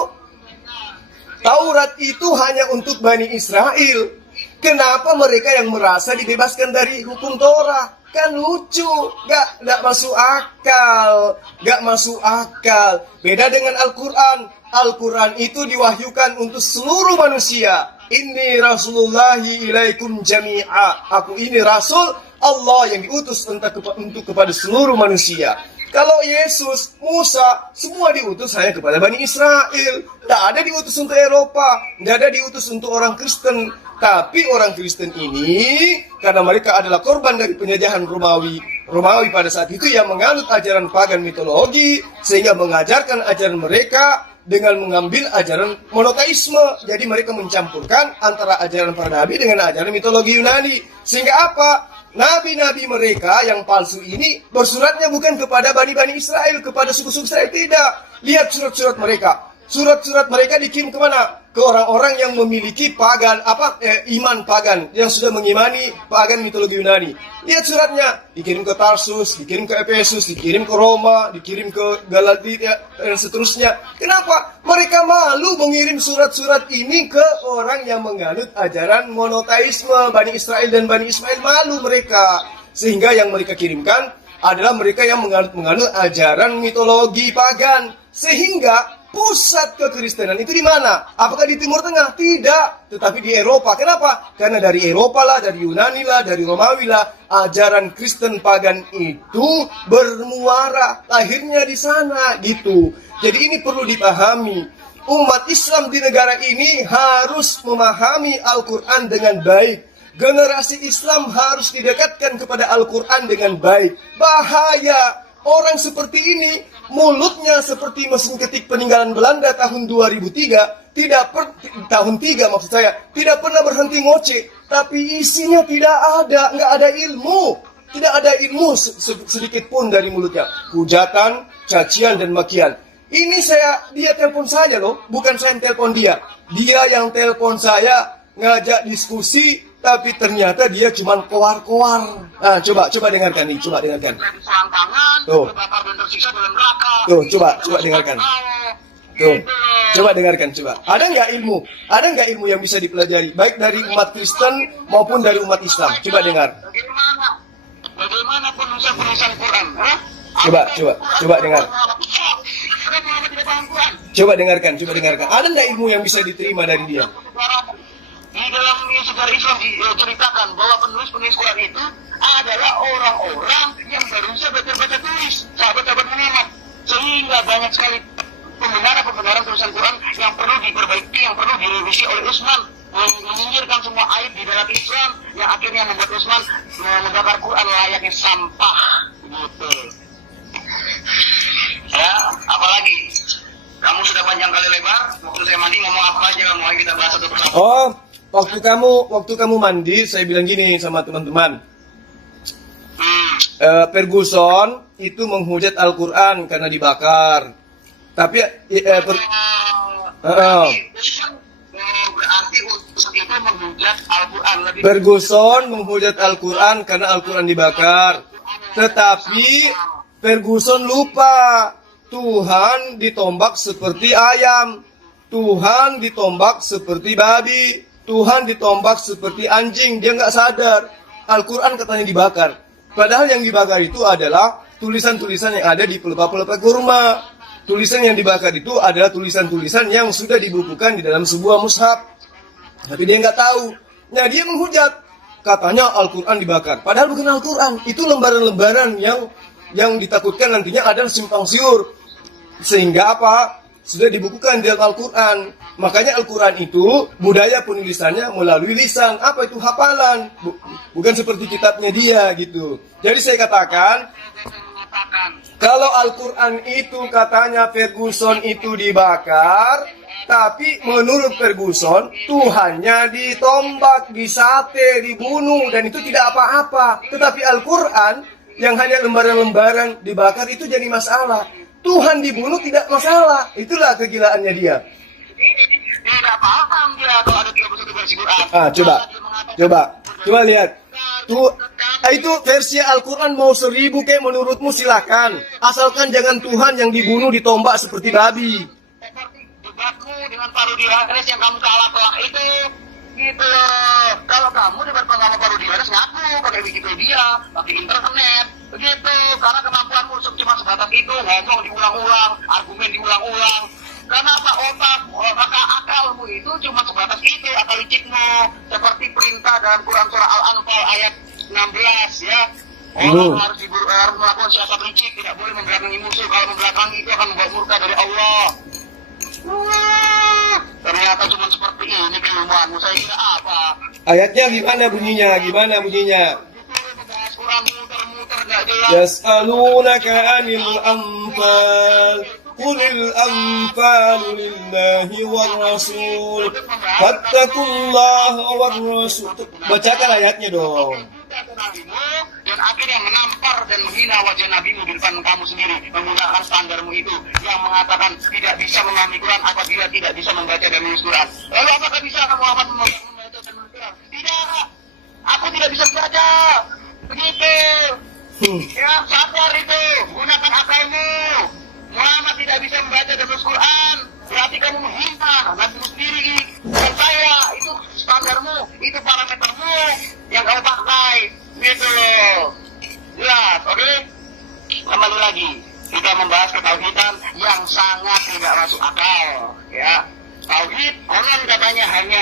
Taurat itu hanya untuk Bani Israel. Kenapa mereka yang merasa dibebaskan dari hukum Torah? Kan lucu. Gak masuk akal. Gak masuk akal. Beda dengan Al-Quran. Al-Quran itu diwahyukan untuk seluruh manusia. Inni Rasulullahi ilaikum jami'a. Aku ini Rasul Allah yang diutus untuk kepada seluruh manusia. Kalau Yesus, Musa, semua diutus hanya kepada Bani Israel. Tidak ada diutus untuk Eropa. Tidak ada diutus untuk orang Kristen. Tapi orang Kristen ini, karena mereka adalah korban dari penjajahan Romawi pada saat itu yang menganut ajaran pagan mitologi, sehingga mengajarkan ajaran mereka dengan mengambil ajaran monoteisme. Jadi mereka mencampurkan antara ajaran para nabi dengan ajaran mitologi Yunani. Sehingga apa? Nabi-nabi mereka yang palsu ini bersuratnya bukan kepada Bani Israel, kepada suku-suku Israel, tidak. Lihat surat-surat mereka. Surat-surat mereka dikirim kemana? Ke orang-orang yang memiliki iman pagan, yang sudah mengimani pagan mitologi Yunani. Lihat suratnya, dikirim ke Tarsus, dikirim ke Efesus, dikirim ke Roma, dikirim ke Galatia, dan seterusnya. Kenapa? Mereka malu mengirim surat-surat ini ke orang yang menganut ajaran monoteisme. Bani Israel dan Bani Ismail malu mereka. Sehingga yang mereka kirimkan adalah mereka yang menganut ajaran mitologi pagan. Sehingga pusat kekristenan itu di mana? Apakah di Timur Tengah? Tidak, tetapi di Eropa. Kenapa? Karena dari Eropa lah, dari Yunani lah, dari Romawi lah, ajaran Kristen pagan itu bermuara. Lahirnya di sana, gitu. Jadi ini perlu dipahami. Umat Islam di negara ini harus memahami Al-Quran dengan baik. Generasi Islam harus didekatkan kepada Al-Quran dengan baik. Bahaya. Orang seperti ini, mulutnya seperti mesin ketik peninggalan Belanda tahun 2003, tahun 3 maksud saya, tidak pernah berhenti ngoceh, tapi isinya tidak ada, nggak ada ilmu. Tidak ada ilmu sedikit pun dari mulutnya. Hujatan, cacian, dan makian. Ini dia telepon saya loh, bukan saya yang telepon dia. Dia yang telepon saya, ngajak diskusi, tapi ternyata dia cuma koar-koar. Nah, coba dengarkan nih, coba dengarkan. Tuh, coba dengarkan. Tuh, coba dengarkan, coba. Ada nggak ilmu yang bisa dipelajari, baik dari umat Kristen maupun dari umat Islam? Coba dengar. Bagaimana penulisan Quran? Coba dengar. Coba dengarkan. Ada nggak ilmu yang bisa diterima dari dia? di dalam sejarah Islam diceritakan bahwa penulis-penulis Quran itu adalah orang-orang yang baru saja baca tulis, sahabat-sahabat Muhammad, sehingga banyak sekali pembenaran tulisan Quran yang perlu diperbaiki, yang perlu direvisi oleh Utsman, menyingkirkan semua aib di dalam Islam yang akhirnya membuat Utsman membakar Quran layaknya sampah gitu. Ya, apalagi kamu sudah panjang kali lebar, waktu saya mandi ngomong apa aja kamu, ayo kita bahas satu persatu. Oh, waktu kamu mandi, saya bilang gini sama teman-teman. Ferguson itu menghujat Al-Quran karena dibakar. Tapi berarti untuk itu menghujat Al-Quran lebih. Ferguson menghujat Al-Quran karena Al-Quran dibakar. Tetapi Ferguson lupa Tuhan ditombak seperti ayam, Tuhan ditombak seperti babi, Tuhan ditombak seperti anjing. Dia nggak sadar Al-Quran katanya dibakar. Padahal yang dibakar itu adalah tulisan-tulisan yang ada di pelepah-pelepah kurma. Tulisan yang dibakar itu adalah tulisan-tulisan yang sudah dibukukan di dalam sebuah mushaf. Tapi dia nggak tahu. Nah, dia menghujat. Katanya Al-Quran dibakar. Padahal bukan Al-Quran. Itu lembaran-lembaran yang ditakutkan nantinya adalah simpang siur. Sehingga apa? Sudah dibukukan di dalam Al-Quran. Makanya Al-Quran itu budaya penulisannya melalui lisan. Apa itu? Hafalan. Bukan seperti kitabnya dia gitu. Jadi saya katakan, kalau Al-Quran itu katanya Ferguson itu dibakar, tapi menurut Ferguson Tuhannya ditombak, disate, dibunuh, dan itu tidak apa-apa. Tetapi Al-Quran yang hanya lembaran-lembaran dibakar itu jadi masalah. Tuhan dibunuh tidak masalah. Itulah kegilaannya dia. Tidak paham dia kalau ada 31 versi Quran. Coba lihat. Itu versi Al-Quran mau 1000 kayak menurutmu silakan. Asalkan jangan Tuhan yang dibunuh ditombak seperti babi. Seperti debatmu dengan Parodi Haris yang kamu kalah telak itu. Gitu loh. Kalau kamu debat sama Parodi Haris ngaku pakai Wikipedia, pakai internet. Begitu. Karena kemampuanmu cuma sebatas itu. Ngomong diulang-ulang, argumen diulang-ulang. Kenapa akalmu itu cuma sebatas itu, akal licikmu, seperti perintah dalam Quran surah Al-Anfal ayat 16 ya. Orang harus melakukan siasat licik, tidak boleh membelakangi musuh. Kalau membelakangi itu akan membawa murka dari Allah. Ternyata cuma seperti ini keilmuanmu. Saya kira apa? Ayatnya gimana bunyinya? Quran muter-muter gak jelas. Yas'alunaka 'anil anfal. Qulil anfalu lillahi war rasul. Fattaqullaha war rasul. Bacakan ayatnya dong. Dan akhirnya menampar dan menghina wajah nabimu di depan kamu sendiri menggunakan standarmu itu yang mengatakan tidak bisa memahami Quran apabila tidak bisa membaca dan menulis Quran. Lalu apakah bisa Muhammad membaca dan menulis Quran? Tidak. Aku tidak bisa baca. Begitu. Ya, sadar itu. Gunakan akalmu. Muhammad tidak bisa membaca dan menulis Quran. Berarti kamu menghina nabimu sendiri. Dan saya, itu standarmu, itu parametermu yang kamu pakai. Gitu loh. Jelas, oke? Kembali lagi. Kita membahas ketauhidan yang sangat tidak masuk akal. Ya. Tauhid, orang katanya hanya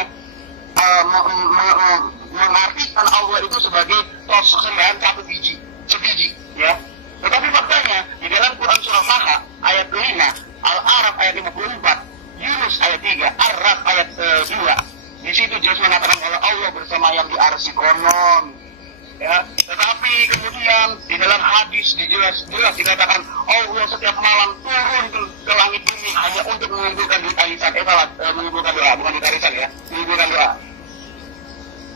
mengartikan Allah itu sebagai sembahan satu biji, sebiji, ya. Tetapi faktanya di dalam Quran surah Taha ayat 5, Al-A'raf ayat 54, Yunus ayat 3, Ar-Ra'd ayat 2. Di situ jelas mengatakan oleh Allah bersama yang di arsy konon. Ya, tetapi kemudian di dalam hadis jelas dikatakan Allah setiap malam turun ke langit bumi hanya untuk mengumpulkan arisan, mengumpulkan doa, bukan arisan ya, mengumpulkan doa.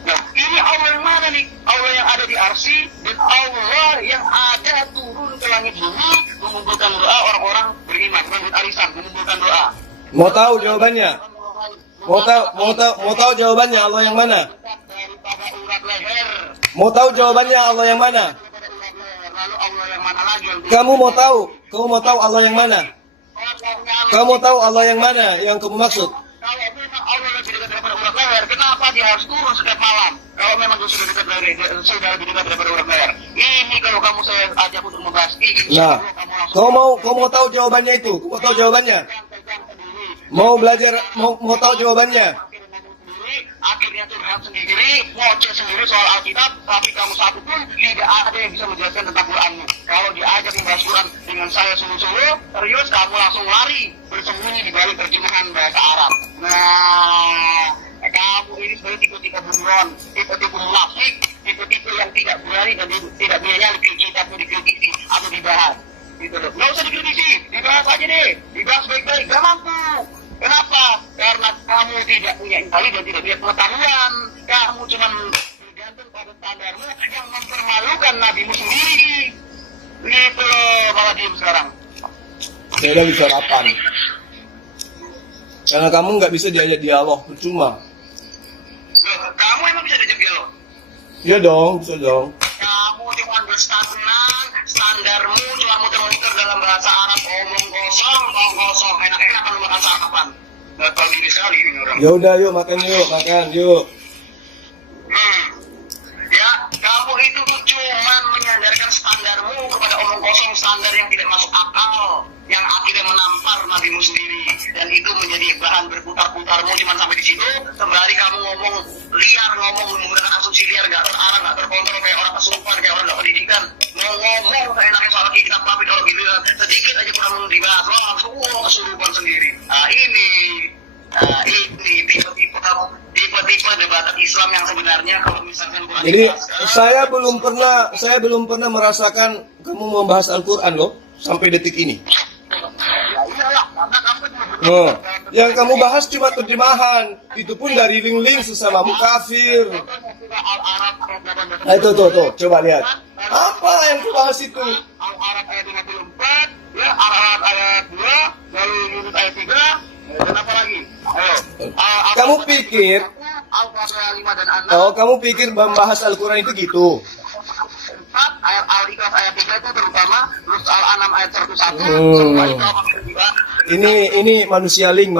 Nah, ini Allah yang mana nih? Allah yang ada di arsy dan Allah yang ada turun ke langit bumi mengumpulkan doa orang-orang beriman, mengumpulkan arisan, mengumpulkan doa. Mau tahu jawabannya? Mau tahu jawabannya Allah yang mana? Daripada urat leher. Mau tahu jawabannya Allah yang mana? Lalu Allah yang mana lagi? Kamu mau tahu Allah yang mana? Kamu tahu Allah yang mana yang kamu maksud? Kalau memang Allah lebih dekat daripada urat leher, kenapa dia harus turun setiap malam? Kalau memang dia sudah dekat sudah lebih dekat daripada urat leher. Ini kalau kamu saya ajak untuk membahas ini. Nah, kau mau tahu jawabannya itu? Kau mau tahu jawabannya? Mau belajar? Mau tahu jawabannya? Akhirnya tuh sendiri ngoceh sendiri soal Alkitab, tapi kamu satu pun tidak ada yang bisa menjelaskan tentang Quranmu. Kalau diajak membahas Quran dengan saya sungguh-sungguh, serius kamu langsung lari bersembunyi di balik terjemahan bahasa Arab. Nah, kamu ini sebenarnya tipe-tipe buron, tipe-tipe munafik, tipe-tipe yang tidak berani dan tidak biayanya dikritisi atau dibahas. Gitu loh. Nggak usah dikritisi, dibahas aja deh, dibahas baik-baik. Gak mampu. Kenapa? Karena kamu tidak punya nyali dan tidak punya pengetahuan. Kamu cuma bergantung pada standarmu yang mempermalukan nabimu sendiri. Gitu loh, malah diem sekarang. Saya udah bisa sarapan. Karena kamu nggak bisa diajak dialog, percuma. Loh, kamu emang bisa diajak dialog? Iya dong, bisa dong. Kamu cuma berstagnan, standarmu cuma muter-muter dalam bahasa Arab, omong kosong, enak-enak kalau makan sarapan. Nggak tahu diri sekali ini orang. Ya udah, yuk makan yuk. Ya, kamu itu cuman menyandarkan standarmu kepada omong kosong, standar yang tidak masuk akal, yang akhirnya menampar nabimu sendiri, dan itu menjadi bahan berputar-putarmu cuma sampai di situ. Kembali kamu ngomong liar, ngomong menggunakan asumsi liar, nggak terarah, nggak terkontrol, kayak orang kesurupan, kayak orang nggak pendidikan, ngomong enaknya soal kita tapi kalau gitu sedikit aja kurang dibahas, langsung kesurupan sendiri. Ini tipe-tipe kamu, tipe-tipe debatan Islam yang sebenarnya kalau misalkan kurang Jadi dibahas, saya belum pernah merasakan kamu membahas Al-Quran loh sampai detik ini. ya iyalah, karena kamu Oh, yang kamu bahas cuma terjemahan, itu pun dari link-link sesamamu kafir. Nah, itu tuh, coba lihat. Apa yang kamu bahas itu? Al-Arab ayat 54, ya, Al-Arab ayat 2, lalu Yunus ayat 3, dan apa lagi? Ayo. Kamu pikir, Al-Fatihah 5 dan 6. kamu pikir membahas Al-Quran itu gitu? Ayat Al-Ikhlas ayat 3 itu terutama, terus Al-An'am ayat 101, semua itu apa juga. Ini manusia link.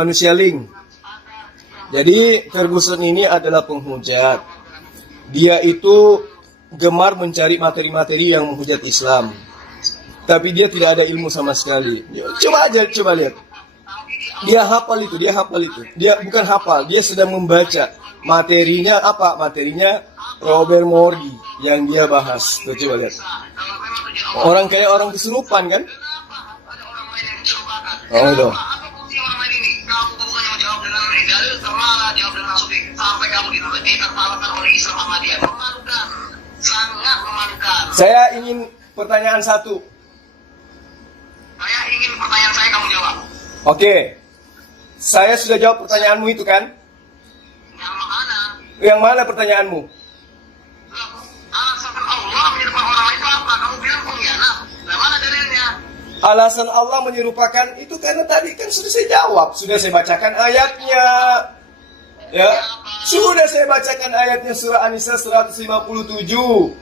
Jadi Ferguson ini adalah penghujat. Dia itu gemar mencari materi-materi yang menghujat Islam. Tapi dia tidak ada ilmu sama sekali. Coba lihat. Dia hafal itu. Dia bukan hafal, dia sedang membaca. Materinya apa? Materinya Robert Morgi yang dia bahas. Tuh, coba lihat. Orang kayak orang kesurupan kan? Oh, itu. Apa fungsi orang lain ini? Kamu bukannya menjawab dengan dalil, malah jawab dengan asumsi. Sampai kamu ditertawakan oleh Islam Ahmadiyah. Memalukan, sangat memalukan. Saya ingin pertanyaan satu. Saya ingin pertanyaan saya kamu jawab. Oke. Saya sudah jawab pertanyaanmu itu kan? Yang mana? Yang mana pertanyaanmu? Alasan Allah menyerupakan orang lain itu apa? Kamu bilang pengkhianat. Nah, mana dalilnya? Alasan Allah menyerupakan itu karena tadi kan sudah saya jawab, sudah saya bacakan ayatnya. Ya, sudah saya bacakan ayatnya surah An-Nisa 157. Loh,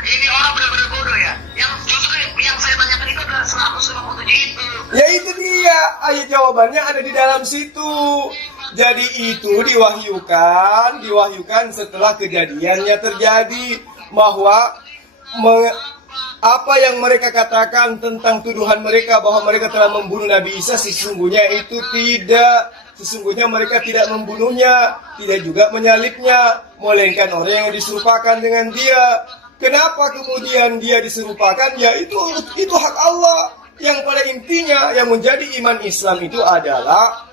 ini orang benar-benar bodoh ya. Yang justru yang saya tanyakan itu adalah 157 itu. Ya itu dia, ayat jawabannya ada di dalam situ. Jadi itu diwahyukan setelah kejadiannya terjadi, bahwa apa yang mereka katakan tentang tuduhan mereka bahwa mereka telah membunuh Nabi Isa, sesungguhnya itu tidak. Sesungguhnya mereka tidak membunuhnya, tidak juga menyalibnya, melainkan orang yang diserupakan dengan dia. Kenapa kemudian dia diserupakan? Ya itu hak Allah. Yang pada intinya yang menjadi iman Islam itu adalah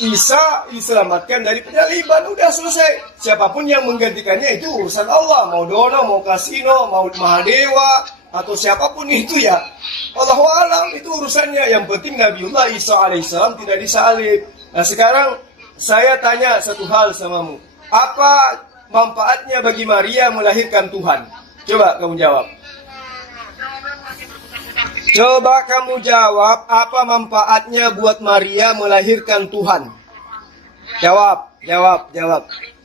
Isa diselamatkan dari penyaliban, udah selesai. Siapapun yang menggantikannya itu urusan Allah. Mau Dono, mau Kasino, mau Mahadewa, atau siapapun itu ya Allahu a'lam, itu urusannya. Yang penting Nabiullah Isa alaihissalam tidak disalib. Nah sekarang saya tanya satu hal samamu. Apa manfaatnya bagi Maria melahirkan Tuhan? Coba kamu jawab. Coba kamu jawab, apa manfaatnya buat Maria melahirkan Tuhan? Jawab.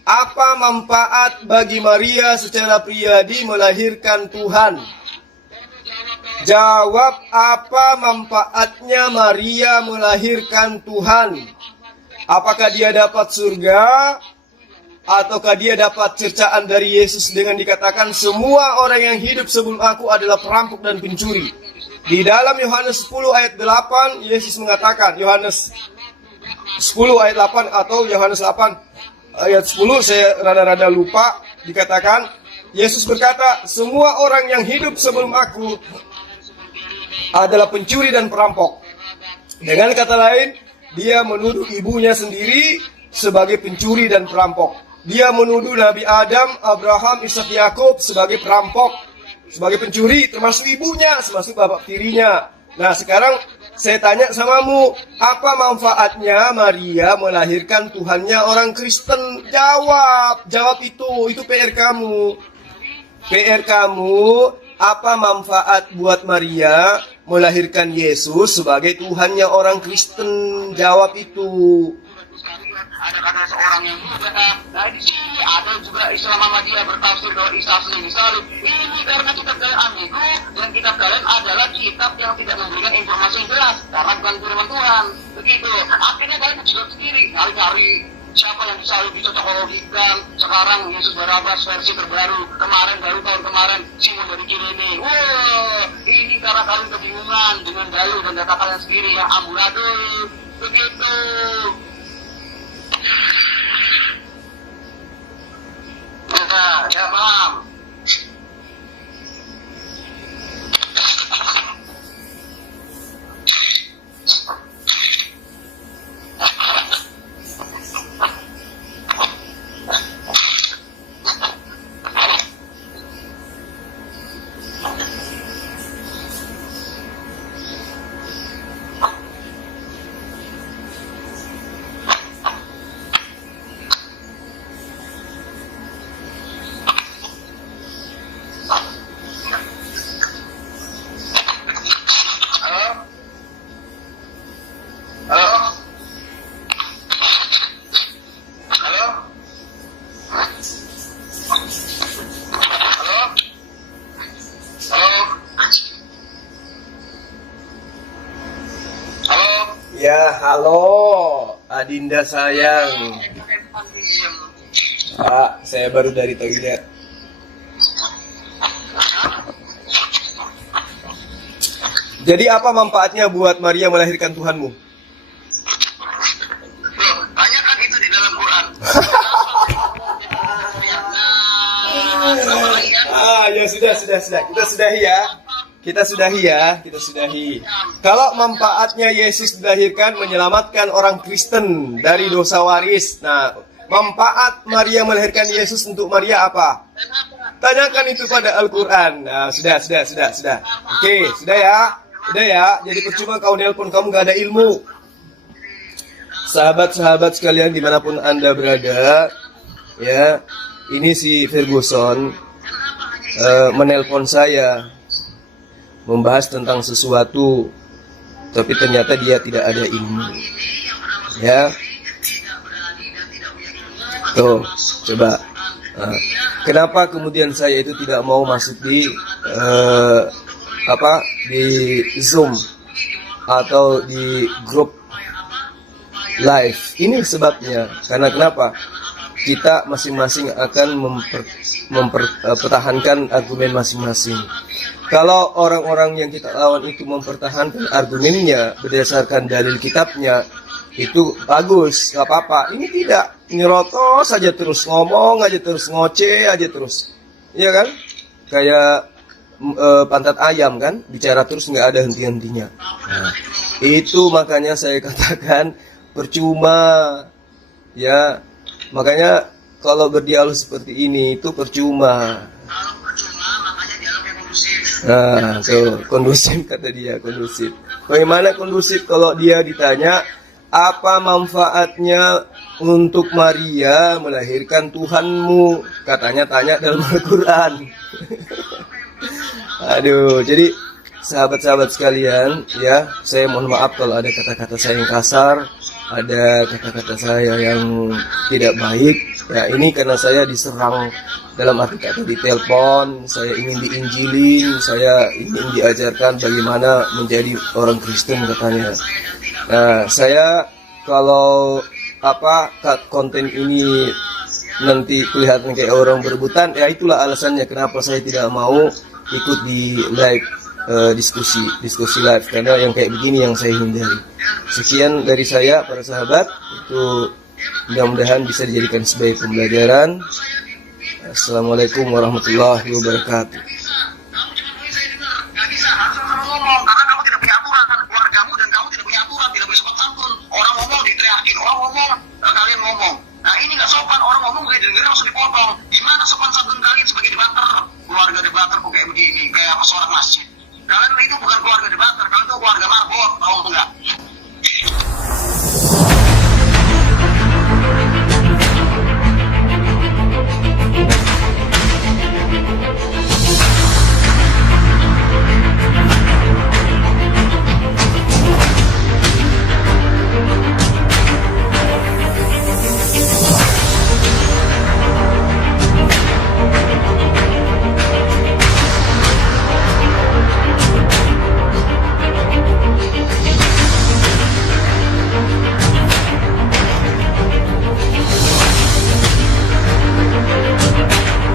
Apa manfaat bagi Maria secara pribadi melahirkan Tuhan? Jawab, apa manfaatnya Maria melahirkan Tuhan? Apakah dia dapat surga? Ataukah dia dapat cercaan dari Yesus dengan dikatakan semua orang yang hidup sebelum aku adalah perampok dan pencuri? Di dalam Yohanes 10 ayat 8, Yesus mengatakan, Yohanes 10 ayat 8 atau Yohanes 8, ayat 10 saya rada-rada lupa, dikatakan Yesus berkata, semua orang yang hidup sebelum aku adalah pencuri dan perampok. Dengan kata lain, dia menuduh ibunya sendiri sebagai pencuri dan perampok. Dia menuduh Nabi Adam, Abraham, Ishak, Yakub sebagai perampok, sebagai pencuri, termasuk ibunya, termasuk bapak tirinya. Nah, sekarang saya tanya samamu, apa manfaatnya Maria melahirkan Tuhannya orang Kristen? Jawab itu PR kamu. PR kamu, apa manfaat buat Maria melahirkan Yesus sebagai Tuhannya orang Kristen? Jawab itu. Ada kata seorang yang juga, nah di sini ada juga Islam Muhammadiyah bertafsir bahwa Isa asli misalnya ini karena kitab kalian ambigu dan kitab kalian adalah kitab yang tidak memberikan informasi yang jelas karena bukan firman Tuhan. Begitu. Akhirnya kalian juga sendiri cari siapa yang bisa lebih cocokologikan. Sekarang Yesus Barabas versi terbaru, kemarin baru tahun kemarin Simon dari Kirene. Wow, ini karena kalian kebingungan dengan dalil dan data kalian sendiri yang amburadul. Begitu. Nah, ya paham. Ya, halo, Adinda sayang. Pak, saya baru dari toilet. Jadi apa manfaatnya buat Maria melahirkan Tuhanmu? Tanyakan itu di dalam Quran. Ya sudah. Kita sudahi. Kalau manfaatnya Yesus dilahirkan menyelamatkan orang Kristen dari dosa waris. Nah, manfaat Maria melahirkan Yesus untuk Maria apa? Tanyakan itu pada Al-Quran. Nah, sudah. Oke, sudah ya. Jadi percuma kau nelpon, kamu gak ada ilmu. Sahabat-sahabat sekalian dimanapun Anda berada, ya, ini si Ferguson menelpon saya membahas tentang sesuatu, tapi ternyata dia tidak ada ilmu. Ya, tuh, coba. Kenapa kemudian saya itu tidak mau masuk di di Zoom atau di grup live? Ini sebabnya. Karena kenapa? Kita masing-masing akan mempertahankan argumen masing-masing. Kalau orang-orang yang kita lawan itu mempertahankan argumennya berdasarkan dalil kitabnya, itu bagus, gak apa-apa. Ini tidak, nyerotos saja terus, ngomong aja terus, ngoceh aja terus. Iya kan? Kayak pantat ayam kan, bicara terus nggak ada henti-hentinya. Nah, itu makanya saya katakan percuma. Ya, makanya kalau berdialog seperti ini itu percuma. Nah, tuh, kondusif kata dia, kondusif. Bagaimana kondusif kalau dia ditanya, apa manfaatnya untuk Maria melahirkan Tuhanmu? Katanya tanya dalam Al-Quran. Aduh, jadi sahabat-sahabat sekalian, ya, saya mohon maaf kalau ada kata-kata saya yang kasar, ada kata-kata saya yang tidak baik. Ya, ini karena saya diserang dalam arti kata di telepon, saya ingin diinjilin, saya ingin diajarkan bagaimana menjadi orang Kristen katanya. Nah, saya kalau konten ini nanti kelihatan kayak orang berebutan, ya itulah alasannya kenapa saya tidak mau ikut di live diskusi live, karena yang kayak begini yang saya hindari. Sekian dari saya para sahabat, itu Mudah-mudahan bisa dijadikan sebagai pembelajaran. Assalamualaikum warahmatullahi wabarakatuh. Nggak bisa, harus ngomong karena kamu tidak punya aturan, keluargamu dan kamu tidak punya aturan, tidak boleh sopan santun. Orang ngomong diteriakin, orang ngomong kalian ngomong. Nah ini nggak sopan, orang ngomong kayak dengerin langsung dipotong. Gimana sopan santun kalian sebagai debater, keluarga debater kok kayak begini, kayak seorang masjid. Kalian itu bukan keluarga debater, kalian itu keluarga marbot, tahu nggak?